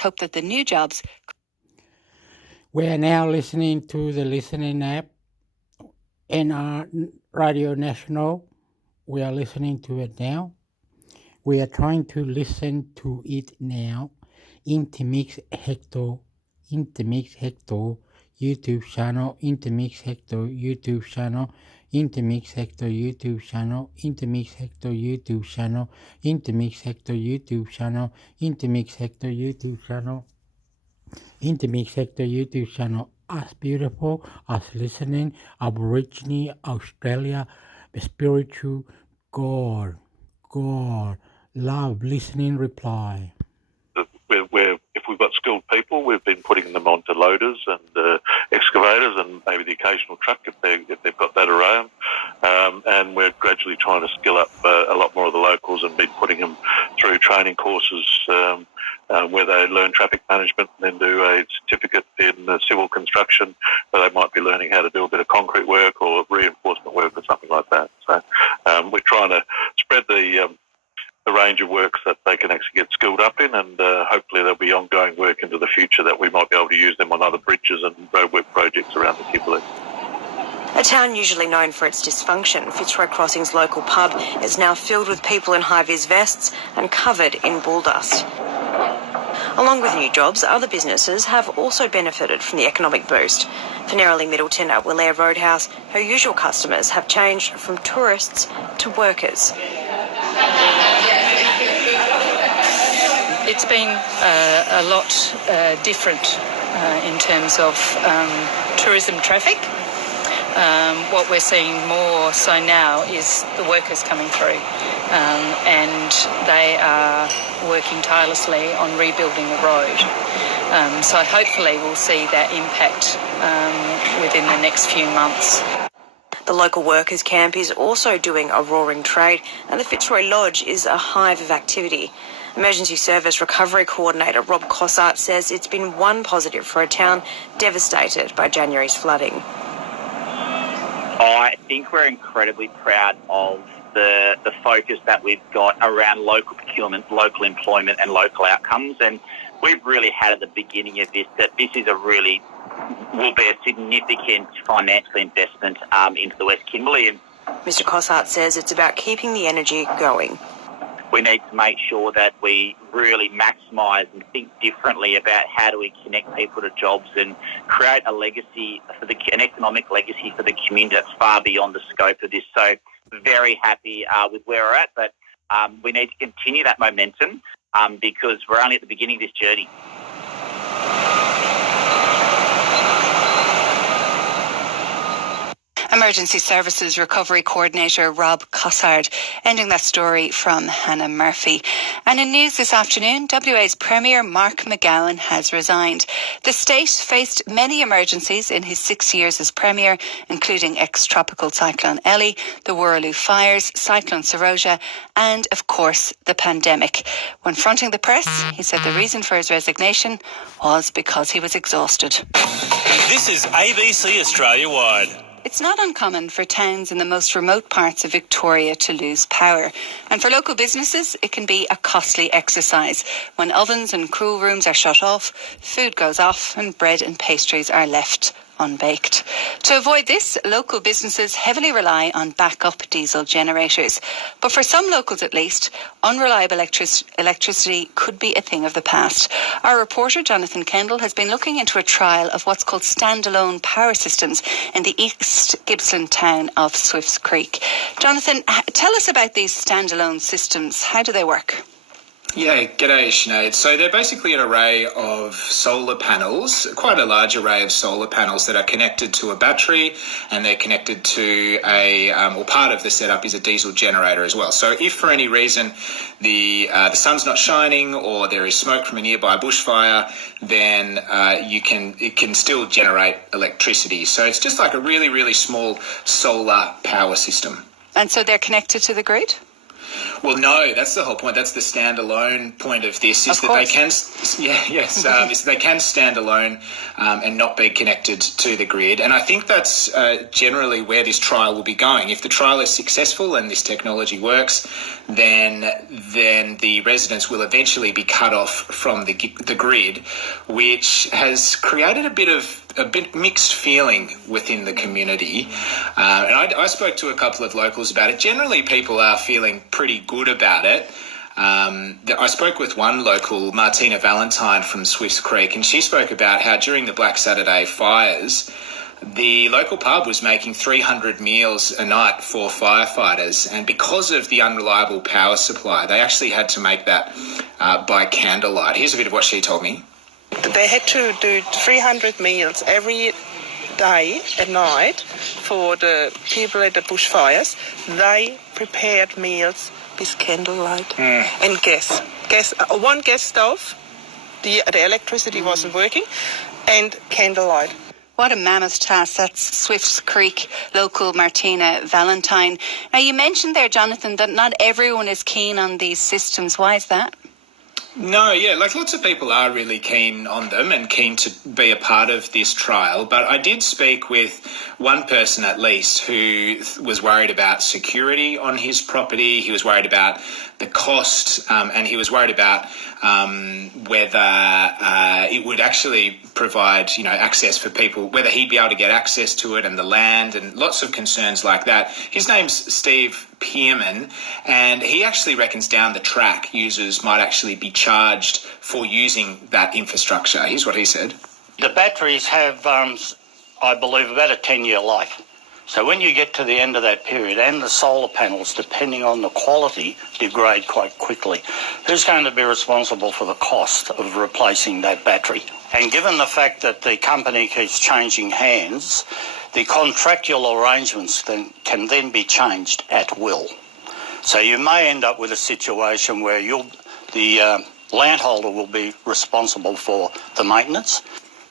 hope that the new jobs... We are now listening to the listening app, NR Radio National. We are listening to it now. We are trying to listen to it now. Intermix Hector, YouTube channel, Intermix Hector, YouTube channel, Intermix Hector, YouTube channel, Intermix Hector, YouTube channel, Intermix Hector, YouTube channel, Intermix Hector, YouTube channel, Intermix Hector, YouTube channel. Us beautiful, us listening, Aborigine, Australia, spiritual, God, love, listening, reply. If we've got skilled people, we've been putting them onto loaders and excavators and maybe the occasional truck if they've got that around. And we're gradually trying to skill up a lot more of the locals and been putting them through training courses where they learn traffic management and then do a certificate in civil construction where they might be learning how to do a bit of concrete work or reinforcement work or something like that. So we're trying to spread the range of works that they can actually get skilled up in, and hopefully there'll be ongoing work into the future that we might be able to use them on other bridges and roadwork projects around the Kimberley. A town usually known for its dysfunction, Fitzroy Crossing's local pub is now filled with people in high-vis vests and covered in bull dust. Along with new jobs, other businesses have also benefited from the economic boost. For Nerily Middleton at Willair Roadhouse, her usual customers have changed from tourists to workers. It's been a lot different in terms of tourism traffic. What we're seeing more so now is the workers coming through, and they are working tirelessly on rebuilding the road. So hopefully we'll see that impact within the next few months. The local workers' camp is also doing a roaring trade, and the Fitzroy Lodge is a hive of activity. Emergency Service Recovery Coordinator Rob Cossart says it's been one positive for a town devastated by January's flooding. I think we're incredibly proud of the focus that we've got around local procurement, local employment and local outcomes. And we've really had at the beginning of this that this is will be a significant financial investment into the West Kimberley. And Mr Cossart says it's about keeping the energy going. We need to make sure that we really maximise and think differently about how do we connect people to jobs and create a legacy, an economic legacy for the community that's far beyond the scope of this. So very happy with where we're at, but we need to continue that momentum because we're only at the beginning of this journey. Emergency Services Recovery Coordinator Rob Cossard, ending that story from Hannah Murphy. And in news this afternoon, WA's Premier Mark McGowan has resigned. The state faced many emergencies in his 6 years as Premier, including ex-tropical cyclone Ellie, the Wooroloo fires, cyclone Saroja, and, of course, the pandemic. When fronting the press, he said the reason for his resignation was because he was exhausted. This is ABC Australia-wide. It's not uncommon for towns in the most remote parts of Victoria to lose power. And for local businesses, it can be a costly exercise. When ovens and cool rooms are shut off, food goes off and bread and pastries are left unbaked. To avoid this, local businesses heavily rely on backup diesel generators. But for some locals at least, unreliable electricity could be a thing of the past. Our reporter Jonathan Kendall has been looking into a trial of what's called standalone power systems in the East Gippsland town of Swifts Creek. Jonathan, tell us about these standalone systems. How do they work? Yeah, g'day Sinead. So they're basically an array of solar panels, quite a large array of solar panels that are connected to a battery, and they're connected to or part of the setup is a diesel generator as well. So if for any reason the sun's not shining or there is smoke from a nearby bushfire, then it can still generate electricity. So it's just like a really, really small solar power system. And so they're connected to the grid? Well, no, that's the whole point. That's the standalone point of this, is Of that they course. can, is they can stand alone and not be connected to the grid. And I think that's generally where this trial will be going. If the trial is successful and this technology works, then the residents will eventually be cut off from the grid, which has created a bit mixed feeling within the community. And I spoke to a couple of locals about it. Generally, people are feeling pretty good about it. I spoke with one local, Martina Valentine from Swifts Creek, and she spoke about how during the Black Saturday fires, the local pub was making 300 meals a night for firefighters, and because of the unreliable power supply, they actually had to make that by candlelight. Here's a bit of what she told me. They had to do 300 meals every day at night for the people at the bushfires. They prepared meals with candlelight and gas. One gas stove, the electricity wasn't working, and candlelight. What a mammoth task. That's Swifts Creek local Martina Valentine. Now, you mentioned there, Jonathan, that not everyone is keen on these systems. Why is that? No, yeah, like lots of people are really keen on them and keen to be a part of this trial. But I did speak with one person at least who was worried about security on his property. He was worried about the cost, and he was worried about whether it would actually provide, access for people, whether he'd be able to get access to it and the land, and lots of concerns like that. His name's Steve Pearman, and he actually reckons down the track users might actually be charged for using that infrastructure. Here's what he said. The batteries have, I believe, about a 10-year life. So when you get to the end of that period, and the solar panels, depending on the quality, degrade quite quickly. Who's going to be responsible for the cost of replacing that battery? And given the fact that the company keeps changing hands, the contractual arrangements can then be changed at will. So you may end up with a situation where the landholder will be responsible for the maintenance.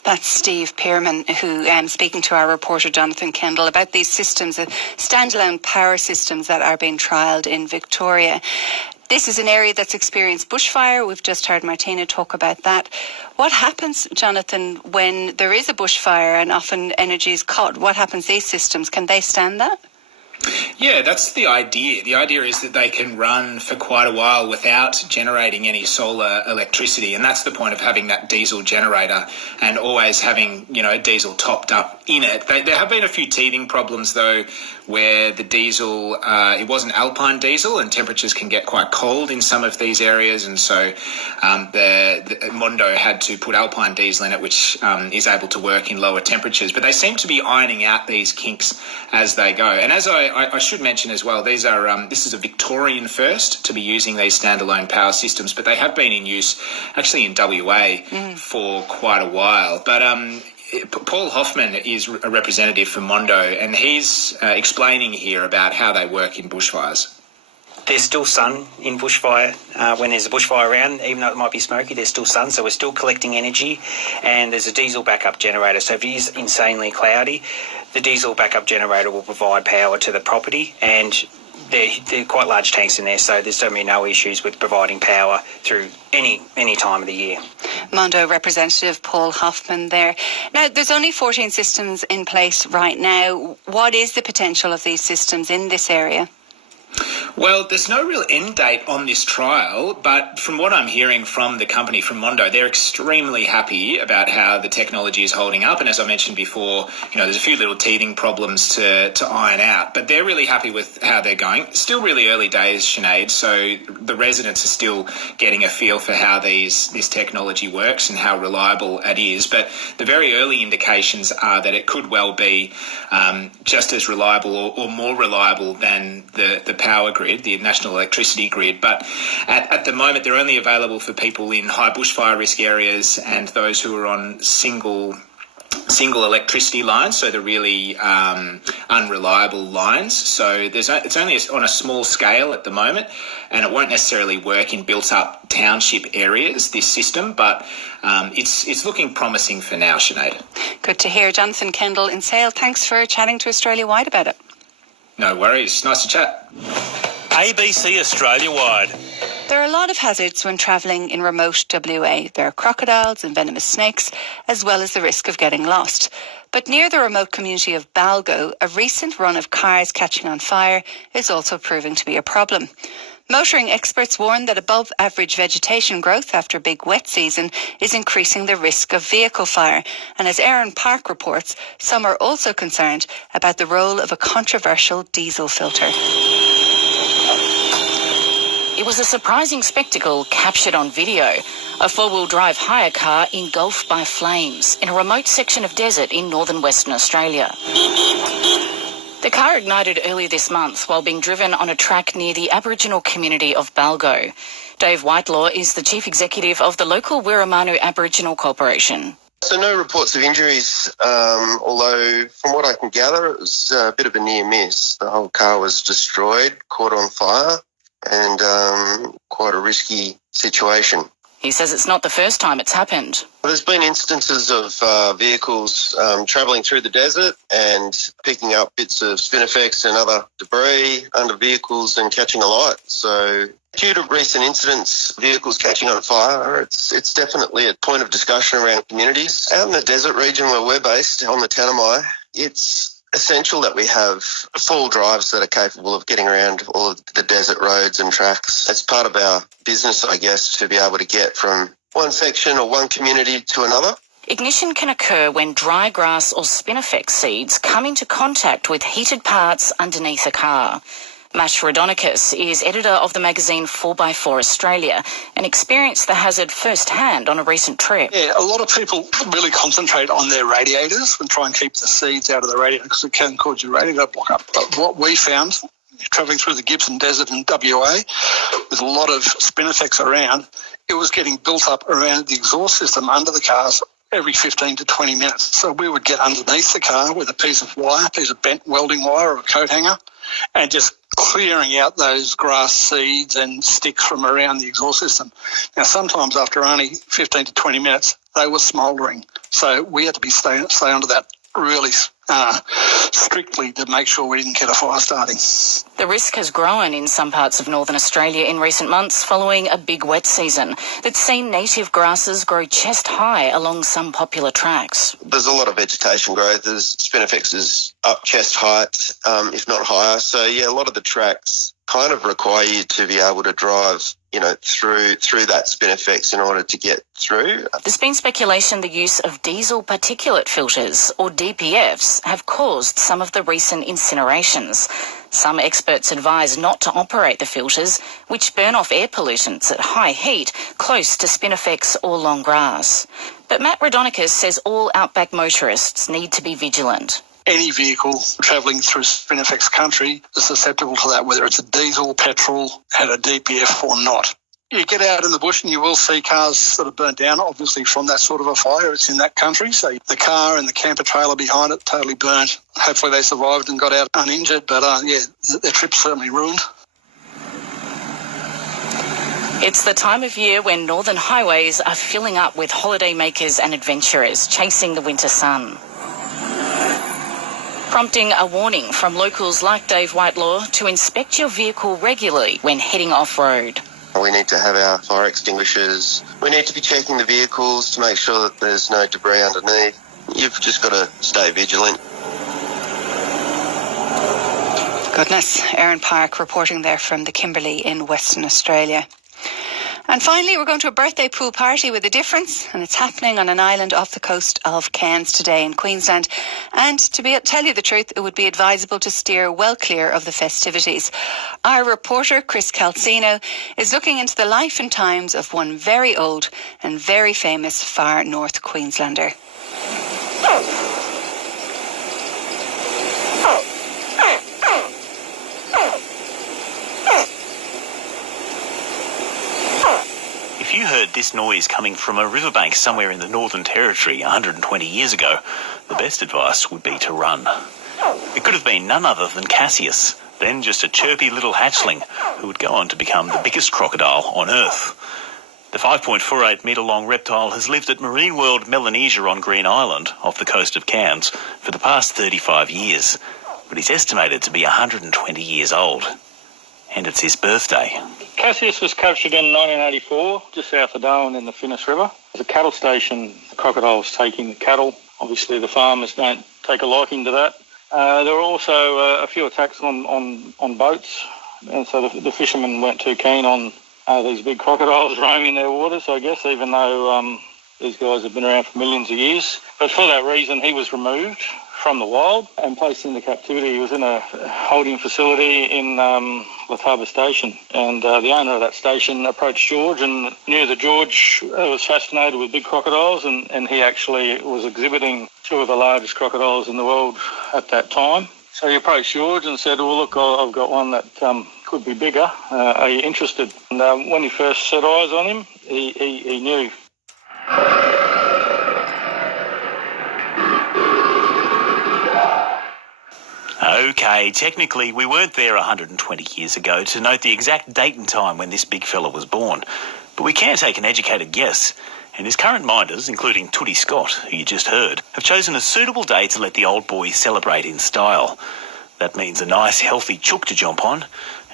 That's Steve Pearman, who speaking to our reporter Jonathan Kendall about these systems, standalone power systems that are being trialled in Victoria. This is an area that's experienced bushfire. We've just heard Martina talk about that. What happens, Jonathan, when there is a bushfire and often energy is cut? What happens to these systems? Can they stand that? Yeah, that's the idea. The idea is that they can run for quite a while without generating any solar electricity, and that's the point of having that diesel generator and always having, diesel topped up in it. There have been a few teething problems, though, where the diesel, it wasn't alpine diesel, and temperatures can get quite cold in some of these areas, and so the Mondo had to put alpine diesel in it, which is able to work in lower temperatures. But they seem to be ironing out these kinks as they go. And as I should mention as well, this is a Victorian first to be using these standalone power systems, but they have been in use actually in WA for quite a while. But Paul Hoffman is a representative for Mondo, and he's explaining here about how they work in bushfires. There's still sun in bushfire. When there's a bushfire around, even though it might be smoky, there's still sun, so we're still collecting energy. And there's a diesel backup generator. So if it is insanely cloudy, the diesel backup generator will provide power to the property, and they're quite large tanks in there, so there's certainly no issues with providing power through any time of the year. Mondo representative Paul Hoffman there. Now, there's only 14 systems in place right now. What is the potential of these systems in this area? Well, there's no real end date on this trial, but from what I'm hearing from the company, from Mondo, they're extremely happy about how the technology is holding up. And as I mentioned before, there's a few little teething problems to iron out, but they're really happy with how they're going. Still really early days, Sinead, so the residents are still getting a feel for how this technology works and how reliable it is. But the very early indications are that it could well be just as reliable or more reliable than the power grid, the national electricity grid. But at the moment, they're only available for people in high bushfire risk areas and those who are on single electricity lines, so the really unreliable lines. So it's only on a small scale at the moment, and it won't necessarily work in built-up township areas, this system, but it's looking promising for now, Sinead. Good to hear. Jonathan Kendall in Sale, thanks for chatting to Australia Wide about it. No worries. Nice to chat. ABC Australia-wide. There are a lot of hazards when travelling in remote WA. There are crocodiles and venomous snakes, as well as the risk of getting lost. But near the remote community of Balgo, a recent run of cars catching on fire is also proving to be a problem. Motoring experts warn that above average vegetation growth after a big wet season is increasing the risk of vehicle fire. And as Aaron Park reports, some are also concerned about the role of a controversial diesel filter. It was a surprising spectacle captured on video. A four-wheel drive hire car engulfed by flames in a remote section of desert in northern Western Australia. The car ignited early this month while being driven on a track near the Aboriginal community of Balgo. Dave Whitelaw is the chief executive of the local Wirramanu Aboriginal Corporation. So no reports of injuries, although from what I can gather, it was a bit of a near miss. The whole car was destroyed, caught on fire, and quite a risky situation. He says it's not the first time it's happened. There's been instances of vehicles travelling through the desert and picking up bits of spinifex and other debris under vehicles and catching alight. So due to recent incidents, vehicles catching on fire, it's definitely a point of discussion around communities. Out in the desert region where we're based, on the Tanami, it's essential that we have full drives that are capable of getting around all of the desert roads and tracks. It's part of our business, I guess, to be able to get from one section or one community to another. Ignition can occur when dry grass or spinifex seeds come into contact with heated parts underneath a car. Matt Rodonicus is editor of the magazine 4x4 Australia and experienced the hazard firsthand on a recent trip. Yeah, a lot of people really concentrate on their radiators and try and keep the seeds out of the radiator because it can cause your radiator block up. But what we found, travelling through the Gibson Desert in WA, with a lot of spinifex around, it was getting built up around the exhaust system under the cars every 15 to 20 minutes. So we would get underneath the car with a piece of wire, a piece of bent welding wire or a coat hanger, and just clearing out those grass seeds and sticks from around the exhaust system. Now, sometimes after only 15 to 20 minutes, they were smouldering. So we had to stay under that really strictly to make sure we didn't get a fire starting. The risk has grown in some parts of northern Australia in recent months following a big wet season that's seen native grasses grow chest high along some popular tracks. There's a lot of vegetation growth. There's spinifex is up chest height, if not higher. So, yeah, a lot of the tracks kind of require you to be able to drive, through that spinifex in order to get through. There's been speculation the use of diesel particulate filters, or DPFs, have caused some of the recent incinerations. Some experts advise not to operate the filters, which burn off air pollutants at high heat close to spinifex or long grass. But Matt Rodonicus says all outback motorists need to be vigilant. Any vehicle travelling through spinifex country is susceptible to that, whether it's a diesel, petrol, and a DPF or not. You get out in the bush and you will see cars sort of burnt down, obviously from that sort of a fire. It's in that country, so the car and the camper trailer behind it totally burnt. Hopefully they survived and got out uninjured, but their trip's certainly ruined. It's the time of year when northern highways are filling up with holidaymakers and adventurers chasing the winter sun, prompting a warning from locals like Dave Whitelaw to inspect your vehicle regularly when heading off-road. We need to have our fire extinguishers. We need to be checking the vehicles to make sure that there's no debris underneath. You've just got to stay vigilant. Goodness, Aaron Park reporting there from the Kimberley in Western Australia. And finally, we're going to a birthday pool party with a difference, and it's happening on an island off the coast of Cairns today in Queensland. And to tell you the truth, it would be advisable to steer well clear of the festivities. Our reporter, Chris Calcino, is looking into the life and times of one very old and very famous far north Queenslander. If you heard this noise coming from a riverbank somewhere in the Northern Territory 120 years ago, the best advice would be to run. It could have been none other than Cassius, then just a chirpy little hatchling who would go on to become the biggest crocodile on Earth. The 5.48 metre long reptile has lived at Marine World Melanesia on Green Island, off the coast of Cairns, for the past 35 years, but he's estimated to be 120 years old. and it's his birthday. Cassius was captured in 1984, just south of Darwin in the Finniss River. There's a cattle station. The crocodiles taking the cattle. Obviously, the farmers don't take a liking to that. There were also a few attacks on boats, and so the fishermen weren't too keen on these big crocodiles roaming their waters, I guess, even though these guys have been around for millions of years. But for that reason, he was removed from the wild and placed into captivity. He was in a holding facility in Lataba Station, and the owner of that station approached George and knew that George was fascinated with big crocodiles, and he actually was exhibiting two of the largest crocodiles in the world at that time. So he approached George and said, well, look, I've got one that could be bigger. Are you interested? And when he first set eyes on him, he knew. Okay, technically we weren't there 120 years ago to note the exact date and time when this big fella was born, but we can take an educated guess, and his current minders, including Tootie Scott, who you just heard, have chosen a suitable day to let the old boy celebrate in style. That means a nice healthy chook to jump on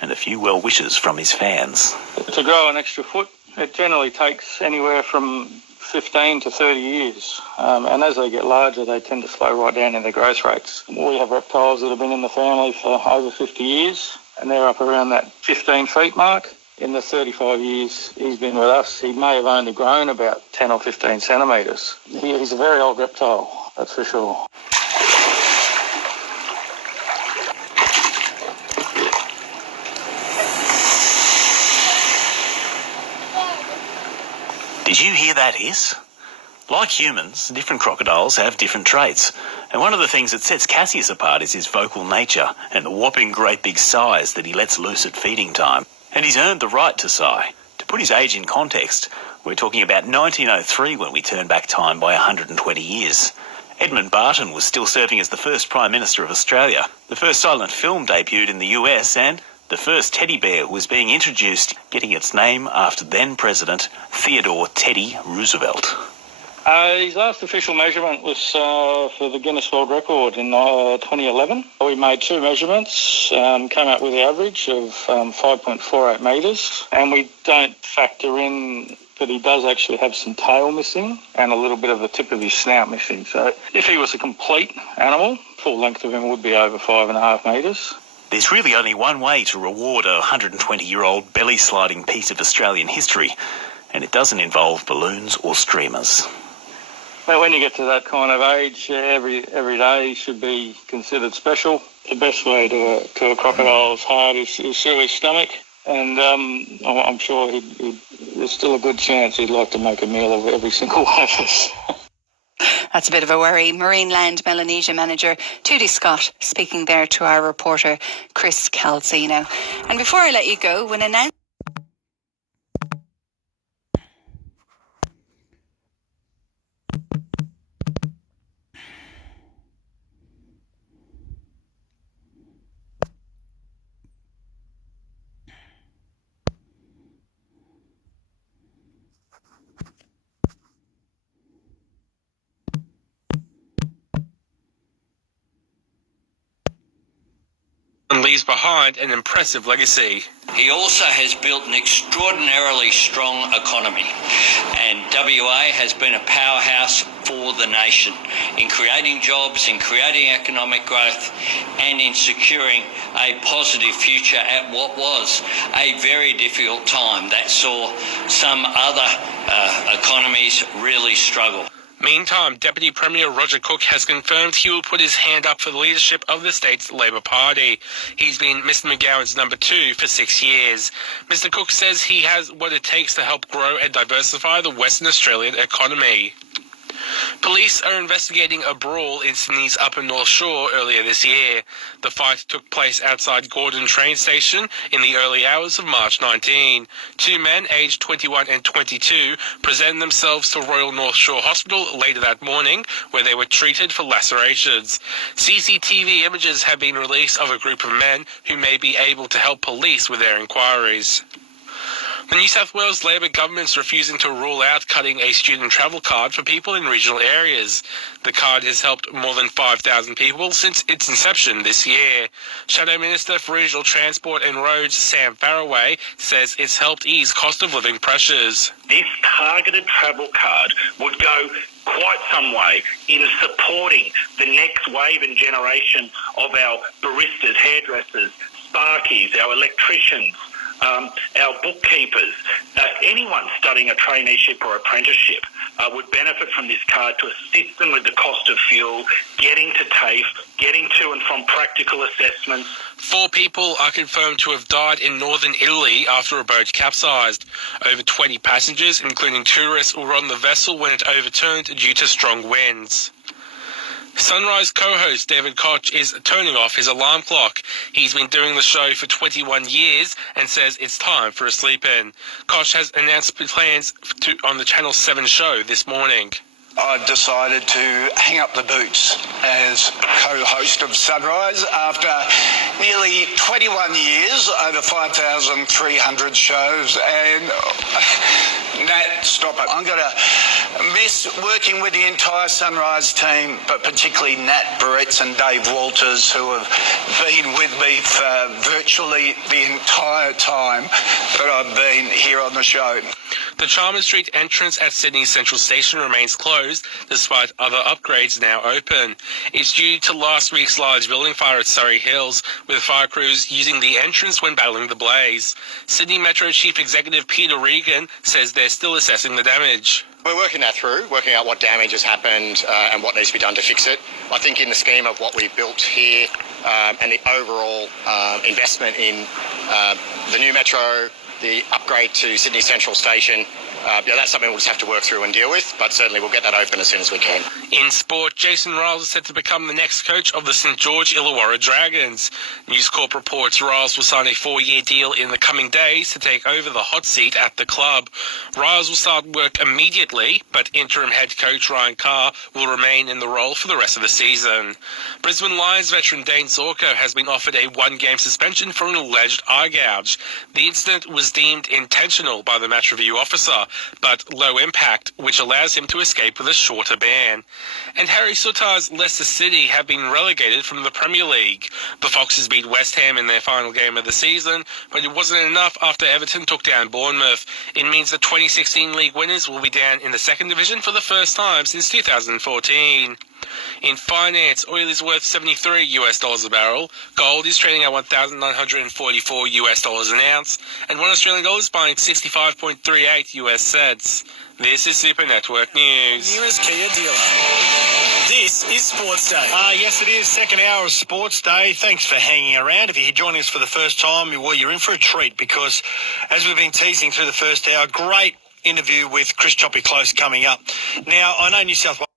and a few well wishes from his fans. To grow an extra foot, it generally takes anywhere from 15 to 30 years, and as they get larger they tend to slow right down in their growth rates. We have reptiles that have been in the family for over 50 years and they're up around that 15 feet mark. In the 35 years he's been with us, he may have only grown about 10 or 15 centimetres. He's a very old reptile, that's for sure. Did you hear that hiss? Like humans, different crocodiles have different traits, and one of the things that sets Cassius apart is his vocal nature and the whopping great big sighs that he lets loose at feeding time. And he's earned the right to sigh. To put his age in context, we're talking about 1903 when we turn back time by 120 years. Edmund Barton was still serving as the first Prime Minister of Australia. The first silent film debuted in the US, and the first teddy bear was being introduced, getting its name after then-President Theodore Teddy Roosevelt. His last official measurement was for the Guinness World Record in 2011. We made two measurements, came out with the average of 5.48 metres, and we don't factor in that he does actually have some tail missing and a little bit of the tip of his snout missing. So if he was a complete animal, full length of him would be over 5.5 metres. There's really only one way to reward a 120-year-old belly-sliding piece of Australian history, and it doesn't involve balloons or streamers. But when you get to that kind of age, every day should be considered special. The best way to a crocodile's heart is through his stomach, and I'm sure there's still a good chance he'd like to make a meal of every single one of us. That's a bit of a worry. Marine Land Melanesia Manager Tootie Scott speaking there to our reporter Chris Calzino. And before I let you go, when announced and leaves behind an impressive legacy. He also has built an extraordinarily strong economy, and WA has been a powerhouse for the nation in creating jobs, in creating economic growth, and in securing a positive future at what was a very difficult time that saw some other economies really struggle. Meantime, Deputy Premier Roger Cook has confirmed he will put his hand up for the leadership of the state's Labor Party. He's been Mr McGowan's number 2 for 6 years. Mr Cook says he has what it takes to help grow and diversify the Western Australian economy. Police are investigating a brawl in Sydney's Upper North Shore earlier this year. The fight took place outside Gordon train station in the early hours of March 19. Two men aged 21 and 22 presented themselves to Royal North Shore Hospital later that morning, where they were treated for lacerations. CCTV images have been released of a group of men who may be able to help police with their inquiries. The New South Wales Labor government's refusing to rule out cutting a student travel card for people in regional areas. The card has helped more than 5,000 people since its inception this year. Shadow Minister for Regional Transport and Roads, Sam Farraway, says it's helped ease cost of living pressures. This targeted travel card would go quite some way in supporting the next wave and generation of our baristas, hairdressers, sparkies, our electricians, our bookkeepers. Anyone studying a traineeship or apprenticeship would benefit from this card to assist them with the cost of fuel, getting to TAFE, getting to and from practical assessments. 4 people are confirmed to have died in northern Italy after a boat capsized. Over 20 passengers, including tourists, were on the vessel when it overturned due to strong winds. Sunrise co-host David Koch is turning off his alarm clock. He's been doing the show for 21 years and says it's time for a sleep-in. Koch has announced plans on the Channel 7 show this morning. I've decided to hang up the boots as co-host of Sunrise after nearly 21 years, over 5,300 shows, and Nat, stop it. I'm going to miss working with the entire Sunrise team, but particularly Nat Barretts and Dave Walters, who have been with me for virtually the entire time that I've been here on the show. The Chalmers Street entrance at Sydney Central Station remains closed, despite other upgrades now open. It's due to last week's large building fire at Surrey Hills, with fire crews using the entrance when battling the blaze. Sydney Metro Chief Executive Peter Regan says they're still assessing the damage. We're working that through, working out what damage has happened and what needs to be done to fix it. I think in the scheme of what we've built here and the overall investment in the new metro, the upgrade to Sydney Central Station, that's something we'll just have to work through and deal with, but certainly we'll get that open as soon as we can. In sport, Jason Riles is set to become the next coach of the St George Illawarra Dragons. News Corp reports Riles will sign a 4-year deal in the coming days to take over the hot seat at the club. Riles will start work immediately, but interim head coach Ryan Carr will remain in the role for the rest of the season. Brisbane Lions veteran Dane Zorko has been offered a 1-game suspension for an alleged eye gouge. The incident was deemed intentional by the match review officer, but low impact, which allows him to escape with a shorter ban. And Harry Souttar's Leicester City have been relegated from the Premier League. The Foxes beat West Ham in their final game of the season, but it wasn't enough after Everton took down Bournemouth. It means the 2016 league winners will be down in the second division for the first time since 2014. In finance, oil is worth $73 a barrel, gold is trading at $1,944 an ounce, and $1 is buying 65.38 US cents. This is Super Network News. Nearest Kia dealer. This is Sports Day. Yes, it is. Second hour of Sports Day. Thanks for hanging around. If you're joining us for the first time, well, you're in for a treat because, as we've been teasing through the first hour, great interview with Chris Choppy Close coming up. Now, I know New South Wales.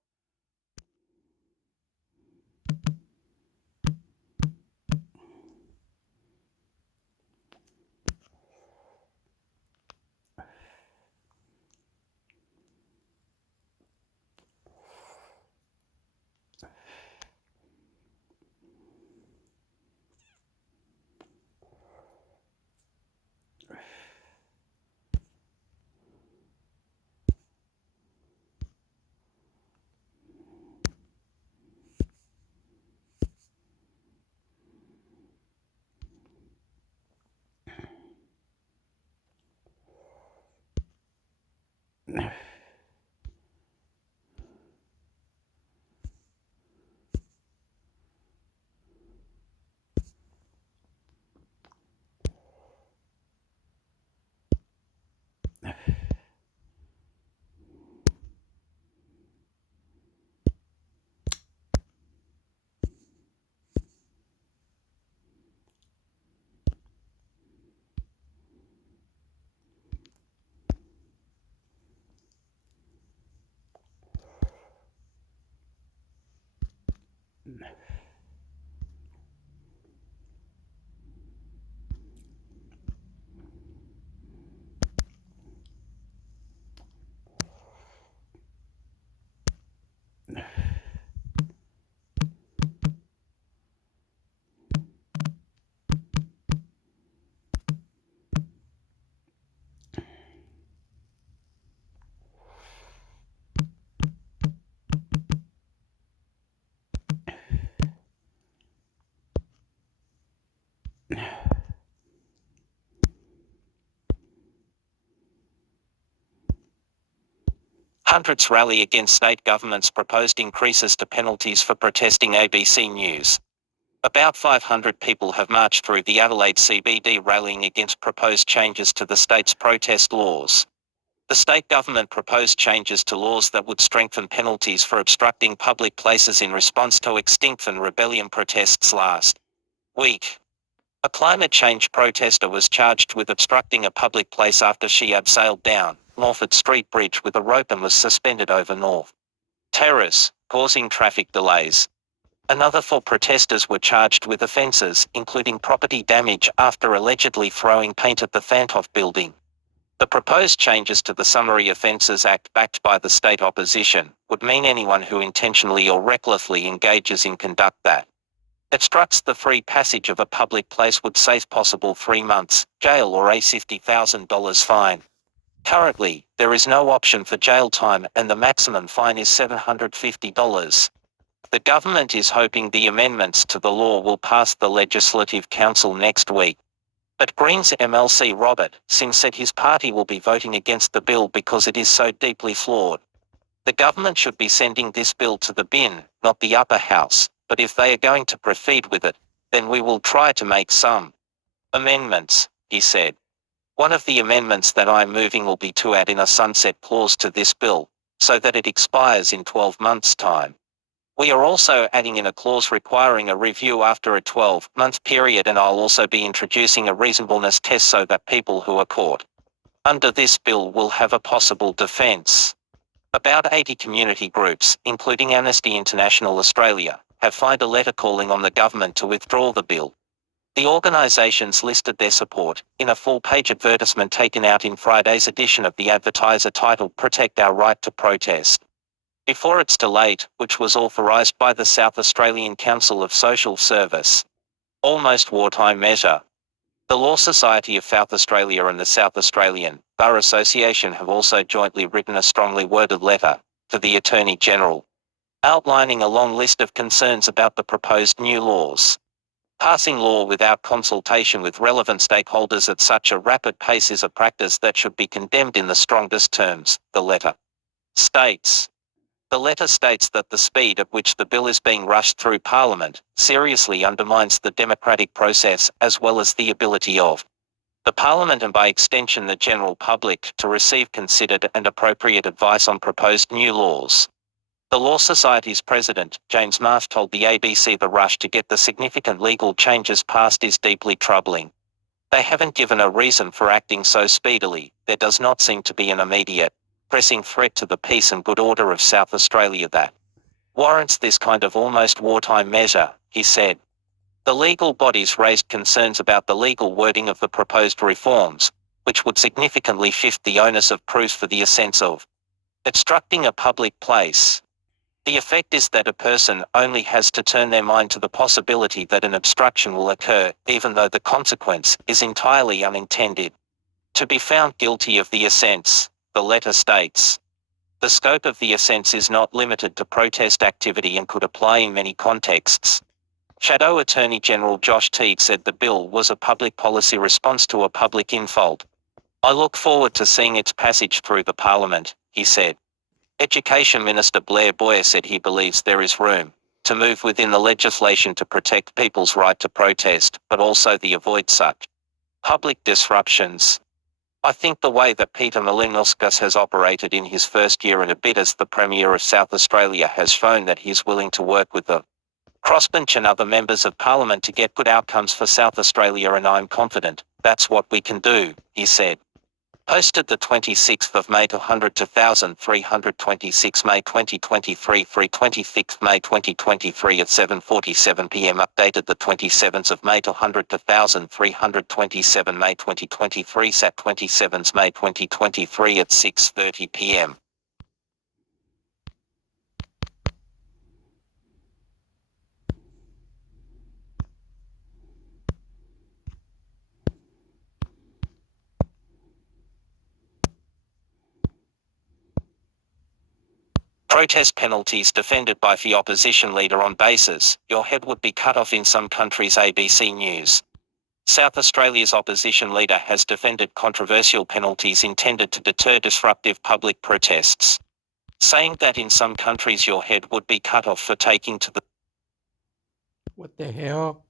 Hundreds rally against state government's proposed increases to penalties for protesting ABC News. About 500 people have marched through the Adelaide CBD rallying against proposed changes to the state's protest laws. The state government proposed changes to laws that would strengthen penalties for obstructing public places in response to Extinction Rebellion protests last week. A climate change protester was charged with obstructing a public place after she abseiled down Norfolk Street Bridge with a rope and was suspended over North Terrace, causing traffic delays. Another 4 protesters were charged with offences, including property damage after allegedly throwing paint at the Fantoff building. The proposed changes to the Summary Offences Act, backed by the state opposition, would mean anyone who intentionally or recklessly engages in conduct that obstructs the free passage of a public place would face possible 3 months jail or a $50,000 fine. Currently, there is no option for jail time and the maximum fine is $750. The government is hoping the amendments to the law will pass the Legislative Council next week. But Greens MLC Robert Sims said his party will be voting against the bill because it is so deeply flawed. The government should be sending this bill to the bin, not the upper house, but if they are going to proceed with it, then we will try to make some amendments, he said. One of the amendments that I'm moving will be to add in a sunset clause to this bill, so that it expires in 12 months' time. We are also adding in a clause requiring a review after a 12-month period, and I'll also be introducing a reasonableness test so that people who are caught under this bill will have a possible defence. About 80 community groups, including Amnesty International Australia, have signed a letter calling on the government to withdraw the bill. The organisations listed their support in a full-page advertisement taken out in Friday's edition of the Advertiser titled "Protect Our Right to Protest." Before it's too late, which was authorised by the South Australian Council of Social Service. Almost wartime measure. The Law Society of South Australia and the South Australian Bar Association have also jointly written a strongly worded letter to the Attorney General, outlining a long list of concerns about the proposed new laws. Passing law without consultation with relevant stakeholders at such a rapid pace is a practice that should be condemned in the strongest terms, the letter states. The letter states that the speed at which the bill is being rushed through Parliament seriously undermines the democratic process as well as the ability of the Parliament and by extension the general public to receive considered and appropriate advice on proposed new laws. The Law Society's president, James Marsh, told the ABC the rush to get the significant legal changes passed is deeply troubling. They haven't given a reason for acting so speedily. There does not seem to be an immediate pressing threat to the peace and good order of South Australia that warrants this kind of almost wartime measure, he said. The legal bodies raised concerns about the legal wording of the proposed reforms, which would significantly shift the onus of proof for the offence of obstructing a public place. The effect is that a person only has to turn their mind to the possibility that an obstruction will occur, even though the consequence is entirely unintended. To be found guilty of the offence, the letter states. The scope of the offence is not limited to protest activity and could apply in many contexts. Shadow Attorney General Josh Teague said the bill was a public policy response to a public infight. I look forward to seeing its passage through the Parliament, he said. Education Minister Blair Boyer said he believes there is room to move within the legislation to protect people's right to protest, but also to avoid such public disruptions. I think the way that Peter Malinauskas has operated in his first year and a bit as the Premier of South Australia has shown that he's willing to work with the crossbench and other members of Parliament to get good outcomes for South Australia, and I'm confident that's what we can do, he said. Posted the 26th of May to 100,326 May 2023 free 26th May 2023 at 7:47 p.m. Updated the 27th of May to 100,327 May 2023 sat 27th May 2023 at 6:30 p.m. Protest penalties defended by the opposition leader on basis, your head would be cut off in some countries. ABC News. South Australia's opposition leader has defended controversial penalties intended to deter disruptive public protests. saying that in some countries your head would be cut off for taking to the What the hell?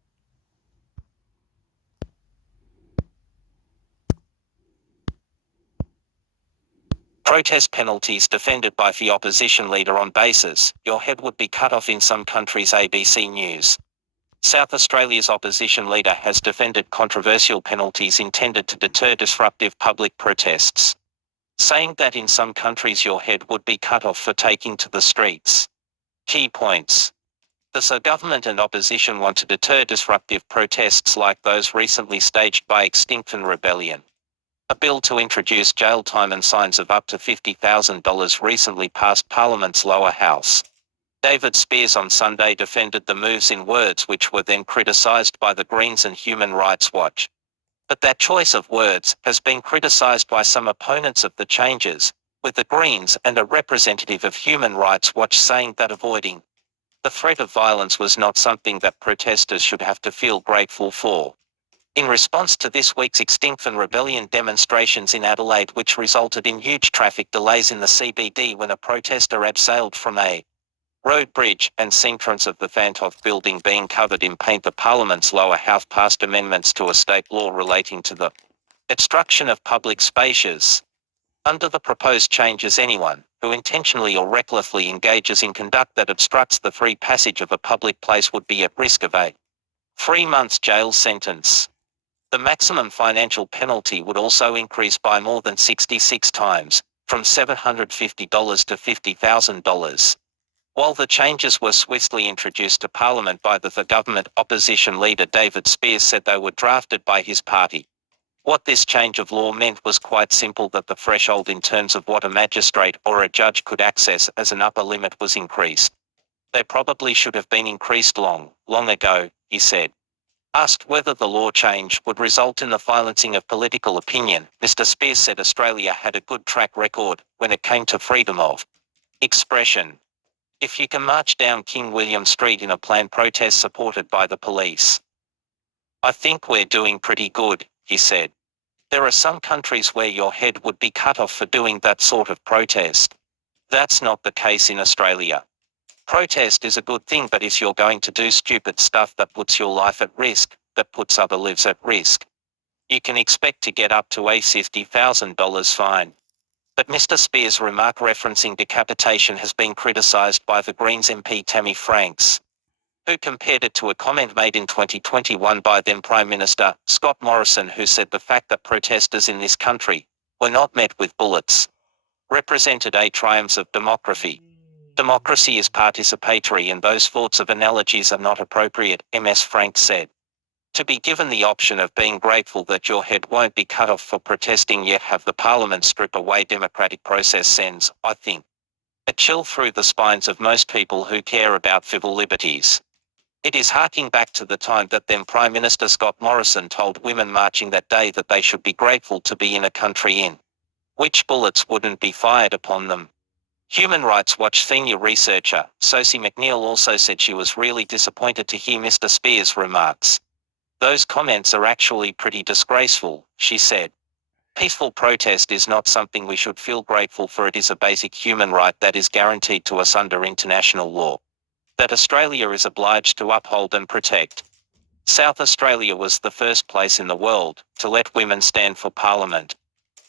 protest penalties defended by the opposition leader on basis, your head would be cut off in some countries. ABC News. South Australia's opposition leader has defended controversial penalties intended to deter disruptive public protests, saying that in some countries your head would be cut off for taking to the streets. Key points. The government and opposition want to deter disruptive protests like those recently staged by Extinction Rebellion. A bill to introduce jail time and fines of up to $50,000 recently passed Parliament's lower house. David Spears on Sunday defended the moves in words which were then criticised by the Greens and Human Rights Watch. But that choice of words has been criticised by some opponents of the changes, with the Greens and a representative of Human Rights Watch saying that avoiding the threat of violence was not something that protesters should have to feel grateful for. In response to this week's Extinction Rebellion demonstrations in Adelaide, which resulted in huge traffic delays in the CBD when a protester abseiled from a road bridge and entrance of the Fantoff building being covered in paint, the Parliament's lower house passed amendments to a state law relating to the obstruction of public spaces. Under the proposed changes, anyone who intentionally or recklessly engages in conduct that obstructs the free passage of a public place would be at risk of a 3-month jail sentence. The maximum financial penalty would also increase by more than 66 times, from $750 to $50,000. While the changes were swiftly introduced to Parliament by the government, opposition leader David Spears said they were drafted by his party. What this change of law meant was quite simple: that the threshold in terms of what a magistrate or a judge could access as an upper limit was increased. They probably should have been increased long ago, he said. Asked whether the law change would result in the silencing of political opinion, Mr. Spears said Australia had a good track record when it came to freedom of expression. If you can march down King William Street in a planned protest supported by the police, I think we're doing pretty good, he said. There are some countries where your head would be cut off for doing that sort of protest. That's not the case in Australia. Protest is a good thing, but if you're going to do stupid stuff that puts your life at risk, that puts other lives at risk, you can expect to get up to a $50,000 fine. But Mr. Spears' remark referencing decapitation has been criticised by the Greens MP Tammy Franks, who compared it to a comment made in 2021 by then Prime Minister Scott Morrison, who said the fact that protesters in this country were not met with bullets represented a triumph of democracy. Democracy is participatory and those sorts of analogies are not appropriate, Ms. Franks said. To be given the option of being grateful that your head won't be cut off for protesting yet have the Parliament strip away democratic process sends, I think, a chill through the spines of most people who care about civil liberties. It is harking back to the time that then Prime Minister Scott Morrison told women marching that day that they should be grateful to be in a country in which bullets wouldn't be fired upon them. Human Rights Watch senior researcher Sosie McNeil also said she was really disappointed to hear Mr. Spears' remarks. Those comments are actually pretty disgraceful, she said. Peaceful protest is not something we should feel grateful for. It is a basic human right that is guaranteed to us under international law, that Australia is obliged to uphold and protect. South Australia was the first place in the world to let women stand for Parliament.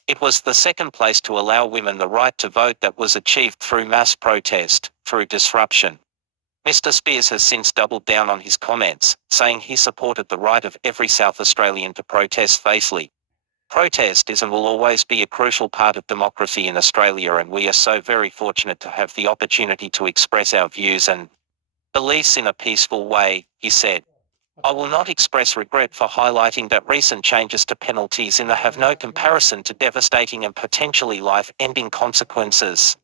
It was the second place to allow women the right to vote. That was achieved through mass protest, through disruption. Mr. Spears has since doubled down on his comments, saying he supported the right of every South Australian to protest faithfully. Protest is and will always be a crucial part of democracy in Australia, and we are so very fortunate to have the opportunity to express our views and beliefs in a peaceful way, he said. I will not express regret for highlighting that recent changes to penalties in the have no comparison to devastating and potentially life-ending consequences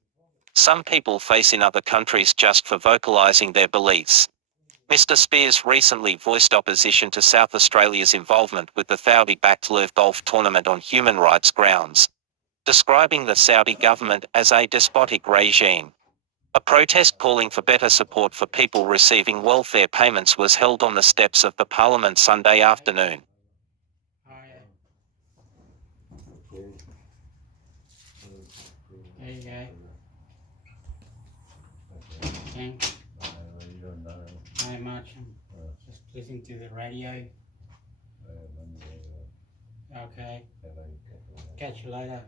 some people face in other countries just for vocalising their beliefs. Mr. Spears recently voiced opposition to South Australia's involvement with the Saudi-backed LIV golf tournament on human rights grounds, describing the Saudi government as a despotic regime. A protest calling for better support for people receiving welfare payments was held on the steps of the Parliament Sunday afternoon. There you go. Nothing. Not much. I'm just listening to the radio. Okay. Catch you later.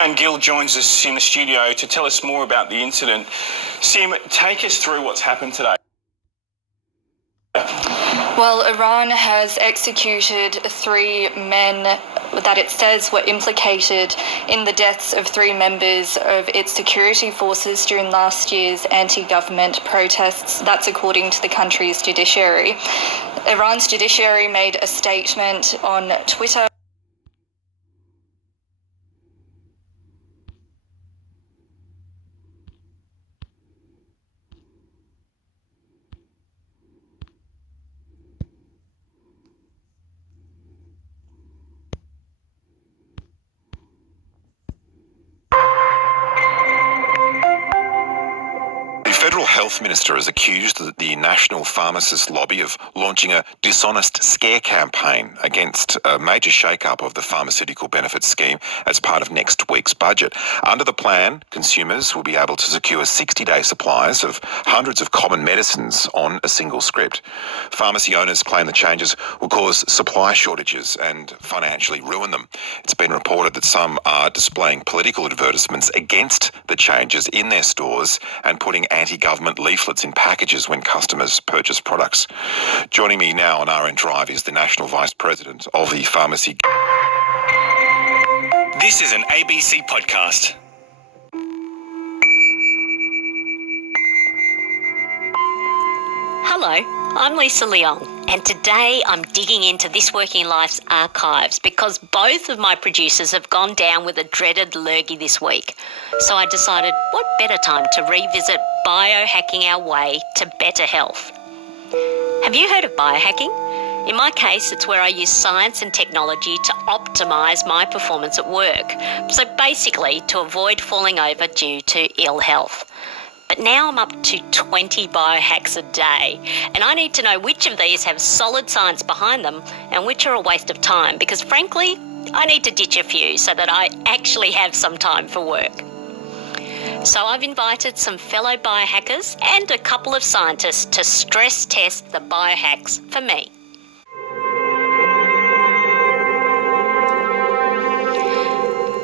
And Gil joins us in the studio to tell us more about the incident. Sim, take us through what's happened today. Well, Iran has executed 3 men that it says were implicated in the deaths of 3 members of its security forces during last year's anti-government protests. That's according to the country's judiciary. Iran's judiciary made a statement on Twitter. The Federal Health Minister has accused the National Pharmacists Lobby of launching a dishonest scare campaign against a major shake-up of the pharmaceutical benefits scheme as part of next week's budget. Under the plan, consumers will be able to secure 60-day supplies of hundreds of common medicines on a single script. Pharmacy owners claim the changes will cause supply shortages and financially ruin them. It's been reported that some are displaying political advertisements against the changes in their stores and putting anti-government leaflets in packages when customers purchase products. Joining me now on RN Drive is the National Vice President of the Pharmacy. This is an ABC podcast. Hello, I'm Lisa Leong, and today I'm digging into This Working Life's archives because both of my producers have gone down with a dreaded lurgy this week. So I decided what better time to revisit biohacking our way to better health. Have you heard of biohacking? In my case, it's where I use science and technology to optimise my performance at work. So basically, to avoid falling over due to ill health. But now I'm up to 20 biohacks a day, and I need to know which of these have solid science behind them and which are a waste of time, because frankly, I need to ditch a few so that I actually have some time for work. So I've invited some fellow biohackers and a couple of scientists to stress test the biohacks for me.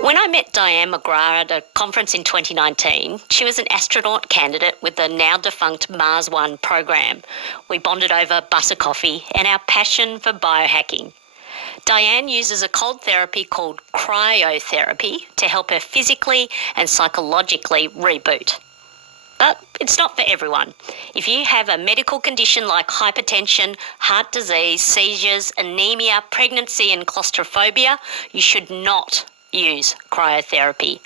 When I met Diane McGrath at a conference in 2019, she was an astronaut candidate with the now-defunct Mars One program. We bonded over a bus of coffee and our passion for biohacking. Diane uses a cold therapy called cryotherapy to help her physically and psychologically reboot. But it's not for everyone. If you have a medical condition like hypertension, heart disease, seizures, anemia, pregnancy and claustrophobia, you should not use cryotherapy.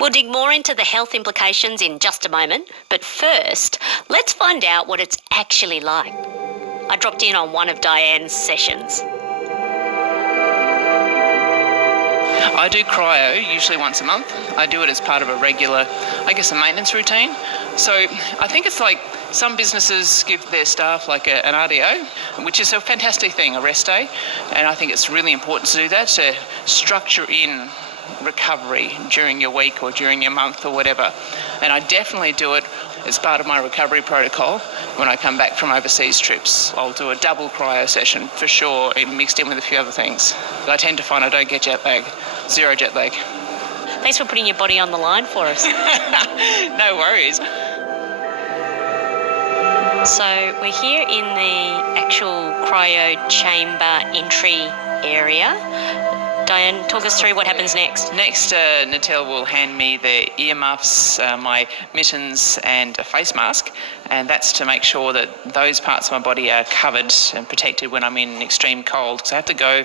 We'll dig more into the health implications in just a moment, but first, let's find out what it's actually like. I dropped in on one of Diane's sessions. I do cryo usually once a month. I do it as part of a regular, a maintenance routine. So I think it's like some businesses give their staff like an RDO, which is a fantastic thing, a rest day. And I think it's really important to do that, to structure in recovery during your week or during your month or whatever. And I definitely do it as part of my recovery protocol when I come back from overseas trips. I'll do a double cryo session for sure, mixed in with a few other things. But I tend to find I don't get jet lag, zero jet lag. Thanks for putting your body on the line for us. No worries. So we're here in the actual cryo chamber entry area. Diane, talk us through what happens next. Next, Natel will hand me the earmuffs, my mittens and a face mask and that's to make sure that those parts of my body are covered and protected when I'm in extreme cold. So I have to go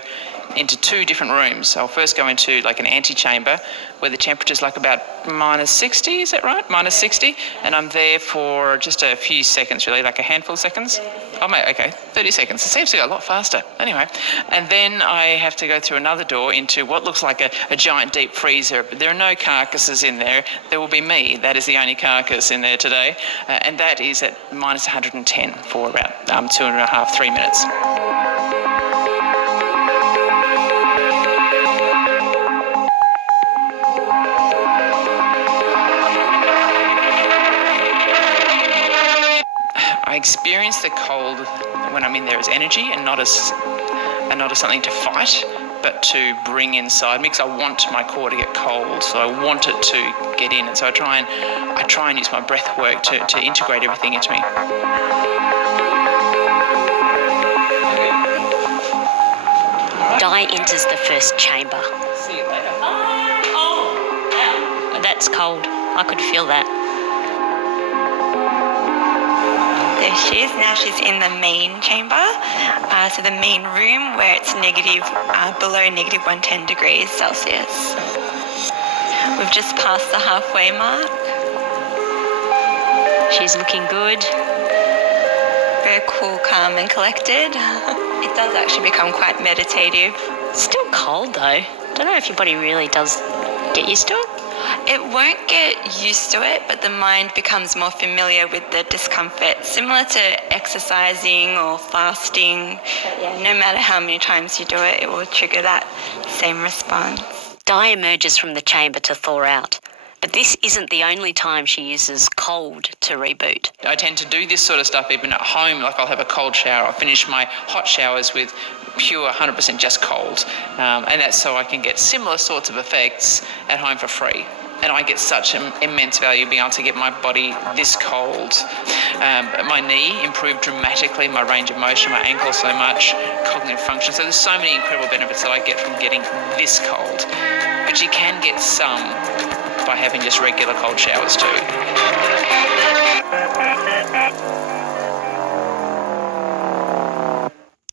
into 2 different rooms. I'll first go into like an antechamber where the temperature's like about -60, is that right? -60, and I'm there for just a few seconds, really, like a handful of seconds. Oh, mate, okay, 30 seconds. It seems to go a lot faster. Anyway, and then I have to go through another door into what looks like a giant deep freezer. But there are no carcasses in there. There will be me. That is the only carcass in there today, and that is at -110 for about 2.5, 3 minutes. I experience the cold when I'm in there as energy and not as something to fight, but to bring inside me, because I want my core to get cold, so I want it to get in, and so I try and use my breath work to integrate everything into me. Di enters the first chamber. See you later. That's cold. I could feel that. There she is. Now she's in the main chamber, so the main room where it's below -110 degrees Celsius. We've just passed the halfway mark. She's looking good. Very cool, calm and collected. It does actually become quite meditative. Still cold though. Don't know if your body really does get used to it. It won't get used to it, but the mind becomes more familiar with the discomfort, similar to exercising or fasting. No matter how many times you do it, it will trigger that same response. Di emerges from the chamber to thaw out. But this isn't the only time she uses cold to reboot. I tend to do this sort of stuff even at home, like I'll have a cold shower. I'll finish my hot showers with pure 100% just cold. And that's so I can get similar sorts of effects at home for free. And I get such immense value being able to get my body this cold. My knee improved dramatically, my range of motion, my ankle so much, cognitive function. So there's so many incredible benefits that I get from getting this cold. But you can get some by having just regular cold showers too.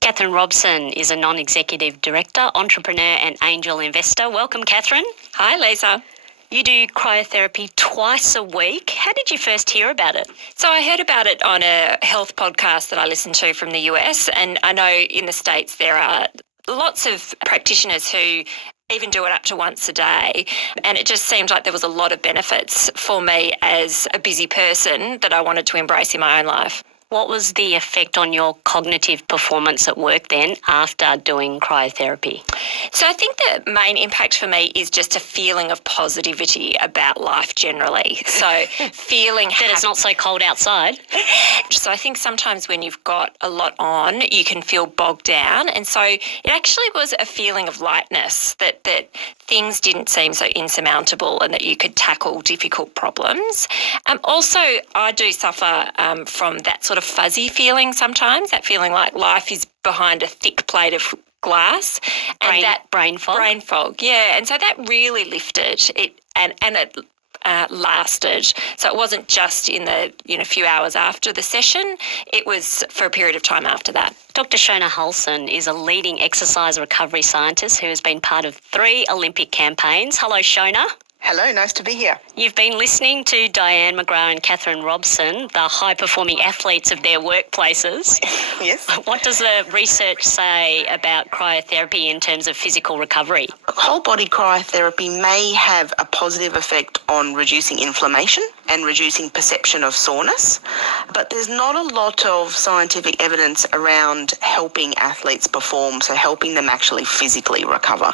Catherine Robson is a non-executive director, entrepreneur and angel investor. Welcome, Catherine. Hi, Lisa. You do cryotherapy twice a week. How did you first hear about it? So I heard about it on a health podcast that I listened to from the US, and I know in the States there are lots of practitioners who even do it up to once a day, and it just seemed like there was a lot of benefits for me as a busy person that I wanted to embrace in my own life. What was the effect on your cognitive performance at work then after doing cryotherapy? So I think the main impact for me is just a feeling of positivity about life generally. So feeling that it's not so cold outside. So I think sometimes when you've got a lot on, you can feel bogged down. And so it actually was a feeling of lightness, that things didn't seem so insurmountable and that you could tackle difficult problems. Also, I do suffer from that sort of fuzzy feeling sometimes, that feeling like life is behind a thick plate of glass. And brain fog? Brain fog, yeah. And so that really lifted it, and it lasted. So it wasn't just in the few hours after the session, it was for a period of time after that. Dr. Shona Hulson is a leading exercise recovery scientist who has been part of 3 Olympic campaigns. Hello, Shona. Hello, nice to be here. You've been listening to Diane McGrath and Catherine Robson, the high-performing athletes of their workplaces. Yes. What does the research say about cryotherapy in terms of physical recovery? Whole-body cryotherapy may have a positive effect on reducing inflammation and reducing perception of soreness, but there's not a lot of scientific evidence around helping athletes perform, so helping them actually physically recover.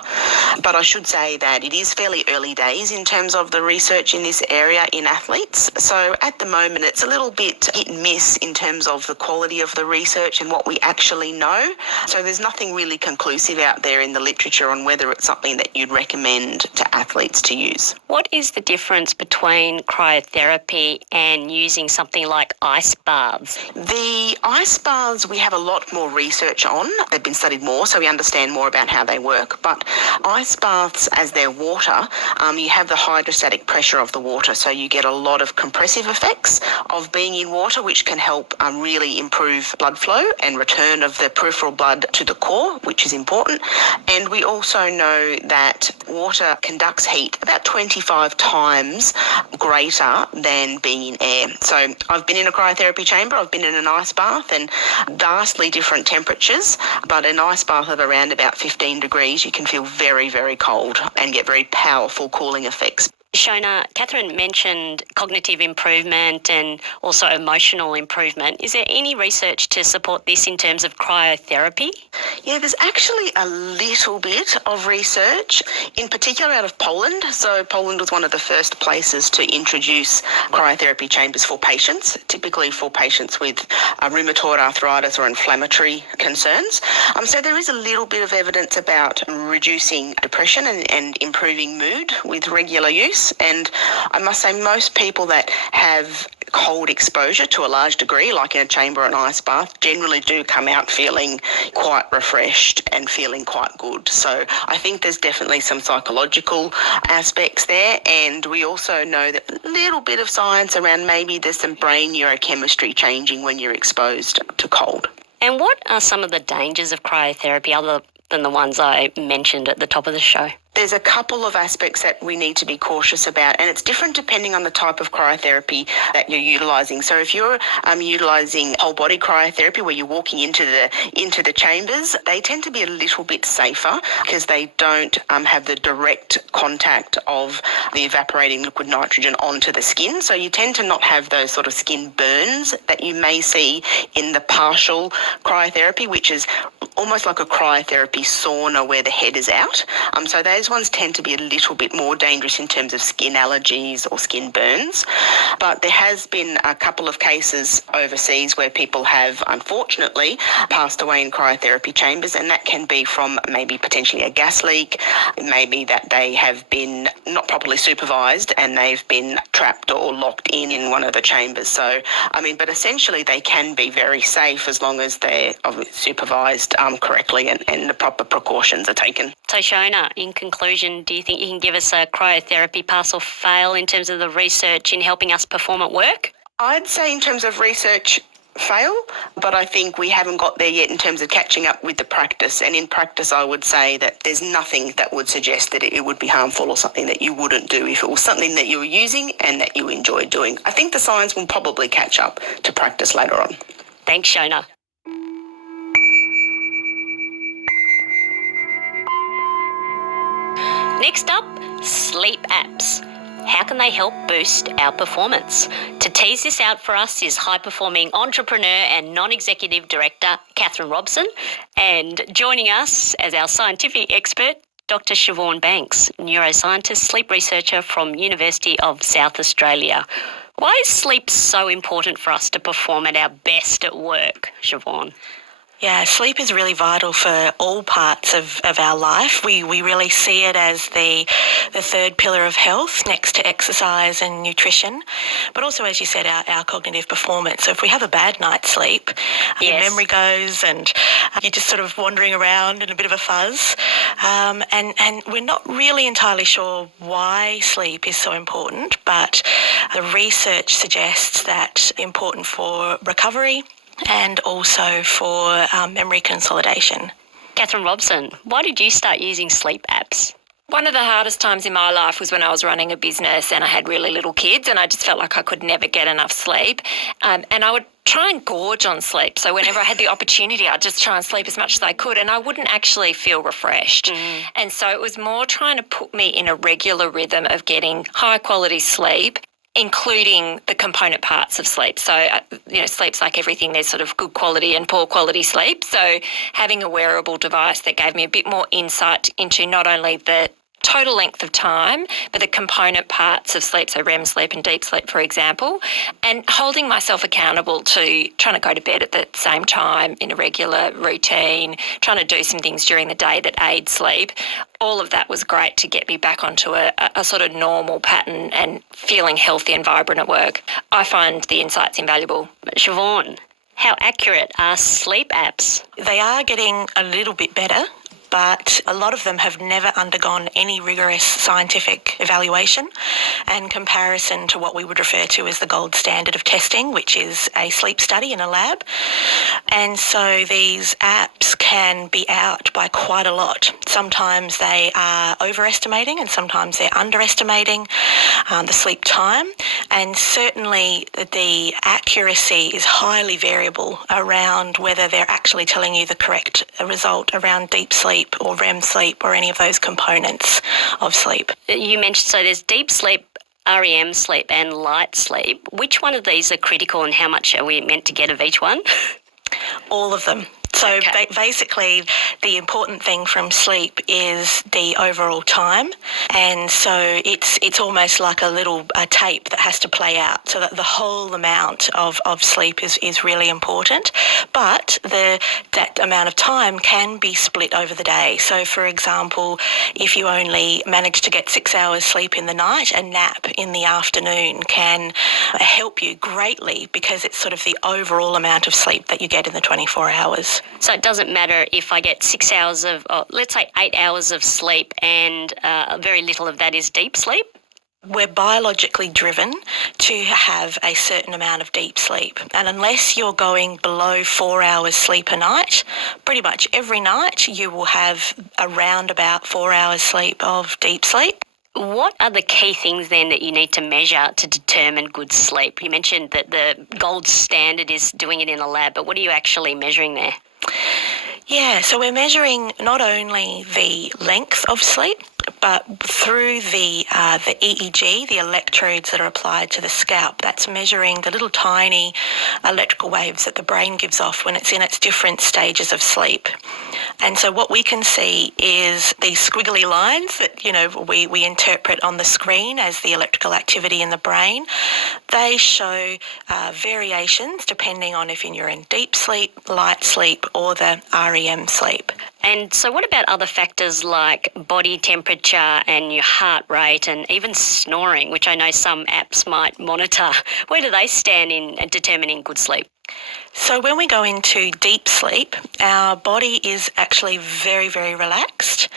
But I should say that it is fairly early days in terms of the research in this area in athletes. So at the moment, it's a little bit hit and miss in terms of the quality of the research and what we actually know. So there's nothing really conclusive out there in the literature on whether it's something that you'd recommend to athletes to use. What is the difference between cryotherapy and using something like ice baths? The ice baths we have a lot more research on. They've been studied more, so we understand more about how they work. But ice baths, as they're water, you have have the hydrostatic pressure of the water, so you get a lot of compressive effects of being in water, which can help really improve blood flow and return of the peripheral blood to the core, which is important. And we also know that water conducts heat about 25 times greater than being in air. So I've been in a cryotherapy chamber, I've been in an ice bath, and vastly different temperatures, but an ice bath of around about 15 degrees, you can feel very, very cold and get very powerful cooling effects. Shona, Catherine mentioned cognitive improvement and also emotional improvement. Is there any research to support this in terms of cryotherapy? Yeah, there's actually a little bit of research, in particular out of Poland. So Poland was one of the first places to introduce cryotherapy chambers for patients, typically for patients with rheumatoid arthritis or inflammatory concerns. So there is a little bit of evidence about reducing depression and improving mood with regular use. And I must say most people that have cold exposure to a large degree, like in a chamber or an ice bath, generally do come out feeling quite refreshed and feeling quite good. So I think there's definitely some psychological aspects there. And we also know that a little bit of science around maybe there's some brain neurochemistry changing when you're exposed to cold. And what are some of the dangers of cryotherapy other than the ones I mentioned at the top of the show? There's a couple of aspects that we need to be cautious about, and it's different depending on the type of cryotherapy that you're utilising. So if you're utilising whole body cryotherapy where you're walking into the chambers, they tend to be a little bit safer because they don't have the direct contact of the evaporating liquid nitrogen onto the skin. So you tend to not have those sort of skin burns that you may see in the partial cryotherapy, which is almost like a cryotherapy sauna where the head is out. So those ones tend to be a little bit more dangerous in terms of skin allergies or skin burns. But there has been a couple of cases overseas where people have unfortunately passed away in cryotherapy chambers, and that can be from maybe potentially a gas leak, maybe that they have been not properly supervised and they've been trapped or locked in one of the chambers. So, but essentially they can be very safe as long as they're supervised correctly and the proper precautions are taken. So Shona, in conclusion, do you think you can give us a cryotherapy pass or fail in terms of the research in helping us perform at work? I'd say in terms of research, fail, but I think we haven't got there yet in terms of catching up with the practice. And in practice, I would say that there's nothing that would suggest that it would be harmful or something that you wouldn't do if it was something that you were using and that you enjoy doing. I think the science will probably catch up to practice later on. Thanks, Shona. Next up, sleep apps. How can they help boost our performance? To tease this out for us is high-performing entrepreneur and non-executive director, Catherine Robson, and joining us as our scientific expert, Dr. Siobhan Banks, neuroscientist, sleep researcher from University of South Australia. Why is sleep so important for us to perform at our best at work, Siobhan? Yeah, sleep is really vital for all parts of our life. We really see it as the third pillar of health next to exercise and nutrition, but also, as you said, our cognitive performance. So if we have a bad night's sleep, your memory goes and you're just sort of wandering around in a bit of a fuzz. And we're not really entirely sure why sleep is so important, but the research suggests that it's important for recovery and also for memory consolidation. Catherine Robson, why did you start using sleep apps? One of the hardest times in my life was when I was running a business and I had really little kids and I just felt like I could never get enough sleep. And I would try and gorge on sleep. So whenever I had the opportunity, I'd just try and sleep as much as I could and I wouldn't actually feel refreshed. And so it was more trying to put me in a regular rhythm of getting high quality sleep, including the component parts of sleep. So, sleep's like everything. There's sort of good quality and poor quality sleep. So having a wearable device that gave me a bit more insight into not only the total length of time, but the component parts of sleep, so REM sleep and deep sleep, for example, and holding myself accountable to trying to go to bed at the same time in a regular routine, trying to do some things during the day that aid sleep. All of that was great to get me back onto a sort of normal pattern and feeling healthy and vibrant at work. I find the insights invaluable. Siobhan, how accurate are sleep apps? They are getting a little bit better, but a lot of them have never undergone any rigorous scientific evaluation and comparison to what we would refer to as the gold standard of testing, which is a sleep study in a lab. And so these apps can be out by quite a lot. Sometimes they are overestimating and sometimes they're underestimating the sleep time. And certainly the accuracy is highly variable around whether they're actually telling you the correct result around deep sleep or REM sleep or any of those components of sleep. You mentioned, so there's deep sleep, REM sleep and light sleep. Which one of these are critical and how much are we meant to get of each one? All of them. So basically, the important thing from sleep is the overall time, and so it's almost like a little tape that has to play out, so that the whole amount of sleep is really important. But that amount of time can be split over the day. So, for example, if you only manage to get 6 hours sleep in the night, a nap in the afternoon can help you greatly because it's sort of the overall amount of sleep that you get in the 24 hours. So it doesn't matter if I get 6 hours of, let's say 8 hours of sleep and very little of that is deep sleep? We're biologically driven to have a certain amount of deep sleep. And unless you're going below 4 hours sleep a night, pretty much every night you will have around about 4 hours sleep of deep sleep. What are the key things then that you need to measure to determine good sleep? You mentioned that the gold standard is doing it in a lab, but what are you actually measuring there? Yeah, so we're measuring not only the length of sleep, but through the EEG, the electrodes that are applied to the scalp, that's measuring the little tiny electrical waves that the brain gives off when it's in its different stages of sleep. And so what we can see is these squiggly lines that, we interpret on the screen as the electrical activity in the brain. They show variations depending on if you're in deep sleep, light sleep, or the REM sleep. And so what about other factors like body temperature and your heart rate and even snoring, which I know some apps might monitor? Where do they stand in determining good sleep? So when we go into deep sleep, our body is actually very, very relaxed.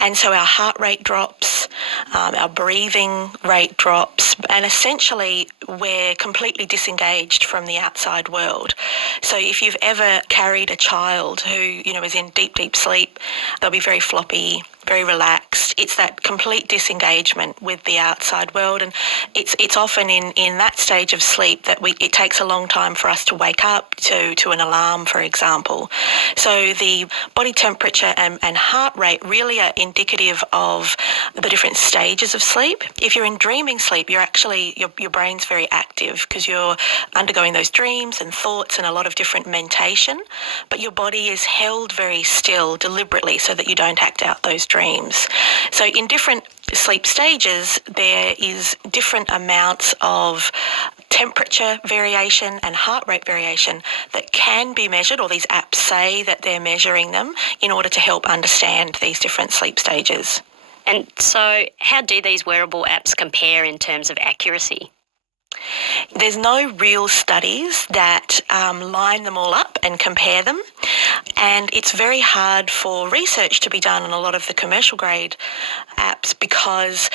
And so our heart rate drops, our breathing rate drops, and essentially we're completely disengaged from the outside world. So if you've ever carried a child who, is in deep, deep sleep, they'll be very floppy, very relaxed. It's that complete disengagement with the outside world, and it's often in that stage of sleep that it takes a long time for us to wake up to an alarm, for example. So the body temperature and heart rate really are indicative of the different stages of sleep. If you're in dreaming sleep, you're actually, your brain's very active because you're undergoing those dreams and thoughts and a lot of different mentation, but your body is held very still deliberately so that you don't act out those dreams. So in different sleep stages, there is different amounts of temperature variation and heart rate variation that can be measured, or these apps say that they're measuring them in order to help understand these different sleep stages. And so how do these wearable apps compare in terms of accuracy? There's no real studies that line them all up and compare them, and it's very hard for research to be done on a lot of the commercial grade apps because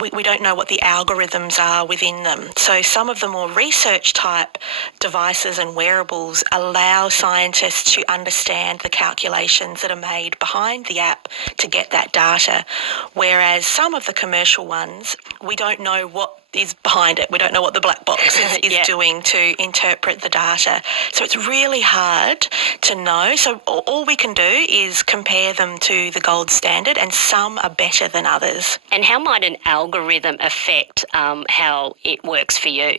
we don't know what the algorithms are within them. So some of the more research type devices and wearables allow scientists to understand the calculations that are made behind the app to get that data, whereas some of the commercial ones, we don't know what is behind it. We don't know what the black box is doing to interpret the data. So it's really hard to know. So all we can do is compare them to the gold standard, and some are better than others. And how might an algorithm affect how it works for you?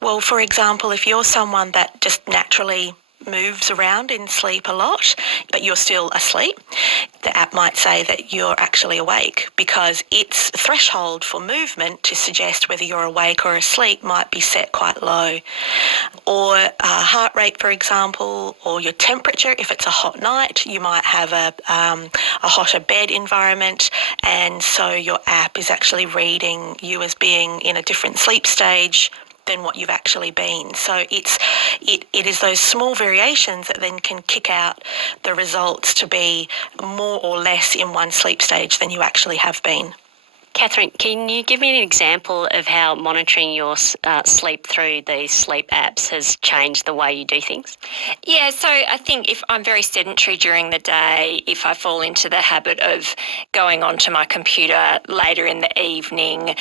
Well, for example, if you're someone that just naturally moves around in sleep a lot, but you're still asleep, the app might say that you're actually awake because its threshold for movement to suggest whether you're awake or asleep might be set quite low. Or heart rate, for example, or your temperature. If it's a hot night, you might have a hotter bed environment, and so your app is actually reading you as being in a different sleep stage than what you've actually been. So it is those small variations that then can kick out the results to be more or less in one sleep stage than you actually have been. Catherine, can you give me an example of how monitoring your sleep through these sleep apps has changed the way you do things? Yeah, so I think if I'm very sedentary during the day, if I fall into the habit of going onto my computer later in the evening,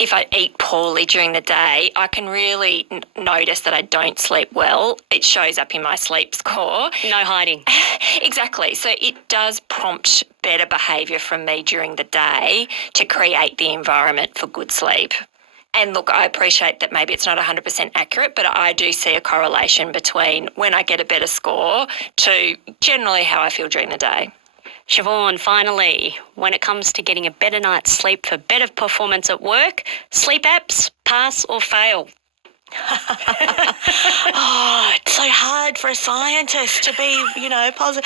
if I eat poorly during the day, I can really notice that I don't sleep well. It shows up in my sleep score. No hiding. Exactly. So it does prompt better behaviour from me during the day to create the environment for good sleep. And look, I appreciate that maybe it's not 100% accurate, but I do see a correlation between when I get a better score to generally how I feel during the day. Siobhan, finally, when it comes to getting a better night's sleep for better performance at work, sleep apps, pass or fail? Oh, it's so hard for a scientist to be, positive.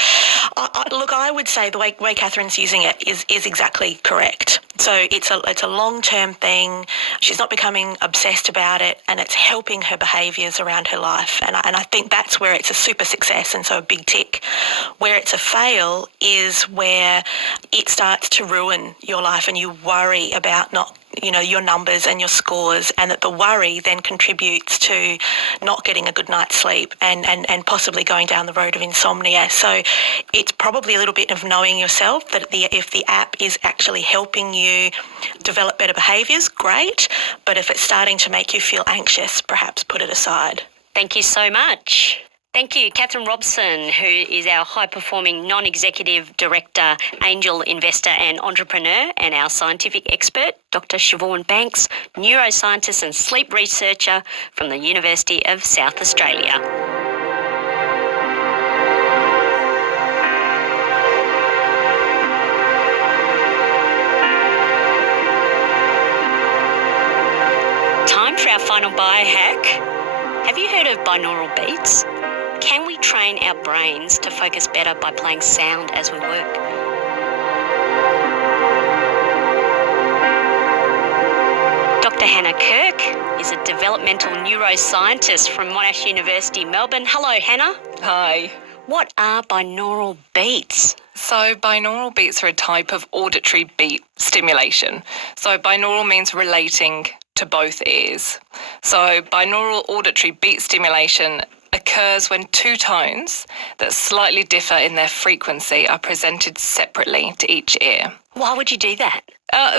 Look, I would say the way Catherine's using it is exactly correct. So it's a long-term thing. She's not becoming obsessed about it, and it's helping her behaviours around her life. And I think that's where it's a super success, and so a big tick. Where it's a fail is where it starts to ruin your life, and you worry about not your numbers and your scores, and that the worry then contributes to not getting a good night's sleep and possibly going down the road of insomnia. So it's probably a little bit of knowing yourself that if the app is actually helping you develop better behaviours, great. But if it's starting to make you feel anxious, perhaps put it aside. Thank you so much. Thank you, Catherine Robson, who is our high-performing non-executive director, angel investor and entrepreneur, and our scientific expert, Dr. Siobhan Banks, neuroscientist and sleep researcher from the University of South Australia. Time for our final biohack. Have you heard of binaural beats? Can we train our brains to focus better by playing sound as we work? Dr. Hannah Kirk is a developmental neuroscientist from Monash University, Melbourne. Hello, Hannah. Hi. What are binaural beats? So binaural beats are a type of auditory beat stimulation. So binaural means relating to both ears. So binaural auditory beat stimulation occurs when two tones that slightly differ in their frequency are presented separately to each ear. Why would you do that?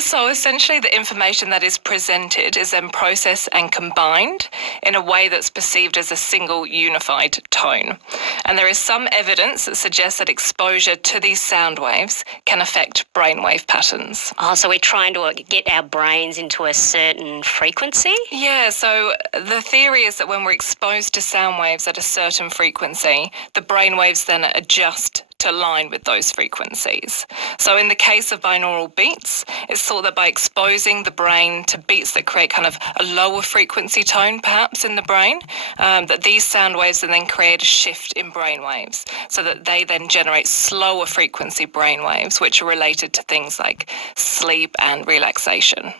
So essentially the information that is presented is then processed and combined in a way that's perceived as a single unified tone. And there is some evidence that suggests that exposure to these sound waves can affect brainwave patterns. Oh, so we're trying to get our brains into a certain frequency? Yeah, so the theory is that when we're exposed to sound waves at a certain frequency, the brainwaves then adjust to align with those frequencies. So in the case of binaural beats, it's thought that by exposing the brain to beats that create kind of a lower frequency tone perhaps in the brain, that these sound waves then create a shift in brain waves so that they then generate slower frequency brain waves, which are related to things like sleep and relaxation.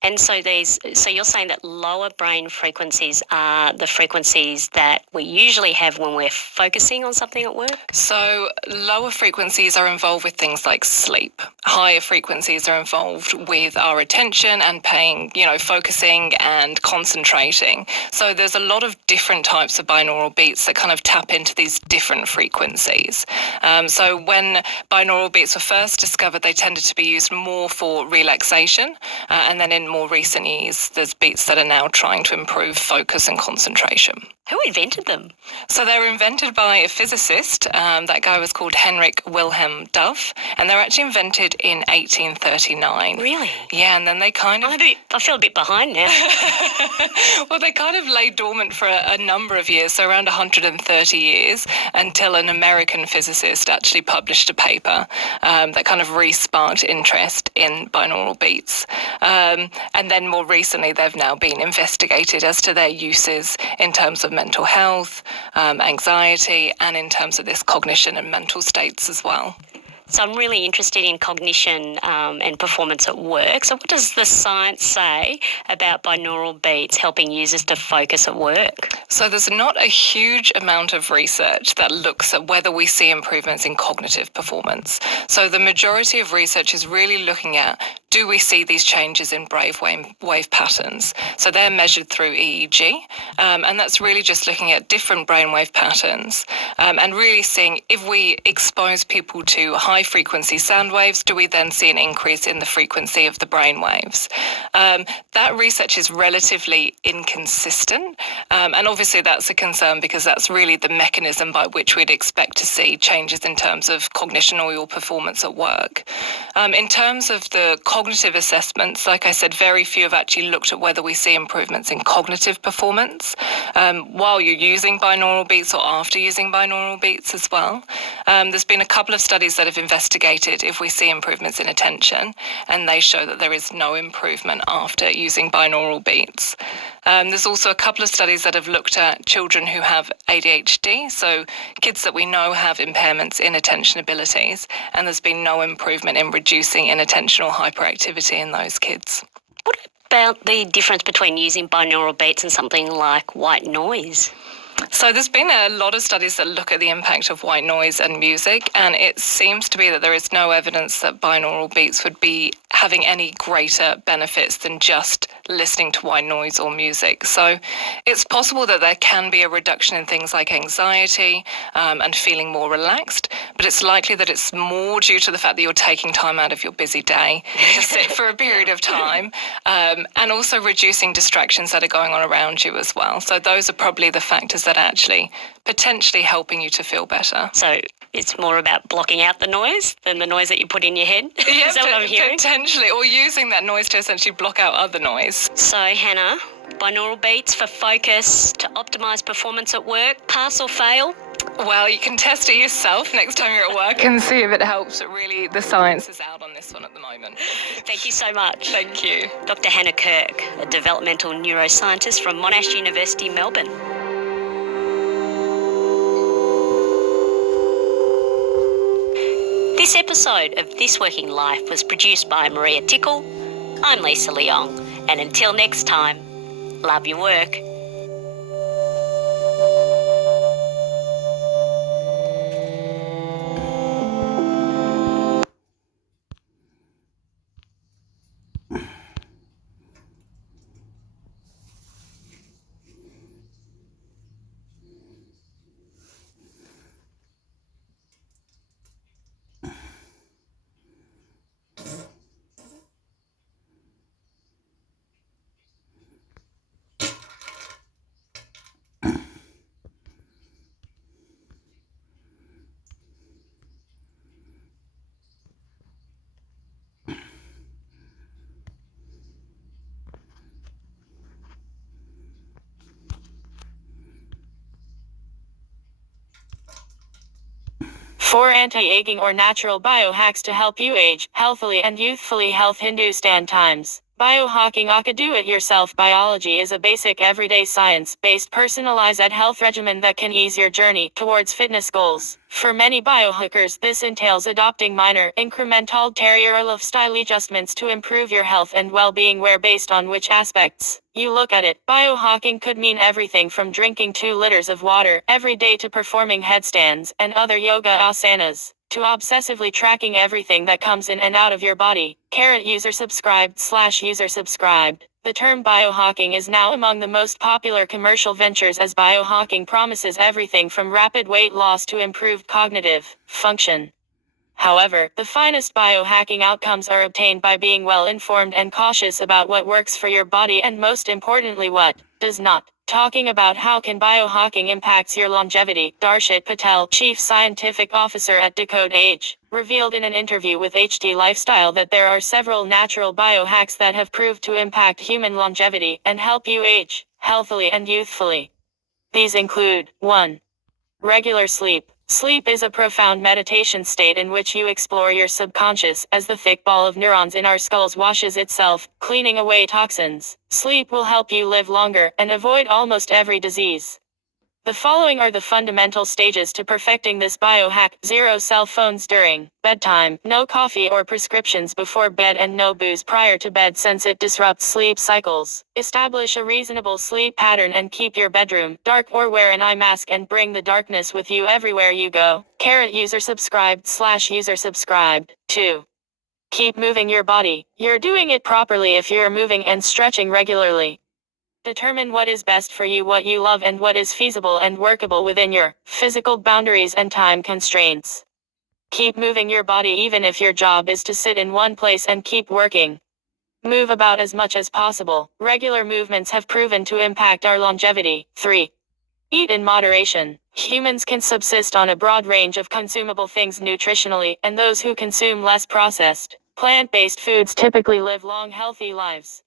And so you're saying that lower brain frequencies are the frequencies that we usually have when we're focusing on something at work? So lower frequencies are involved with things like sleep. Higher frequencies are involved with our attention and focusing and concentrating. So there's a lot of different types of binaural beats that kind of tap into these different frequencies. So when binaural beats were first discovered, they tended to be used more for relaxation, and then in more recent years, there's beats that are now trying to improve focus and concentration. Who invented them? So they were invented by a physicist. That guy was called Henrik Wilhelm Dove, and they were actually invented in 1839. Really? Yeah, and then they kind of... I feel a bit behind now. Well, they kind of lay dormant for a number of years, so around 130 years, until an American physicist actually published a paper that kind of re-sparked interest in binaural beats. And then more recently, they've now been investigated as to their uses in terms of mental health, anxiety, and in terms of this cognition and mental states as well. So I'm really interested in cognition and performance at work. So what does the science say about binaural beats helping users to focus at work? So there's not a huge amount of research that looks at whether we see improvements in cognitive performance. So the majority of research is really looking at, do we see these changes in brainwave patterns? So they're measured through EEG, and that's really just looking at different brainwave patterns and really seeing if we expose people to high-frequency sound waves, do we then see an increase in the frequency of the brainwaves? That research is relatively inconsistent, and obviously that's a concern because that's really the mechanism by which we'd expect to see changes in terms of cognition or your performance at work. In terms of the cognitive assessments, like I said, very few have actually looked at whether we see improvements in cognitive performance while you're using binaural beats or after using binaural beats as well. There's been a couple of studies that have investigated if we see improvements in attention, and they show that there is no improvement after using binaural beats. There's also a couple of studies that have looked at children who have ADHD, so kids that we know have impairments in attention abilities, and there's been no improvement in reducing inattention or hyperactivity in those kids. What about the difference between using binaural beats and something like white noise? So there's been a lot of studies that look at the impact of white noise and music, and it seems to be that there is no evidence that binaural beats would be having any greater benefits than just listening to white noise or music. So it's possible that there can be a reduction in things like anxiety and feeling more relaxed, but it's likely that it's more due to the fact that you're taking time out of your busy day to sit for a period of time, and also reducing distractions that are going on around you as well. So those are probably the factors that are actually potentially helping you to feel better. So it's more about blocking out the noise than the noise that you put in your head? Yeah, Is that what I'm hearing? potentially, or using that noise to essentially block out other noise. So, Hannah, binaural beats for focus to optimise performance at work, pass or fail? Well, you can test it yourself next time you're at work and see if it helps. But really, the science is out on this one at the moment. Thank you so much. Thank you. Dr. Hannah Kirk, a developmental neuroscientist from Monash University, Melbourne. This episode of This Working Life was produced by Maria Tickle. I'm Lisa Leong, and until next time, love your work. Four anti-aging or natural biohacks to help you age healthily and youthfully. Health Hindustan Times. Biohacking aka do-it-yourself biology is a basic everyday science-based personalized health regimen that can ease your journey towards fitness goals. For many biohackers, this entails adopting minor, incremental or lifestyle adjustments to improve your health and well-being where based on which aspects you look at it. Biohacking could mean everything from drinking 2 liters of water every day to performing headstands and other yoga asanas, to obsessively tracking everything that comes in and out of your body. User subscribed /user subscribed. The term biohacking is now among the most popular commercial ventures as biohacking promises everything from rapid weight loss to improved cognitive function. However, the finest biohacking outcomes are obtained by being well informed and cautious about what works for your body and most importantly what does not. Talking about how can biohacking impacts your longevity, Darshit Patel, Chief Scientific Officer at Decode Age, revealed in an interview with HD Lifestyle that there are several natural biohacks that have proved to impact human longevity and help you age healthily and youthfully. These include 1. Regular sleep. Sleep is a profound meditation state in which you explore your subconscious as the thick ball of neurons in our skulls washes itself, cleaning away toxins. Sleep will help you live longer and avoid almost every disease. The following are the fundamental stages to perfecting this biohack. 0 cell phones during bedtime, no coffee or prescriptions before bed, and no booze prior to bed since it disrupts sleep cycles. Establish a reasonable sleep pattern and keep your bedroom dark, or wear an eye mask and bring the darkness with you everywhere you go. User subscribed/user subscribed. 2. Keep moving your body. You're doing it properly if you're moving and stretching regularly. Determine what is best for you, what you love, and what is feasible and workable within your physical boundaries and time constraints. Keep moving your body even if your job is to sit in one place, and keep working. Move about as much as possible. Regular movements have proven to impact our longevity. 3. Eat in moderation. Humans can subsist on a broad range of consumable things nutritionally, and those who consume less processed, plant-based foods typically live long, healthy lives.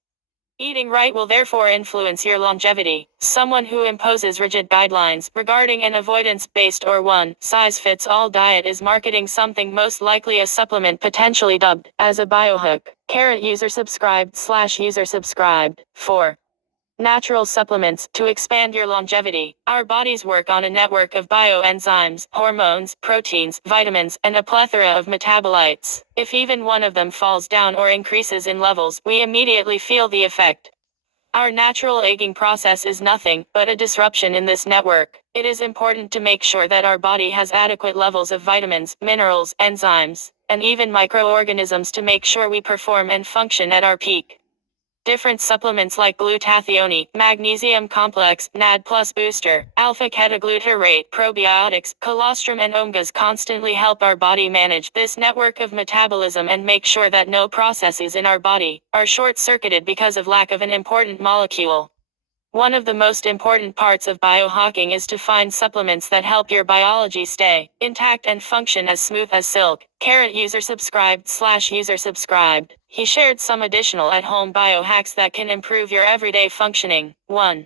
Eating right will therefore influence your longevity. Someone who imposes rigid guidelines regarding an avoidance-based or one-size-fits-all diet is marketing something, most likely a supplement potentially dubbed as a biohook. User subscribed/user subscribed. 4. Natural supplements. To expand your longevity, our bodies work on a network of bioenzymes, hormones, proteins, vitamins, and a plethora of metabolites. If even one of them falls down or increases in levels, we immediately feel the effect. Our natural aging process is nothing but a disruption in this network. It is important to make sure that our body has adequate levels of vitamins, minerals, enzymes, and even microorganisms to make sure we perform and function at our peak. Different supplements like glutathione, magnesium complex, NAD plus booster, alpha-ketoglutarate, probiotics, colostrum, and omegas constantly help our body manage this network of metabolism and make sure that no processes in our body are short-circuited because of lack of an important molecule. One of the most important parts of biohacking is to find supplements that help your biology stay intact and function as smooth as silk. User subscribed/user subscribed. He shared some additional at-home biohacks that can improve your everyday functioning. 1.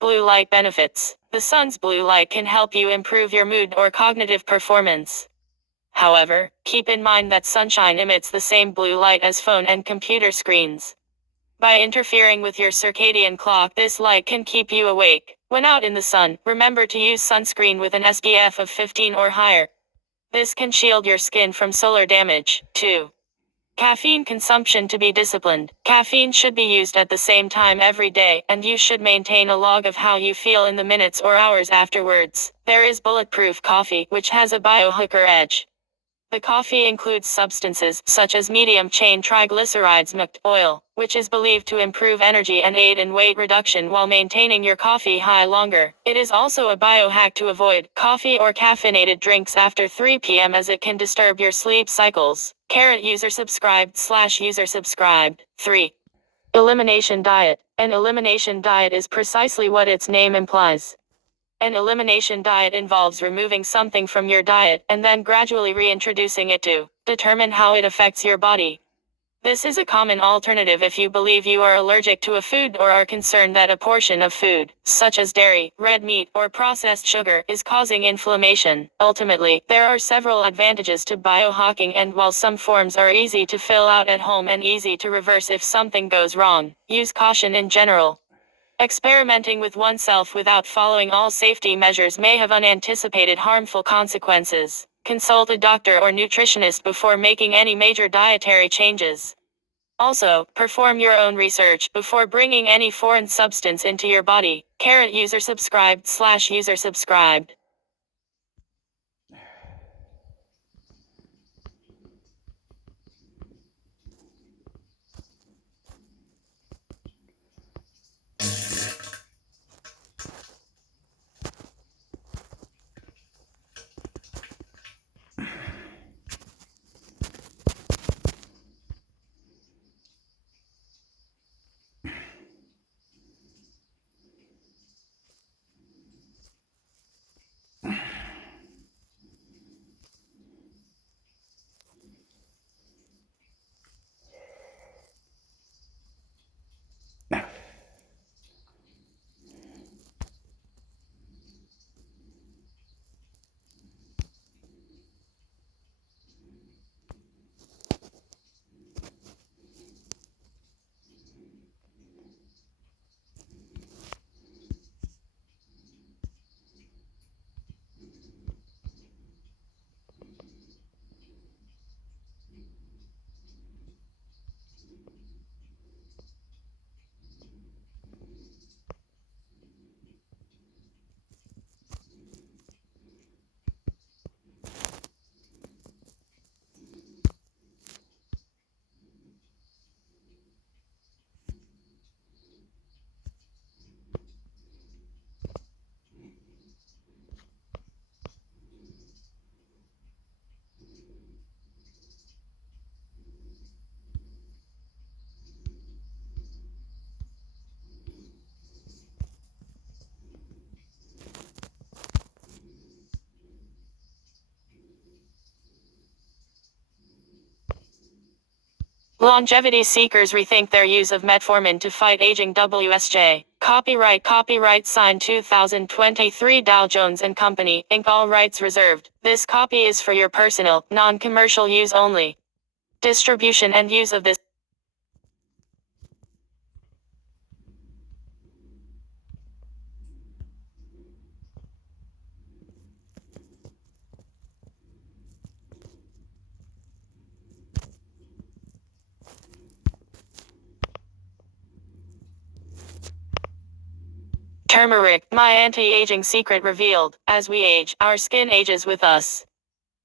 Blue light benefits. The sun's blue light can help you improve your mood or cognitive performance. However, keep in mind that sunshine emits the same blue light as phone and computer screens. By interfering with your circadian clock, this light can keep you awake. When out in the sun, remember to use sunscreen with an SPF of 15 or higher. This can shield your skin from solar damage. 2. Caffeine consumption. To be disciplined, caffeine should be used at the same time every day, and you should maintain a log of how you feel in the minutes or hours afterwards. There is bulletproof coffee, which has a biohooker edge. The coffee includes substances such as medium-chain triglycerides MCT oil, which is believed to improve energy and aid in weight reduction while maintaining your coffee high longer. It is also a biohack to avoid coffee or caffeinated drinks after 3 p.m. as it can disturb your sleep cycles. User subscribed/user subscribed. 3. Elimination diet. An elimination diet is precisely what its name implies. An elimination diet involves removing something from your diet and then gradually reintroducing it to determine how it affects your body. This is a common alternative if you believe you are allergic to a food or are concerned that a portion of food, such as dairy, red meat, or processed sugar, is causing inflammation. Ultimately, there are several advantages to biohacking, and while some forms are easy to fill out at home and easy to reverse if something goes wrong, use caution in general. Experimenting with oneself without following all safety measures may have unanticipated harmful consequences. Consult a doctor or nutritionist before making any major dietary changes. Also, perform your own research before bringing any foreign substance into your body. User subscribed/user subscribed. Longevity seekers rethink their use of metformin to fight aging. WSJ. Copyright signed 2023 Dow Jones and Company, Inc. All rights reserved. This copy is for your personal, non-commercial use only. Distribution and use of this turmeric, my anti-aging secret revealed. As we age, our skin ages with us.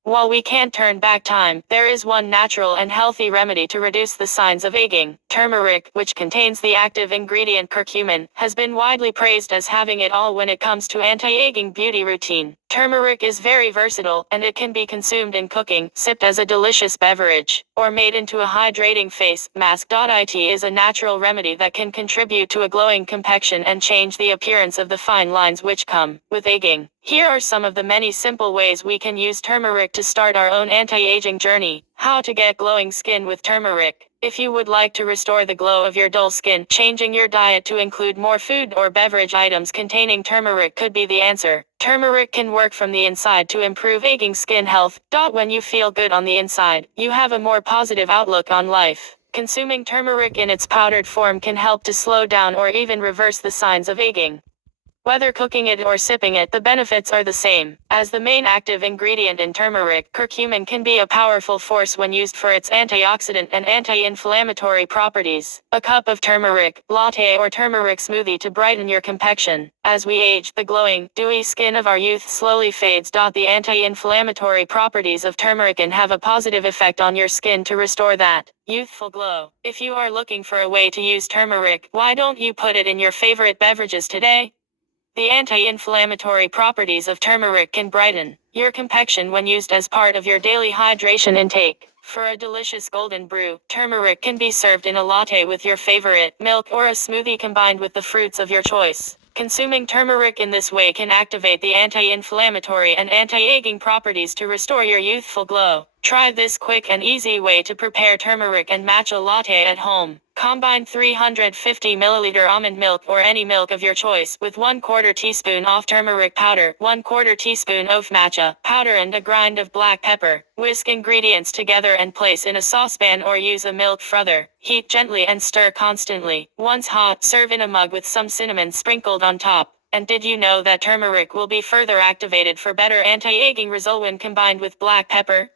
While we can't turn back time, there is one natural and healthy remedy to reduce the signs of aging. Turmeric, which contains the active ingredient curcumin, has been widely praised as having it all when it comes to anti-aging beauty routine. Turmeric is very versatile, and it can be consumed in cooking, sipped as a delicious beverage, or made into a hydrating face mask. It is a natural remedy that can contribute to a glowing complexion and change the appearance of the fine lines which come with aging. Here are some of the many simple ways we can use turmeric to start our own anti-aging journey. How to get glowing skin with turmeric. If you would like to restore the glow of your dull skin, changing your diet to include more food or beverage items containing turmeric could be the answer. Turmeric can work from the inside to improve aging skin health. When you feel good on the inside, you have a more positive outlook on life. Consuming turmeric in its powdered form can help to slow down or even reverse the signs of aging. Whether cooking it or sipping it, the benefits are the same. As the main active ingredient in turmeric, curcumin can be a powerful force when used for its antioxidant and anti-inflammatory properties. A cup of turmeric latte or turmeric smoothie to brighten your complexion. As we age, the glowing, dewy skin of our youth slowly fades. The anti-inflammatory properties of turmeric can have a positive effect on your skin to restore that youthful glow. If you are looking for a way to use turmeric, why don't you put it in your favorite beverages today? The anti-inflammatory properties of turmeric can brighten your complexion when used as part of your daily hydration intake. For a delicious golden brew, turmeric can be served in a latte with your favorite milk or a smoothie combined with the fruits of your choice. Consuming turmeric in this way can activate the anti-inflammatory and anti-aging properties to restore your youthful glow. Try this quick and easy way to prepare turmeric and matcha latte at home. Combine 350 ml almond milk or any milk of your choice with 1/4 teaspoon of turmeric powder, 1/4 teaspoon of matcha powder and a grind of black pepper. Whisk ingredients together and place in a saucepan or use a milk frother. Heat gently and stir constantly. Once hot, serve in a mug with some cinnamon sprinkled on top. And did you know that turmeric will be further activated for better anti-aging result when combined with black pepper?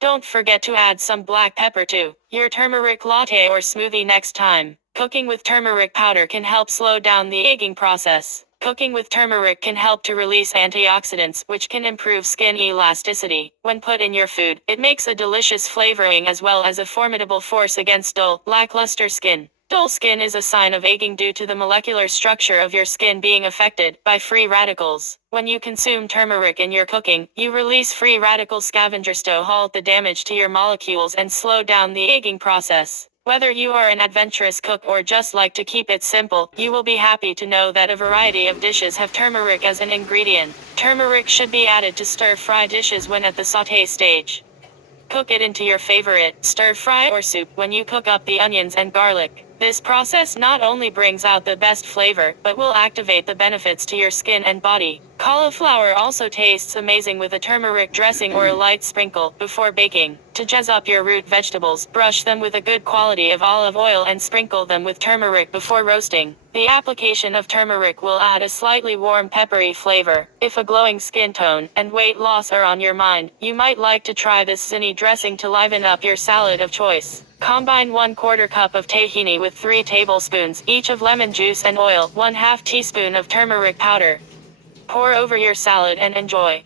Don't forget to add some black pepper to your turmeric latte or smoothie next time. Cooking with turmeric powder can help slow down the aging process. Cooking with turmeric can help to release antioxidants, which can improve skin elasticity. When put in your food, it makes a delicious flavoring as well as a formidable force against dull, lackluster skin. Dull skin is a sign of aging due to the molecular structure of your skin being affected by free radicals. When you consume turmeric in your cooking, you release free radical scavengers to halt the damage to your molecules and slow down the aging process. Whether you are an adventurous cook or just like to keep it simple, you will be happy to know that a variety of dishes have turmeric as an ingredient. Turmeric should be added to stir-fry dishes when at the sauté stage. Cook it into your favorite stir-fry or soup when you cook up the onions and garlic. This process not only brings out the best flavor, but will activate the benefits to your skin and body. Cauliflower also tastes amazing with a turmeric dressing or a light sprinkle before baking. To jazz up your root vegetables, brush them with a good quality of olive oil and sprinkle them with turmeric before roasting. The application of turmeric will add a slightly warm peppery flavor. If a glowing skin tone and weight loss are on your mind, you might like to try this zinni dressing to liven up your salad of choice. Combine 1/4 cup of tahini with 3 tablespoons each of lemon juice and oil, 1/2 teaspoon of turmeric powder. Pour over your salad and enjoy.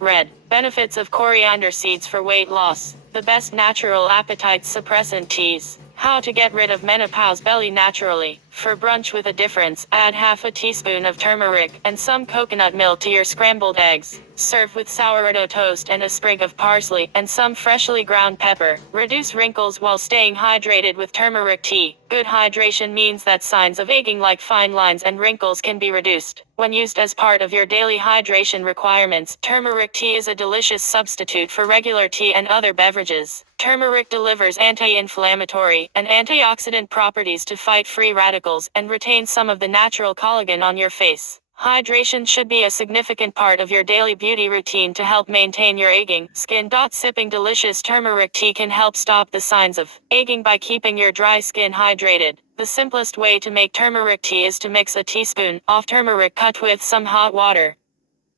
Red. Benefits of coriander seeds for weight loss. The best natural appetite suppressant teas. How to get rid of menopause belly naturally. For brunch with a difference, add half a teaspoon of turmeric and some coconut milk to your scrambled eggs. Serve with sourdough toast and a sprig of parsley and some freshly ground pepper. Reduce wrinkles while staying hydrated with turmeric tea. Good hydration means that signs of aging like fine lines and wrinkles can be reduced. When used as part of your daily hydration requirements, turmeric tea is a delicious substitute for regular tea and other beverages. Turmeric delivers anti-inflammatory and antioxidant properties to fight free radicals and retain some of the natural collagen on your face. Hydration should be a significant part of your daily beauty routine to help maintain your aging skin. Sipping delicious turmeric tea can help stop the signs of aging by keeping your dry skin hydrated. The simplest way to make turmeric tea is to mix a teaspoon of turmeric cut with some hot water.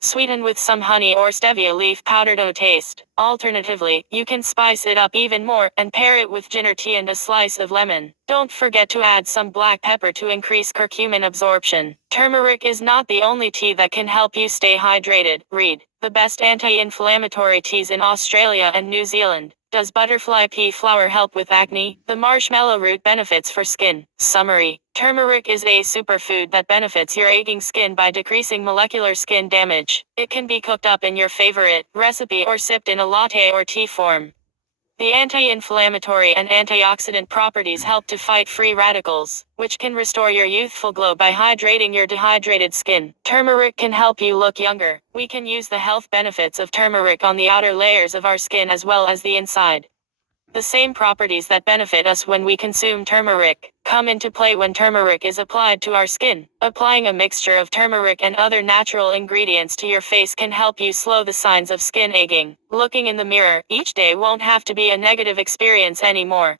Sweeten with some honey or stevia leaf powder to taste. Alternatively, you can spice it up even more and pair it with ginger tea and a slice of lemon. Don't forget to add some black pepper to increase curcumin absorption. Turmeric is not the only tea that can help you stay hydrated. Read the best anti-inflammatory teas in Australia and New Zealand. Does butterfly pea flower help with acne? The marshmallow root benefits for skin. Summary. Turmeric is a superfood that benefits your aging skin by decreasing molecular skin damage. It can be cooked up in your favorite recipe or sipped in a latte or tea form. The anti-inflammatory and antioxidant properties help to fight free radicals, which can restore your youthful glow by hydrating your dehydrated skin. Turmeric can help you look younger. We can use the health benefits of turmeric on the outer layers of our skin as well as the inside. The same properties that benefit us when we consume turmeric come into play when turmeric is applied to our skin. Applying a mixture of turmeric and other natural ingredients to your face can help you slow the signs of skin aging. Looking in the mirror each day won't have to be a negative experience anymore.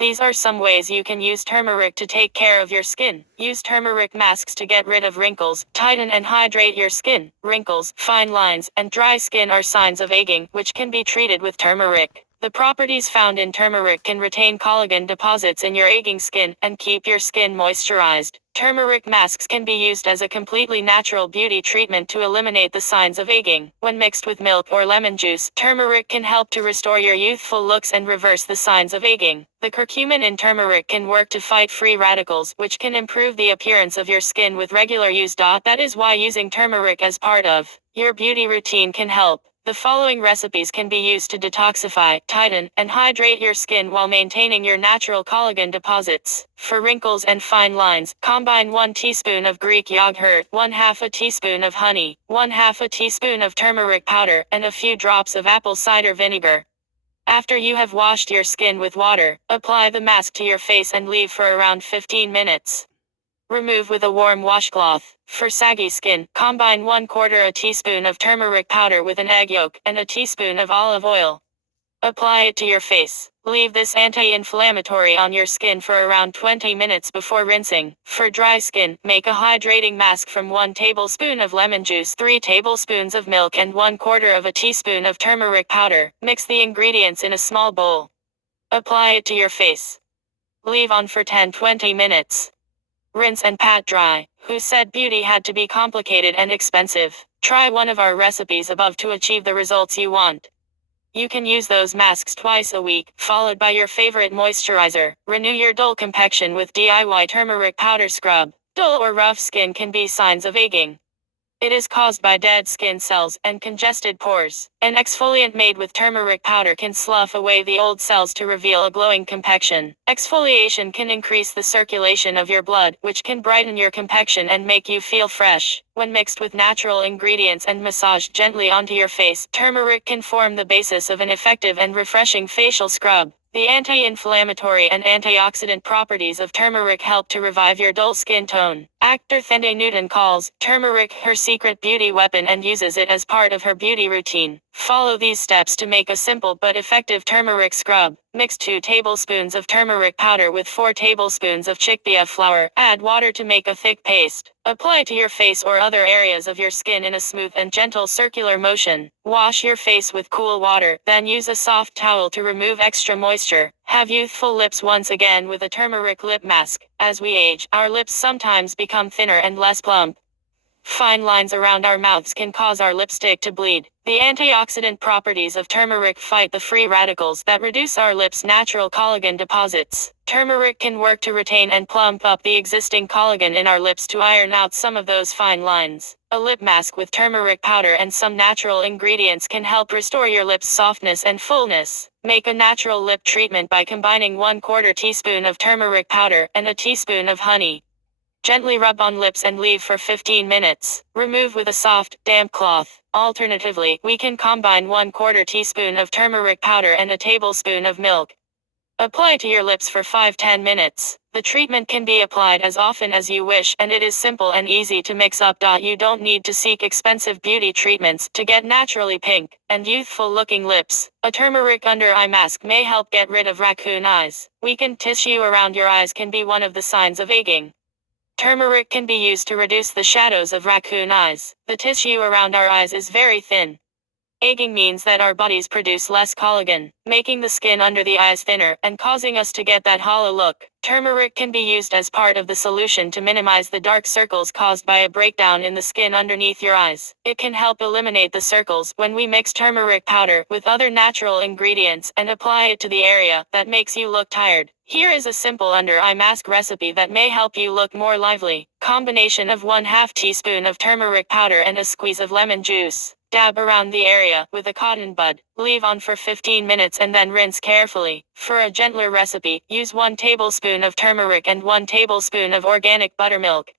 These are some ways you can use turmeric to take care of your skin. Use turmeric masks to get rid of wrinkles, tighten and hydrate your skin. Wrinkles, fine lines, and dry skin are signs of aging, which can be treated with turmeric. The properties found in turmeric can retain collagen deposits in your aging skin and keep your skin moisturized. Turmeric masks can be used as a completely natural beauty treatment to eliminate the signs of aging. When mixed with milk or lemon juice, turmeric can help to restore your youthful looks and reverse the signs of aging. The curcumin in turmeric can work to fight free radicals, which can improve the appearance of your skin with regular use. That is why using turmeric as part of your beauty routine can help. The following recipes can be used to detoxify, tighten, and hydrate your skin while maintaining your natural collagen deposits. For wrinkles and fine lines, combine 1 teaspoon of Greek yogurt, 1/2 a teaspoon of honey, 1/2 a teaspoon of turmeric powder, and a few drops of apple cider vinegar. After you have washed your skin with water, apply the mask to your face and leave for around 15 minutes. Remove with a warm washcloth. For saggy skin, combine 1/4 a teaspoon of turmeric powder with an egg yolk and a teaspoon of olive oil. Apply it to your face. Leave this anti-inflammatory on your skin for around 20 minutes before rinsing. For dry skin, make a hydrating mask from 1 tablespoon of lemon juice, 3 tablespoons of milk, and 1/4 of a teaspoon of turmeric powder. Mix the ingredients in a small bowl. Apply it to your face. Leave on for 10-20 minutes. Rinse and pat dry. Who said beauty had to be complicated and expensive? Try one of our recipes above to achieve the results you want. You can use those masks twice a week, followed by your favorite moisturizer. Renew your dull complexion with DIY turmeric powder scrub. Dull or rough skin can be signs of aging. It is caused by dead skin cells and congested pores. An exfoliant made with turmeric powder can slough away the old cells to reveal a glowing complexion. Exfoliation can increase the circulation of your blood, which can brighten your complexion and make you feel fresh. When mixed with natural ingredients and massaged gently onto your face, turmeric can form the basis of an effective and refreshing facial scrub. The anti-inflammatory and antioxidant properties of turmeric help to revive your dull skin tone. Actor Thandie Newton calls turmeric her secret beauty weapon and uses it as part of her beauty routine. Follow these steps to make a simple but effective turmeric scrub. Mix 2 tablespoons of turmeric powder with 4 tablespoons of chickpea flour. Add water to make a thick paste. Apply to your face or other areas of your skin in a smooth and gentle circular motion. Wash your face with cool water, then use a soft towel to remove extra moisture. Have youthful lips once again with a turmeric lip mask. As we age, our lips sometimes become thinner and less plump. Fine lines around our mouths can cause our lipstick to bleed. The antioxidant properties of turmeric fight the free radicals that reduce our lips' natural collagen deposits. Turmeric can work to retain and plump up the existing collagen in our lips to iron out some of those fine lines. A lip mask with turmeric powder and some natural ingredients can help restore your lips' softness and fullness. Make a natural lip treatment by combining 1/4 teaspoon of turmeric powder and a teaspoon of honey. Gently rub on lips and leave for 15 minutes. Remove with a soft, damp cloth. Alternatively, we can combine 1/4 teaspoon of turmeric powder and a tablespoon of milk. Apply to your lips for 5-10 minutes. The treatment can be applied as often as you wish, and it is simple and easy to mix up. You don't need to seek expensive beauty treatments to get naturally pink and youthful looking lips. A turmeric under eye mask may help get rid of raccoon eyes. Weakened tissue around your eyes can be one of the signs of aging. Turmeric can be used to reduce the shadows of raccoon eyes. The tissue around our eyes is very thin. Aging means that our bodies produce less collagen, making the skin under the eyes thinner and causing us to get that hollow look. Turmeric can be used as part of the solution to minimize the dark circles caused by a breakdown in the skin underneath your eyes. It can help eliminate the circles when we mix turmeric powder with other natural ingredients and apply it to the area that makes you look tired. Here is a simple under-eye mask recipe that may help you look more lively. Combination of 1/2 teaspoon of turmeric powder and a squeeze of lemon juice. Dab around the area with a cotton bud. Leave on for 15 minutes and then rinse carefully. For a gentler recipe, use 1 tablespoon of turmeric and 1 tablespoon of organic buttermilk.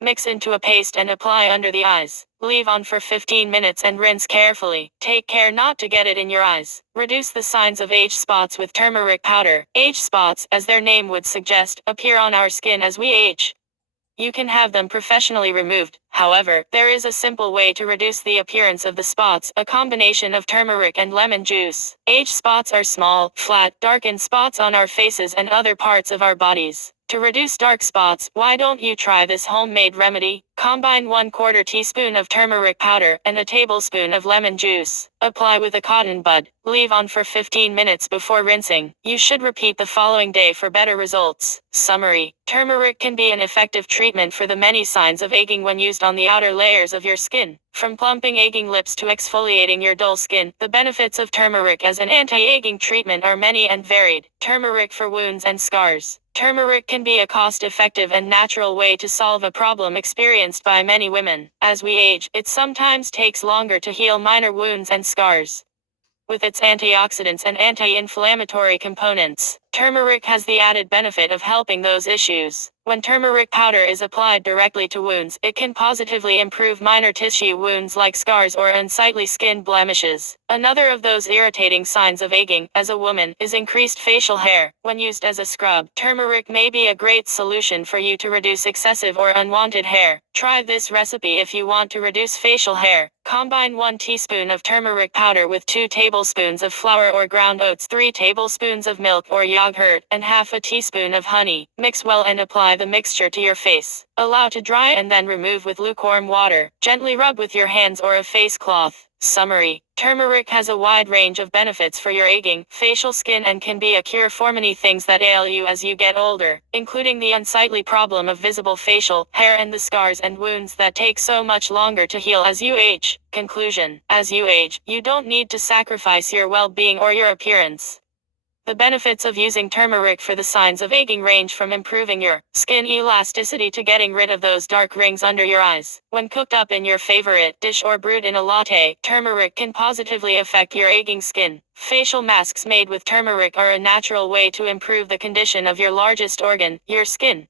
Mix into a paste and apply under the eyes. Leave on for 15 minutes and rinse carefully. Take care not to get it in your eyes. Reduce the signs of age spots with turmeric powder. Age spots, as their name would suggest, appear on our skin as we age. You can have them professionally removed. However, there is a simple way to reduce the appearance of the spots, a combination of turmeric and lemon juice. Age spots are small, flat, darkened spots on our faces and other parts of our bodies. To reduce dark spots, why don't you try this homemade remedy? Combine 1/4 teaspoon of turmeric powder and a tablespoon of lemon juice. Apply with a cotton bud. Leave on for 15 minutes before rinsing. You should repeat the following day for better results. Summary: turmeric can be an effective treatment for the many signs of aging when used on the outer layers of your skin. From plumping aging lips to exfoliating your dull skin, the benefits of turmeric as an anti-aging treatment are many and varied. Turmeric for wounds and scars. Turmeric can be a cost-effective and natural way to solve a problem experienced by many women. As we age, it sometimes takes longer to heal minor wounds and scars. With its antioxidants and anti-inflammatory components, turmeric has the added benefit of helping those issues. When turmeric powder is applied directly to wounds, it can positively improve minor tissue wounds like scars or unsightly skin blemishes. Another of those irritating signs of aging, as a woman, is increased facial hair. When used as a scrub, turmeric may be a great solution for you to reduce excessive or unwanted hair. Try this recipe if you want to reduce facial hair. Combine 1 teaspoon of turmeric powder with 2 tablespoons of flour or ground oats, 3 tablespoons of milk or yogurt, and 1/2 teaspoon of honey. Mix well and apply the mixture to your face. Allow to dry and then remove with lukewarm water. Gently rub with your hands or a face cloth. Summary: turmeric has a wide range of benefits for your aging, facial skin and can be a cure for many things that ail you as you get older, including the unsightly problem of visible facial hair and the scars and wounds that take so much longer to heal as you age. Conclusion: as you age, you don't need to sacrifice your well-being or your appearance. The benefits of using turmeric for the signs of aging range from improving your skin elasticity to getting rid of those dark rings under your eyes. When cooked up in your favorite dish or brewed in a latte, turmeric can positively affect your aging skin. Facial masks made with turmeric are a natural way to improve the condition of your largest organ, your skin.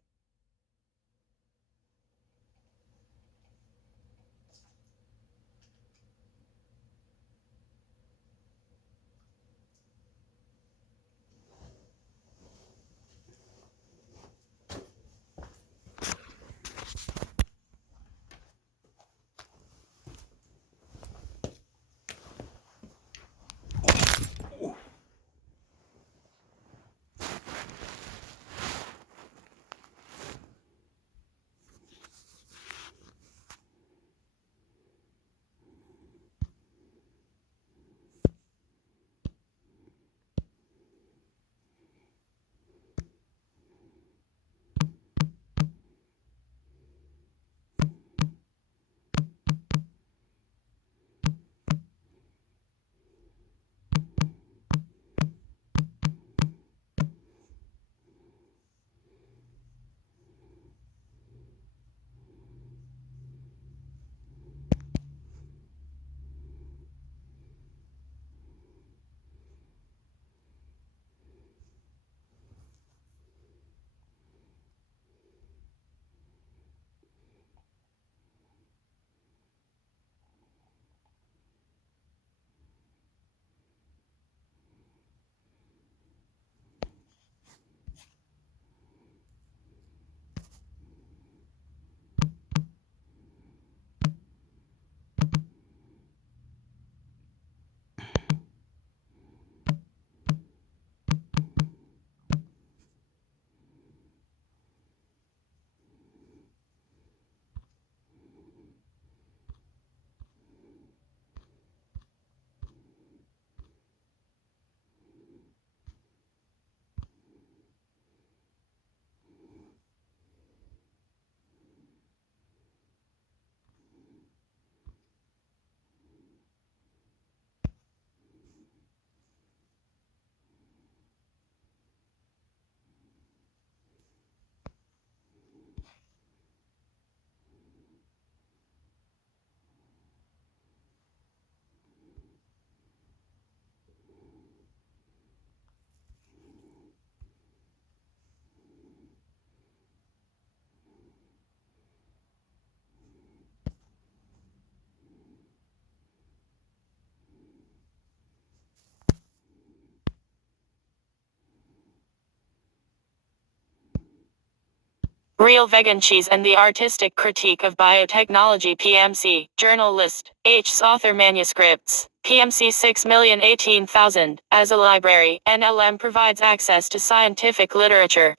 Real Vegan Cheese and the Artistic Critique of Biotechnology PMC, Journal List, H's Author Manuscripts, PMC 6,018,000. As a library, NLM provides access to scientific literature.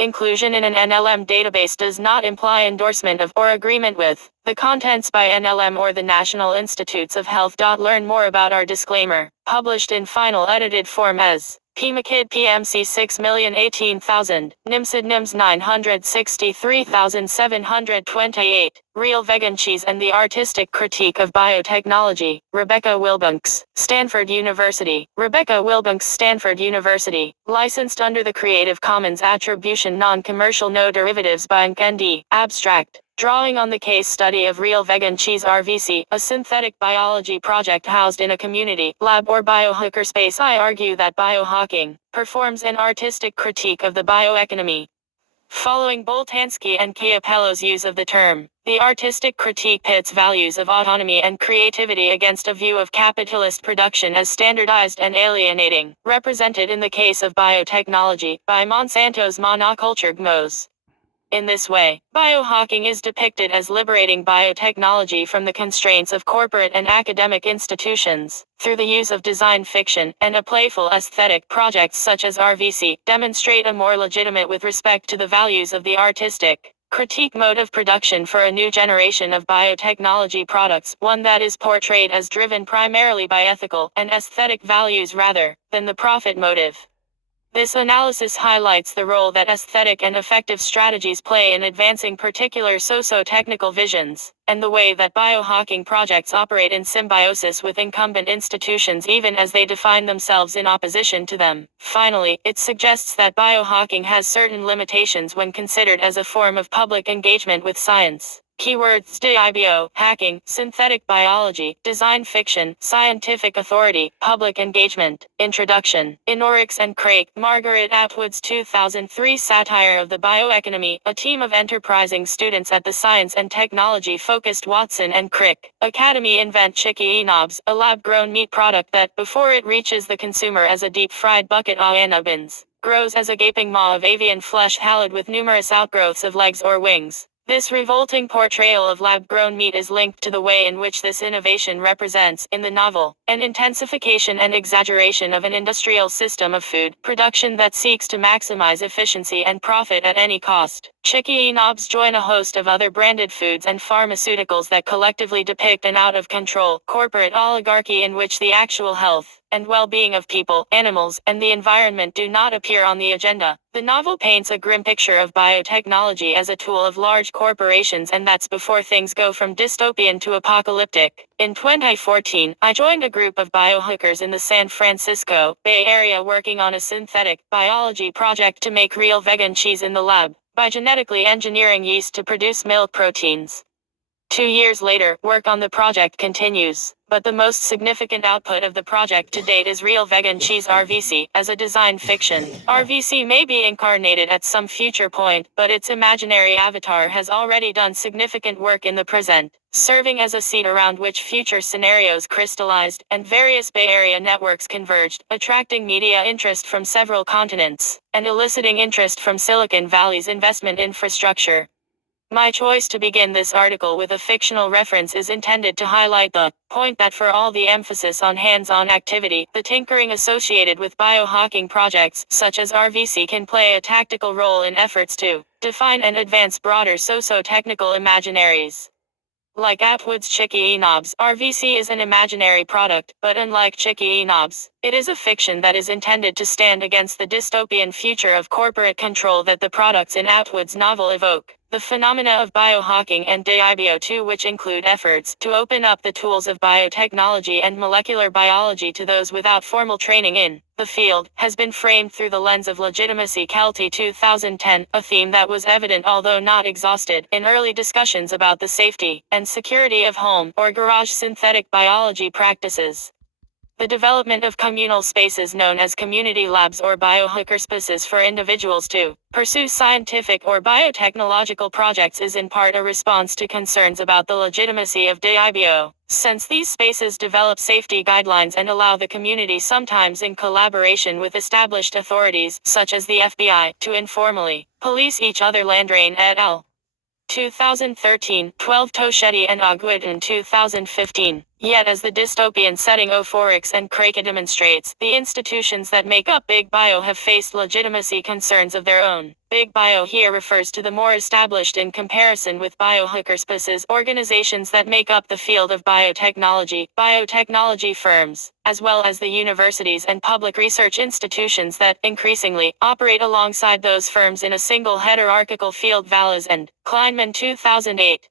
Inclusion in an NLM database does not imply endorsement of or agreement with the contents by NLM or the National Institutes of Health. Learn more about our disclaimer, published in final edited form as PMAKID PMC 6,018,000, NIMSID NIMS 963,728, Real Vegan Cheese and the Artistic Critique of Biotechnology, Rebecca Wilbanks, Stanford University. Rebecca Wilbanks, Stanford University, licensed under the Creative Commons Attribution Non-Commercial No Derivatives by ND, Abstract. Drawing on the case study of Real Vegan Cheese RVC, a synthetic biology project housed in a community, lab or biohacker space, I argue that biohacking performs an artistic critique of the bioeconomy. Following Boltanski and Chiapello's use of the term, the artistic critique pits values of autonomy and creativity against a view of capitalist production as standardized and alienating, represented in the case of biotechnology by Monsanto's monoculture GMOs. In this way, biohacking is depicted as liberating biotechnology from the constraints of corporate and academic institutions, through the use of design fiction, and a playful aesthetic. Projects such as RVC demonstrate a more legitimate with respect to the values of the artistic critique mode of production for a new generation of biotechnology products, one that is portrayed as driven primarily by ethical and aesthetic values rather than the profit motive. This analysis highlights the role that aesthetic and effective strategies play in advancing particular socio-technical visions, and the way that biohacking projects operate in symbiosis with incumbent institutions even as they define themselves in opposition to them. Finally, it suggests that biohacking has certain limitations when considered as a form of public engagement with science. Keywords: DIBO, hacking, synthetic biology, design fiction, scientific authority, public engagement. Introduction. In Oryx and Craik, Margaret Atwood's 2003 satire of the bioeconomy, a team of enterprising students at the science and technology-focused Watson and Crick Academy invent Chicky Knobs, a lab-grown meat product that, before it reaches the consumer as a deep-fried bucket of bins, grows as a gaping maw of avian flesh hallowed with numerous outgrowths of legs or wings. This revolting portrayal of lab-grown meat is linked to the way in which this innovation represents, in the novel, an intensification and exaggeration of an industrial system of food production that seeks to maximize efficiency and profit at any cost. Chicky Knobs join a host of other branded foods and pharmaceuticals that collectively depict an out-of-control corporate oligarchy in which the actual health and well-being of people, animals, and the environment do not appear on the agenda. The novel paints a grim picture of biotechnology as a tool of large corporations, and that's before things go from dystopian to apocalyptic. In 2014, I joined a group of biohackers in the San Francisco Bay Area working on a synthetic biology project to make real vegan cheese in the lab, by genetically engineering yeast to produce milk proteins. 2 years later, work on the project continues, but the most significant output of the project to date is Real Vegan Cheese RVC, as a design fiction. RVC may be incarnated at some future point, but its imaginary avatar has already done significant work in the present, serving as a seed around which future scenarios crystallized, and various Bay Area networks converged, attracting media interest from several continents, and eliciting interest from Silicon Valley's investment infrastructure. My choice to begin this article with a fictional reference is intended to highlight the point that for all the emphasis on hands-on activity, the tinkering associated with biohacking projects, such as RVC, can play a tactical role in efforts to define and advance broader socio-technical imaginaries. Like Atwood's Chicky Knobs, RVC is an imaginary product, but unlike Chicky Knobs, it is a fiction that is intended to stand against the dystopian future of corporate control that the products in Atwood's novel evoke. The phenomena of biohacking and DIBO2, which include efforts to open up the tools of biotechnology and molecular biology to those without formal training in the field, has been framed through the lens of legitimacy. Kelty 2010, a theme that was evident although not exhausted in early discussions about the safety and security of home or garage synthetic biology practices. The development of communal spaces known as community labs or biohackerspaces for individuals to pursue scientific or biotechnological projects is in part a response to concerns about the legitimacy of DIBO, since these spaces develop safety guidelines and allow the community, sometimes in collaboration with established authorities, such as the FBI, to informally police each other. Landrain et al. 2013, 12 Toschetti and Aguid in 2015. Yet as the dystopian setting Ophorix and Kraka demonstrates, the institutions that make up Big Bio have faced legitimacy concerns of their own. Big Bio here refers to the more established in comparison with biohackerspaces organizations that make up the field of biotechnology firms, as well as the universities and public research institutions that, increasingly, operate alongside those firms in a single hierarchical field. Valles and Kleinman 2008.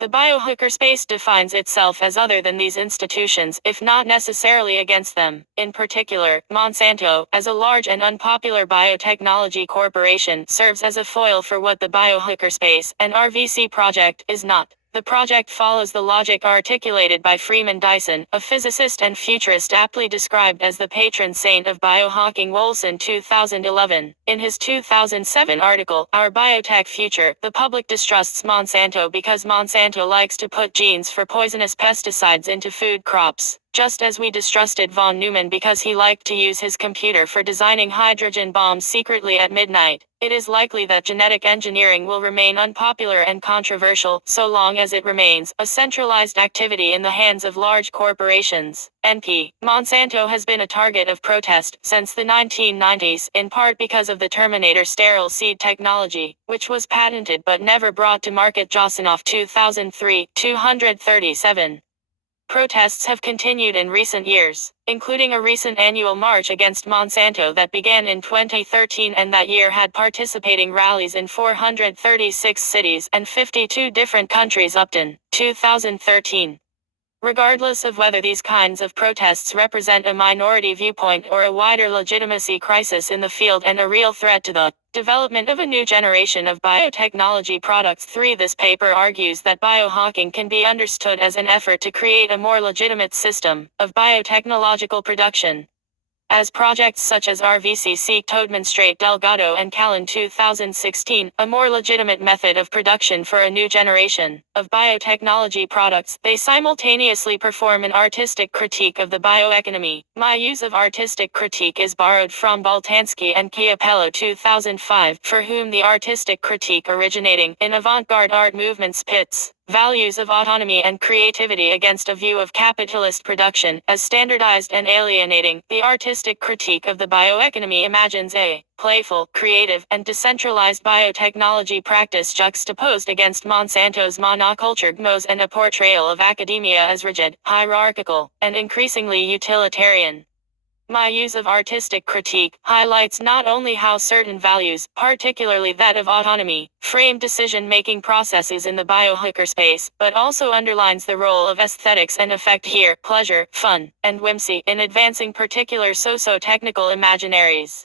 The biohackerspace defines itself as other than these institutions, if not necessarily against them. In particular, Monsanto, as a large and unpopular biotechnology corporation, serves as a foil for what the biohackerspace and RVC project is not. The project follows the logic articulated by Freeman Dyson, a physicist and futurist aptly described as the patron saint of biohacking. Wolson 2011. In his 2007 article, Our Biotech Future, the public distrusts Monsanto because Monsanto likes to put genes for poisonous pesticides into food crops. Just as we distrusted von Neumann because he liked to use his computer for designing hydrogen bombs secretly at midnight, it is likely that genetic engineering will remain unpopular and controversial, so long as it remains a centralized activity in the hands of large corporations. NP. Monsanto has been a target of protest since the 1990s, in part because of the Terminator sterile seed technology, which was patented but never brought to market. Josinoff 2003, 237. Protests have continued in recent years, including a recent annual march against Monsanto that began in 2013 and that year had participating rallies in 436 cities and 52 different countries. Upton, 2013. Regardless of whether these kinds of protests represent a minority viewpoint or a wider legitimacy crisis in the field and a real threat to the development of a new generation of biotechnology products. 3. This paper argues that biohacking can be understood as an effort to create a more legitimate system of biotechnological production, as projects such as RVC seek to demonstrate. Delgado and Callan 2016, a more legitimate method of production for a new generation of biotechnology products. They simultaneously perform an artistic critique of the bioeconomy. My use of artistic critique is borrowed from Boltanski and Chiapello 2005, for whom the artistic critique originating in avant-garde art movements pits values of autonomy and creativity against a view of capitalist production as standardized and alienating. The artistic critique of the bioeconomy imagines a playful, creative, and decentralized biotechnology practice juxtaposed against Monsanto's monoculture gmos and a portrayal of academia as rigid, hierarchical, and increasingly utilitarian. My use of artistic critique highlights not only how certain values, particularly that of autonomy, frame decision-making processes in the biohackerspace, but also underlines the role of aesthetics and effect here, pleasure, fun, and whimsy, in advancing particular socio-technical imaginaries.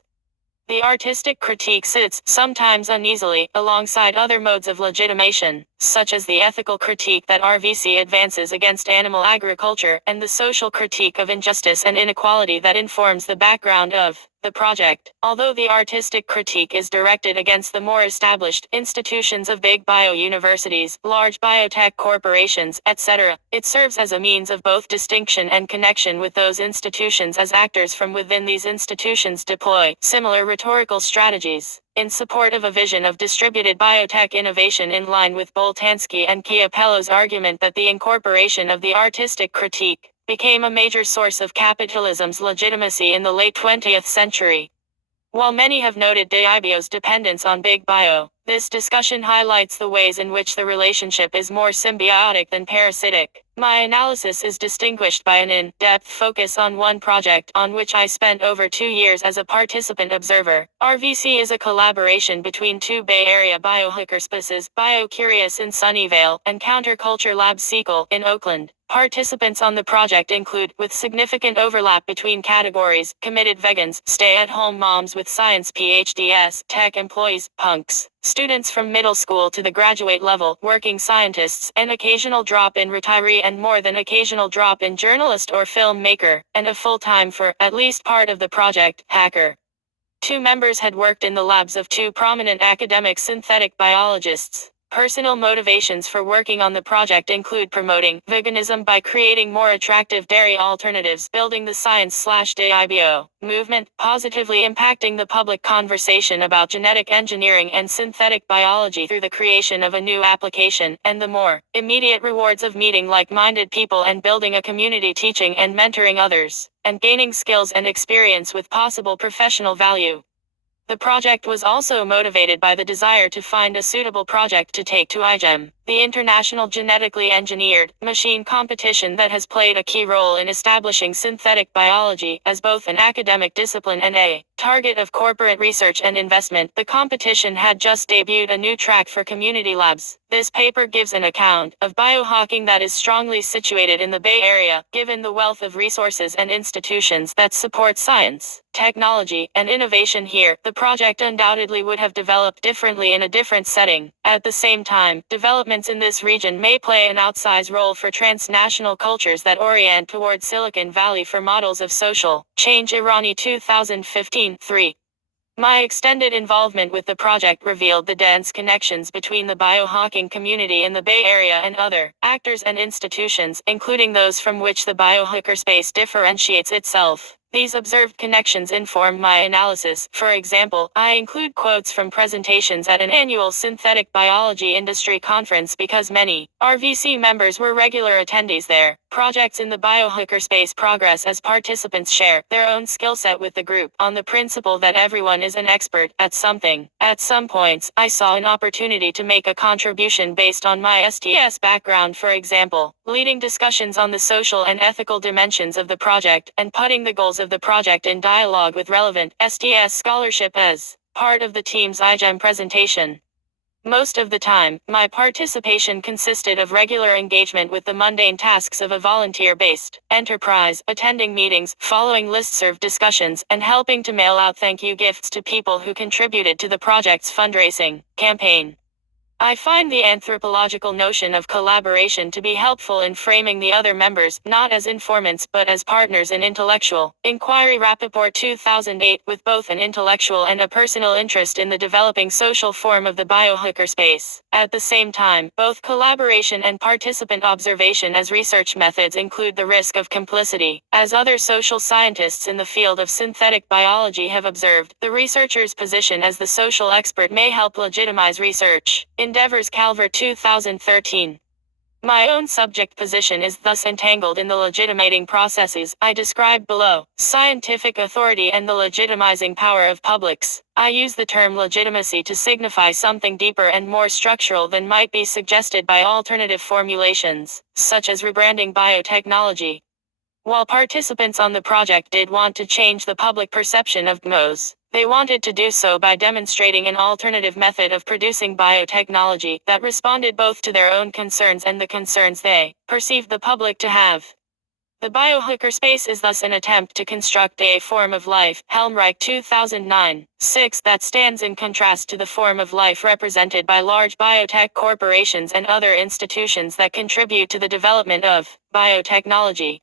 The artistic critique sits, sometimes uneasily, alongside other modes of legitimation, such as the ethical critique that RVC advances against animal agriculture, and the social critique of injustice and inequality that informs the background of the project. Although the artistic critique is directed against the more established institutions of big bio universities, large biotech corporations, etc., it serves as a means of both distinction and connection with those institutions as actors from within these institutions deploy similar rhetorical strategies in support of a vision of distributed biotech innovation in line with Boltanski and Chiapello's argument that the incorporation of the artistic critique became a major source of capitalism's legitimacy in the late 20th century. While many have noted DIBO's dependence on big bio, this discussion highlights the ways in which the relationship is more symbiotic than parasitic. My analysis is distinguished by an in-depth focus on one project on which I spent over 2 years as a participant observer. RVC is a collaboration between two Bay Area biohackerspaces, BioCurious in Sunnyvale, and Counterculture Lab Sequel in Oakland. Participants on the project include, with significant overlap between categories, committed vegans, stay-at-home moms with science PhDs, tech employees, punks, students from middle school to the graduate level, working scientists, an occasional drop-in retiree and more than occasional drop in journalist or filmmaker, and a full-time for, at least part of the project, hacker. 2 members had worked in the labs of 2 prominent academic synthetic biologists. Personal motivations for working on the project include promoting veganism by creating more attractive dairy alternatives, building the science/DIBO movement, positively impacting the public conversation about genetic engineering and synthetic biology through the creation of a new application, and the more immediate rewards of meeting like-minded people and building a community, teaching and mentoring others, and gaining skills and experience with possible professional value. The project was also motivated by the desire to find a suitable project to take to IGEM, the international genetically engineered machine competition that has played a key role in establishing synthetic biology as both an academic discipline and a target of corporate research and investment. The competition had just debuted a new track for community labs. This paper gives an account of biohacking that is strongly situated in the Bay Area, given the wealth of resources and institutions that support science, technology, and innovation here. The project undoubtedly would have developed differently in a different setting. At the same time, developments in this region may play an outsized role for transnational cultures that orient toward Silicon Valley for models of social change. Irani 2015-3. My extended involvement with the project revealed the dense connections between the biohacking community in the Bay Area and other actors and institutions, including those from which the biohackerspace differentiates itself. These observed connections inform my analysis. For example, I include quotes from presentations at an annual synthetic biology industry conference because many RVC members were regular attendees there. Projects in the biohackerspace progress as participants share their own skill set with the group, on the principle that everyone is an expert at something. At some points, I saw an opportunity to make a contribution based on my STS background, for example, leading discussions on the social and ethical dimensions of the project, and putting the goals of the project in dialogue with relevant STS scholarship as part of the team's IGEM presentation. Most of the time, my participation consisted of regular engagement with the mundane tasks of a volunteer-based enterprise, attending meetings, following listserv discussions, and helping to mail out thank you gifts to people who contributed to the project's fundraising campaign. I find the anthropological notion of collaboration to be helpful in framing the other members, not as informants but as partners in intellectual inquiry. Rappaport 2008, with both an intellectual and a personal interest in the developing social form of the biohacker space. At the same time, both collaboration and participant observation as research methods include the risk of complicity. As other social scientists in the field of synthetic biology have observed, the researcher's position as the social expert may help legitimize research endeavors. Calver 2013. My own subject position is thus entangled in the legitimating processes I described below, scientific authority and the legitimizing power of publics. I use the term legitimacy to signify something deeper and more structural than might be suggested by alternative formulations, such as rebranding biotechnology. While participants on the project did want to change the public perception of GMOs, they wanted to do so by demonstrating an alternative method of producing biotechnology that responded both to their own concerns and the concerns they perceived the public to have. The biohacker space is thus an attempt to construct a form of life, Helmreich 2009-6, that stands in contrast to the form of life represented by large biotech corporations and other institutions that contribute to the development of biotechnology.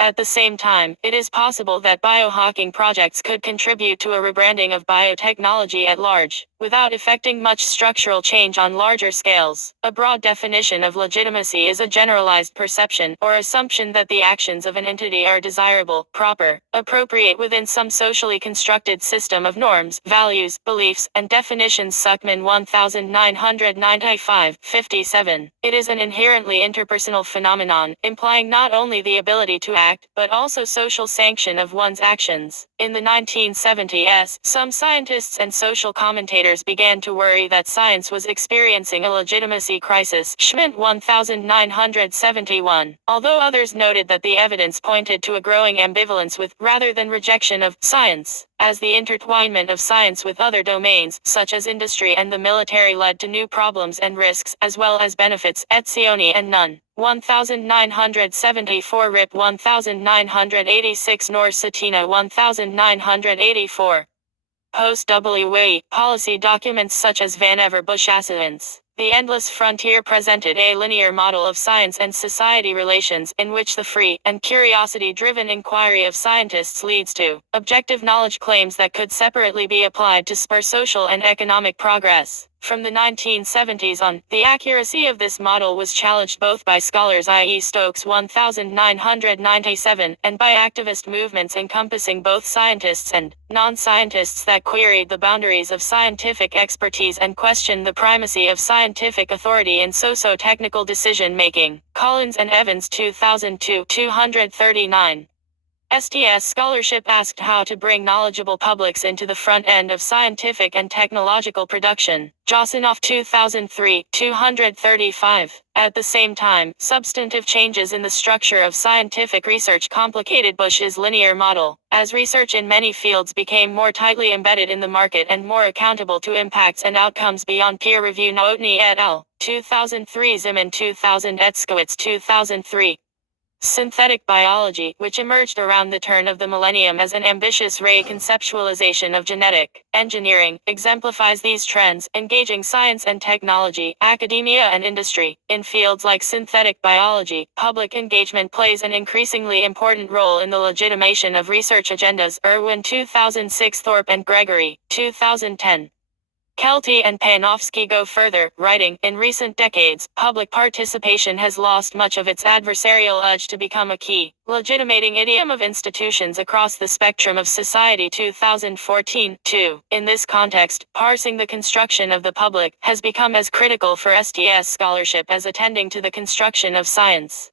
At the same time, it is possible that biohacking projects could contribute to a rebranding of biotechnology at large, without effecting much structural change on larger scales. A broad definition of legitimacy is a generalized perception or assumption that the actions of an entity are desirable, proper, appropriate within some socially constructed system of norms, values, beliefs, and definitions. Suckman 1995-57. It is an inherently interpersonal phenomenon, implying not only the ability to act, but also social sanction of one's actions. In the 1970s, some scientists and social commentators began to worry that science was experiencing a legitimacy crisis. Schmidt 1971. Although others noted that the evidence pointed to a growing ambivalence with, rather than rejection of, science, as the intertwinement of science with other domains, such as industry and the military, led to new problems and risks, as well as benefits. Etzioni and Nunn. 1974. Rip 1986. Nor Satina 1984. Post-WE policy documents such as Vannevar Bush Assessments. The Endless Frontier presented a linear model of science and society relations in which the free and curiosity-driven inquiry of scientists leads to objective knowledge claims that could separately be applied to spur social and economic progress. From the 1970s on, the accuracy of this model was challenged both by scholars i.e. Stokes 1997 and by activist movements encompassing both scientists and non-scientists that queried the boundaries of scientific expertise and questioned the primacy of scientific authority in socio-technical decision-making. Collins and Evans 2002 239. STS scholarship asked how to bring knowledgeable publics into the front end of scientific and technological production. Josinoff 2003 235. At the same time, substantive changes in the structure of scientific research complicated Bush's linear model, as research in many fields became more tightly embedded in the market and more accountable to impacts and outcomes beyond peer review. Novotny et al. 2003, Zimin 2000, Etskowitz 2003. Synthetic biology, which emerged around the turn of the millennium as an ambitious reconceptualization of genetic engineering, exemplifies these trends, engaging science and technology, academia and industry. In fields like synthetic biology, public engagement plays an increasingly important role in the legitimation of research agendas. Irwin 2006, Thorpe and Gregory 2010. Kelty and Panofsky go further, writing, in recent decades, public participation has lost much of its adversarial edge to become a key, legitimating idiom of institutions across the spectrum of society. 2014, 2. In this context, parsing the construction of the public has become as critical for STS scholarship as attending to the construction of science.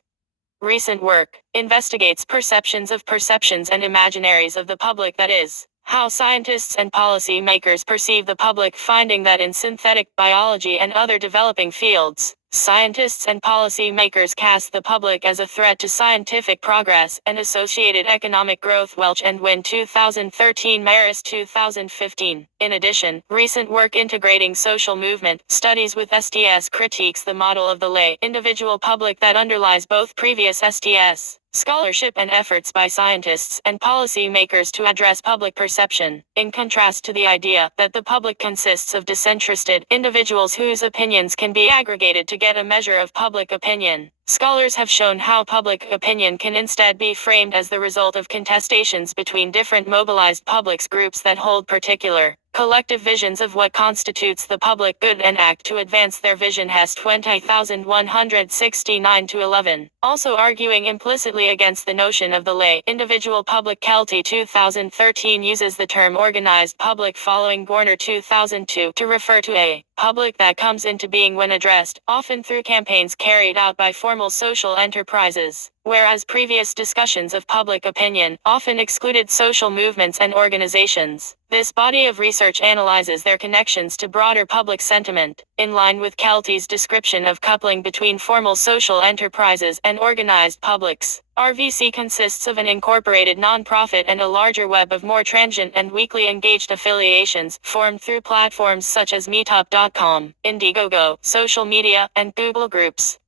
Recent work investigates perceptions of perceptions and imaginaries of the public, that is, how scientists and policy makers perceive the public, finding that in synthetic biology and other developing fields, scientists and policy makers cast the public as a threat to scientific progress and associated economic growth. Welch and Wynn 2013, Maris 2015. In addition, recent work integrating social movement studies with STS critiques the model of the lay individual public that underlies both previous STS scholarship and efforts by scientists and policy makers to address public perception, in contrast to the idea that the public consists of disinterested individuals whose opinions can be aggregated to get a measure of public opinion. Scholars have shown how public opinion can instead be framed as the result of contestations between different mobilized publics groups that hold particular, collective visions of what constitutes the public good and act to advance their vision. Hess 20,169-11. Also arguing implicitly against the notion of the lay individual public. Kelty 2013 uses the term organized public following Gorner 2002 to refer to a public that comes into being when addressed, often through campaigns carried out by formal social enterprises, whereas previous discussions of public opinion often excluded social movements and organizations. This body of research analyzes their connections to broader public sentiment, in line with Kelty's description of coupling between formal social enterprises and organized publics. RVC consists of an incorporated nonprofit and a larger web of more transient and weakly engaged affiliations, formed through platforms such as Meetup.com, Indiegogo, social media, and Google Groups.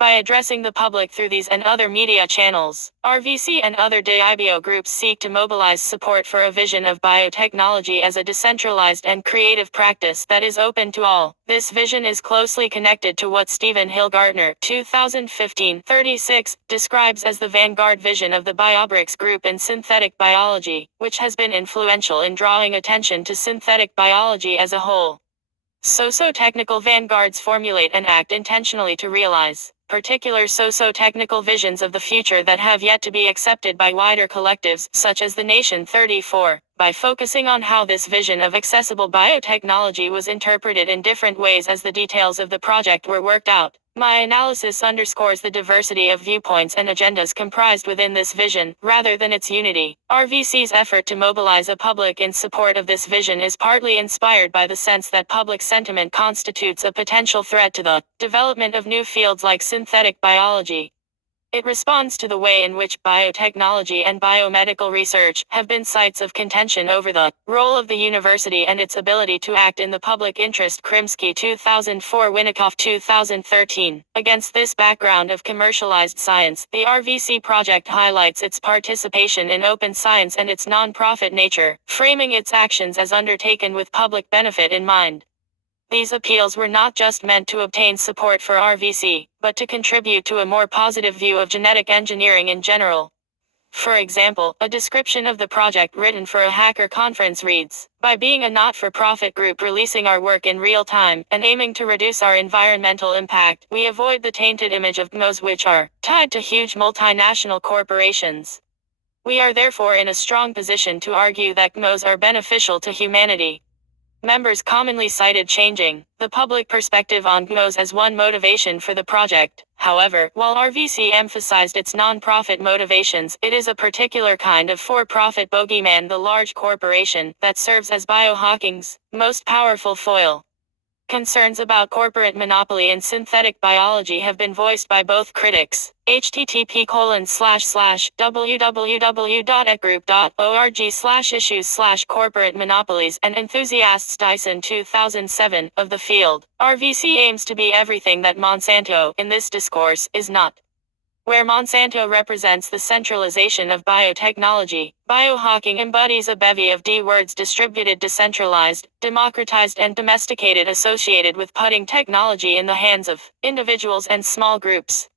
By addressing the public through these and other media channels, RVC and other DIBO groups seek to mobilize support for a vision of biotechnology as a decentralized and creative practice that is open to all. This vision is closely connected to what Stephen Hill Gartner 2015-36 describes as the vanguard vision of the BioBricks group in synthetic biology, which has been influential in drawing attention to synthetic biology as a whole. Socio-technical vanguards formulate and act intentionally to realize particular socio-technical visions of the future that have yet to be accepted by wider collectives, such as the Nation 34. By focusing on how this vision of accessible biotechnology was interpreted in different ways as the details of the project were worked out, my analysis underscores the diversity of viewpoints and agendas comprised within this vision, rather than its unity. RVC's effort to mobilize a public in support of this vision is partly inspired by the sense that public sentiment constitutes a potential threat to the development of new fields like synthetic biology. It responds to the way in which biotechnology and biomedical research have been sites of contention over the role of the university and its ability to act in the public interest. Krimsky 2004, Winnikoff 2013. Against this background of commercialized science, the RVC project highlights its participation in open science and its non-profit nature, framing its actions as undertaken with public benefit in mind. These appeals were not just meant to obtain support for RVC, but to contribute to a more positive view of genetic engineering in general. For example, a description of the project written for a hacker conference reads, "By being a not-for-profit group releasing our work in real time, and aiming to reduce our environmental impact, we avoid the tainted image of GMOs which are tied to huge multinational corporations. We are therefore in a strong position to argue that GMOs are beneficial to humanity." Members commonly cited changing the public perspective on GMOs as one motivation for the project. However, while RVC emphasized its non-profit motivations, it is a particular kind of for-profit bogeyman, the large corporation, that serves as biohacking's most powerful foil. Concerns about corporate monopoly in synthetic biology have been voiced by both critics. http://www.ecgroup.org/issues/corporate monopolies and enthusiasts Dyson 2007 of the field. RVC aims to be everything that Monsanto, in this discourse, is not. Where Monsanto represents the centralization of biotechnology, biohacking embodies a bevy of D words: distributed, decentralized, democratized, and domesticated, associated with putting technology in the hands of individuals and small groups.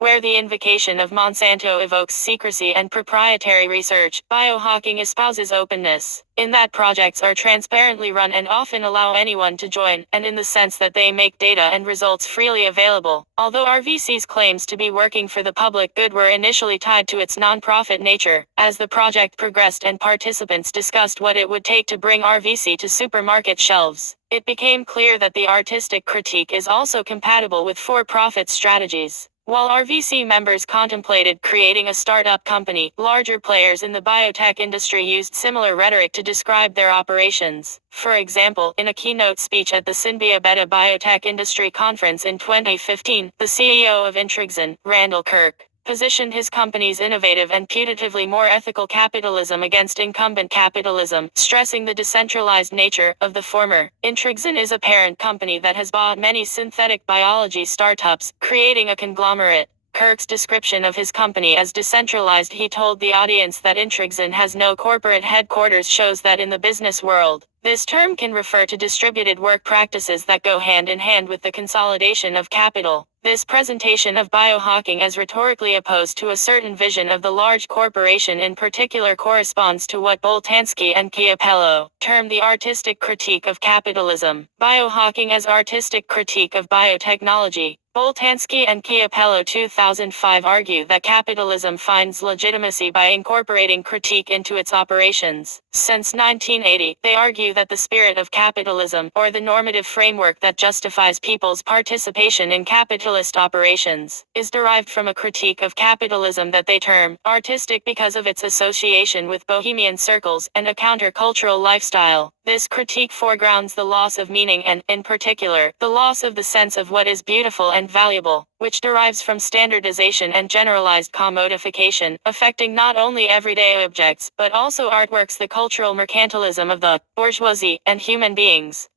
Where the invocation of Monsanto evokes secrecy and proprietary research, biohacking espouses openness, in that projects are transparently run and often allow anyone to join, and in the sense that they make data and results freely available. Although RVC's claims to be working for the public good were initially tied to its non-profit nature, as the project progressed and participants discussed what it would take to bring RVC to supermarket shelves, it became clear that the artistic critique is also compatible with for-profit strategies. While RVC members contemplated creating a startup company, larger players in the biotech industry used similar rhetoric to describe their operations. For example, in a keynote speech at the Synbia Beta Biotech Industry Conference in 2015, the CEO of Intrixon, Randall Kirk, positioned his company's innovative and putatively more ethical capitalism against incumbent capitalism, stressing the decentralized nature of the former. Intrixon is a parent company that has bought many synthetic biology startups, creating a conglomerate. Kirk's description of his company as decentralized, he told the audience that Intrixon has no corporate headquarters, shows that in the business world, this term can refer to distributed work practices that go hand in hand with the consolidation of capital. This presentation of biohacking as rhetorically opposed to a certain vision of the large corporation in particular corresponds to what Boltanski and Chiapello term the artistic critique of capitalism. Biohacking as artistic critique of biotechnology. Boltanski and Chiapello 2005 argue that capitalism finds legitimacy by incorporating critique into its operations. Since 1980, they argue that the spirit of capitalism, or the normative framework that justifies people's participation in capitalist operations, is derived from a critique of capitalism that they term artistic because of its association with bohemian circles and a countercultural lifestyle. This critique foregrounds the loss of meaning and, in particular, the loss of the sense of what is beautiful and valuable, which derives from standardization and generalized commodification, affecting not only everyday objects, but also artworks, the cultural mercantilism of the bourgeoisie, and human beings.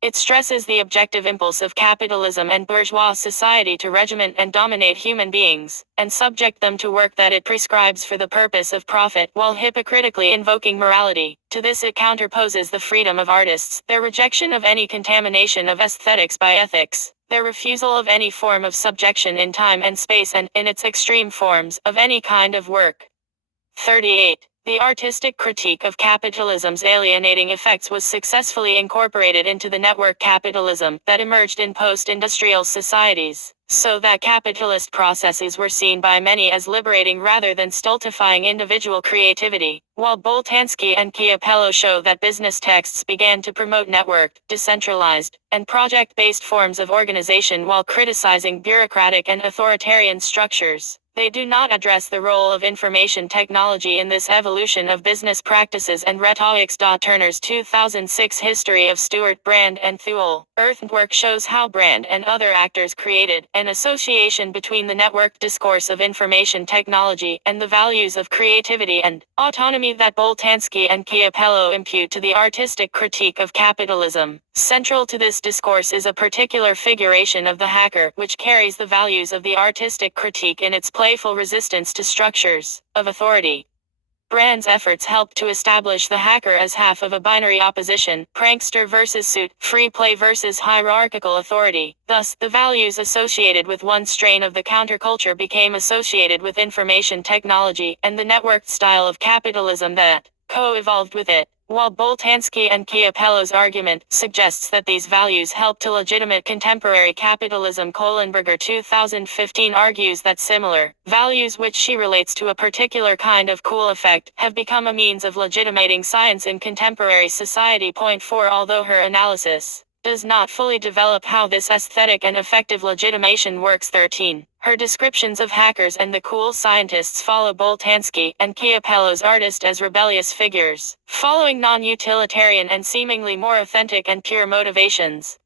It stresses the objective impulse of capitalism and bourgeois society to regiment and dominate human beings, and subject them to work that it prescribes for the purpose of profit, while hypocritically invoking morality. To this it counterposes the freedom of artists, their rejection of any contamination of aesthetics by ethics, their refusal of any form of subjection in time and space and, in its extreme forms, of any kind of work. 38. The artistic critique of capitalism's alienating effects was successfully incorporated into the network capitalism that emerged in post-industrial societies, so that capitalist processes were seen by many as liberating rather than stultifying individual creativity. While Boltanski and Chiapello show that business texts began to promote networked, decentralized, and project-based forms of organization while criticizing bureaucratic and authoritarian structures, they do not address the role of information technology in this evolution of business practices and rhetorics. Turner's 2006 History of Stewart Brand and Thule Earthwork shows how Brand and other actors created an association between the networked discourse of information technology and the values of creativity and autonomy that Boltanski and Chiapello impute to the artistic critique of capitalism. Central to this discourse is a particular figuration of the hacker, which carries the values of the artistic critique in its playful resistance to structures of authority. Brand's efforts helped to establish the hacker as half of a binary opposition, prankster versus suit, free play versus hierarchical authority. Thus, the values associated with one strain of the counterculture became associated with information technology and the networked style of capitalism that co-evolved with it. While Boltanski and Chiapello's argument suggests that these values help to legitimate contemporary capitalism, Kohlenberger 2015 argues that similar values, which she relates to a particular kind of cool effect, have become a means of legitimating science in contemporary society. Point 4. Although her analysis does not fully develop how this aesthetic and effective legitimation works. 13. Her descriptions of hackers and the cool scientists follow Boltanski and Chiapello's artist as rebellious figures, following non-utilitarian and seemingly more authentic and pure motivations.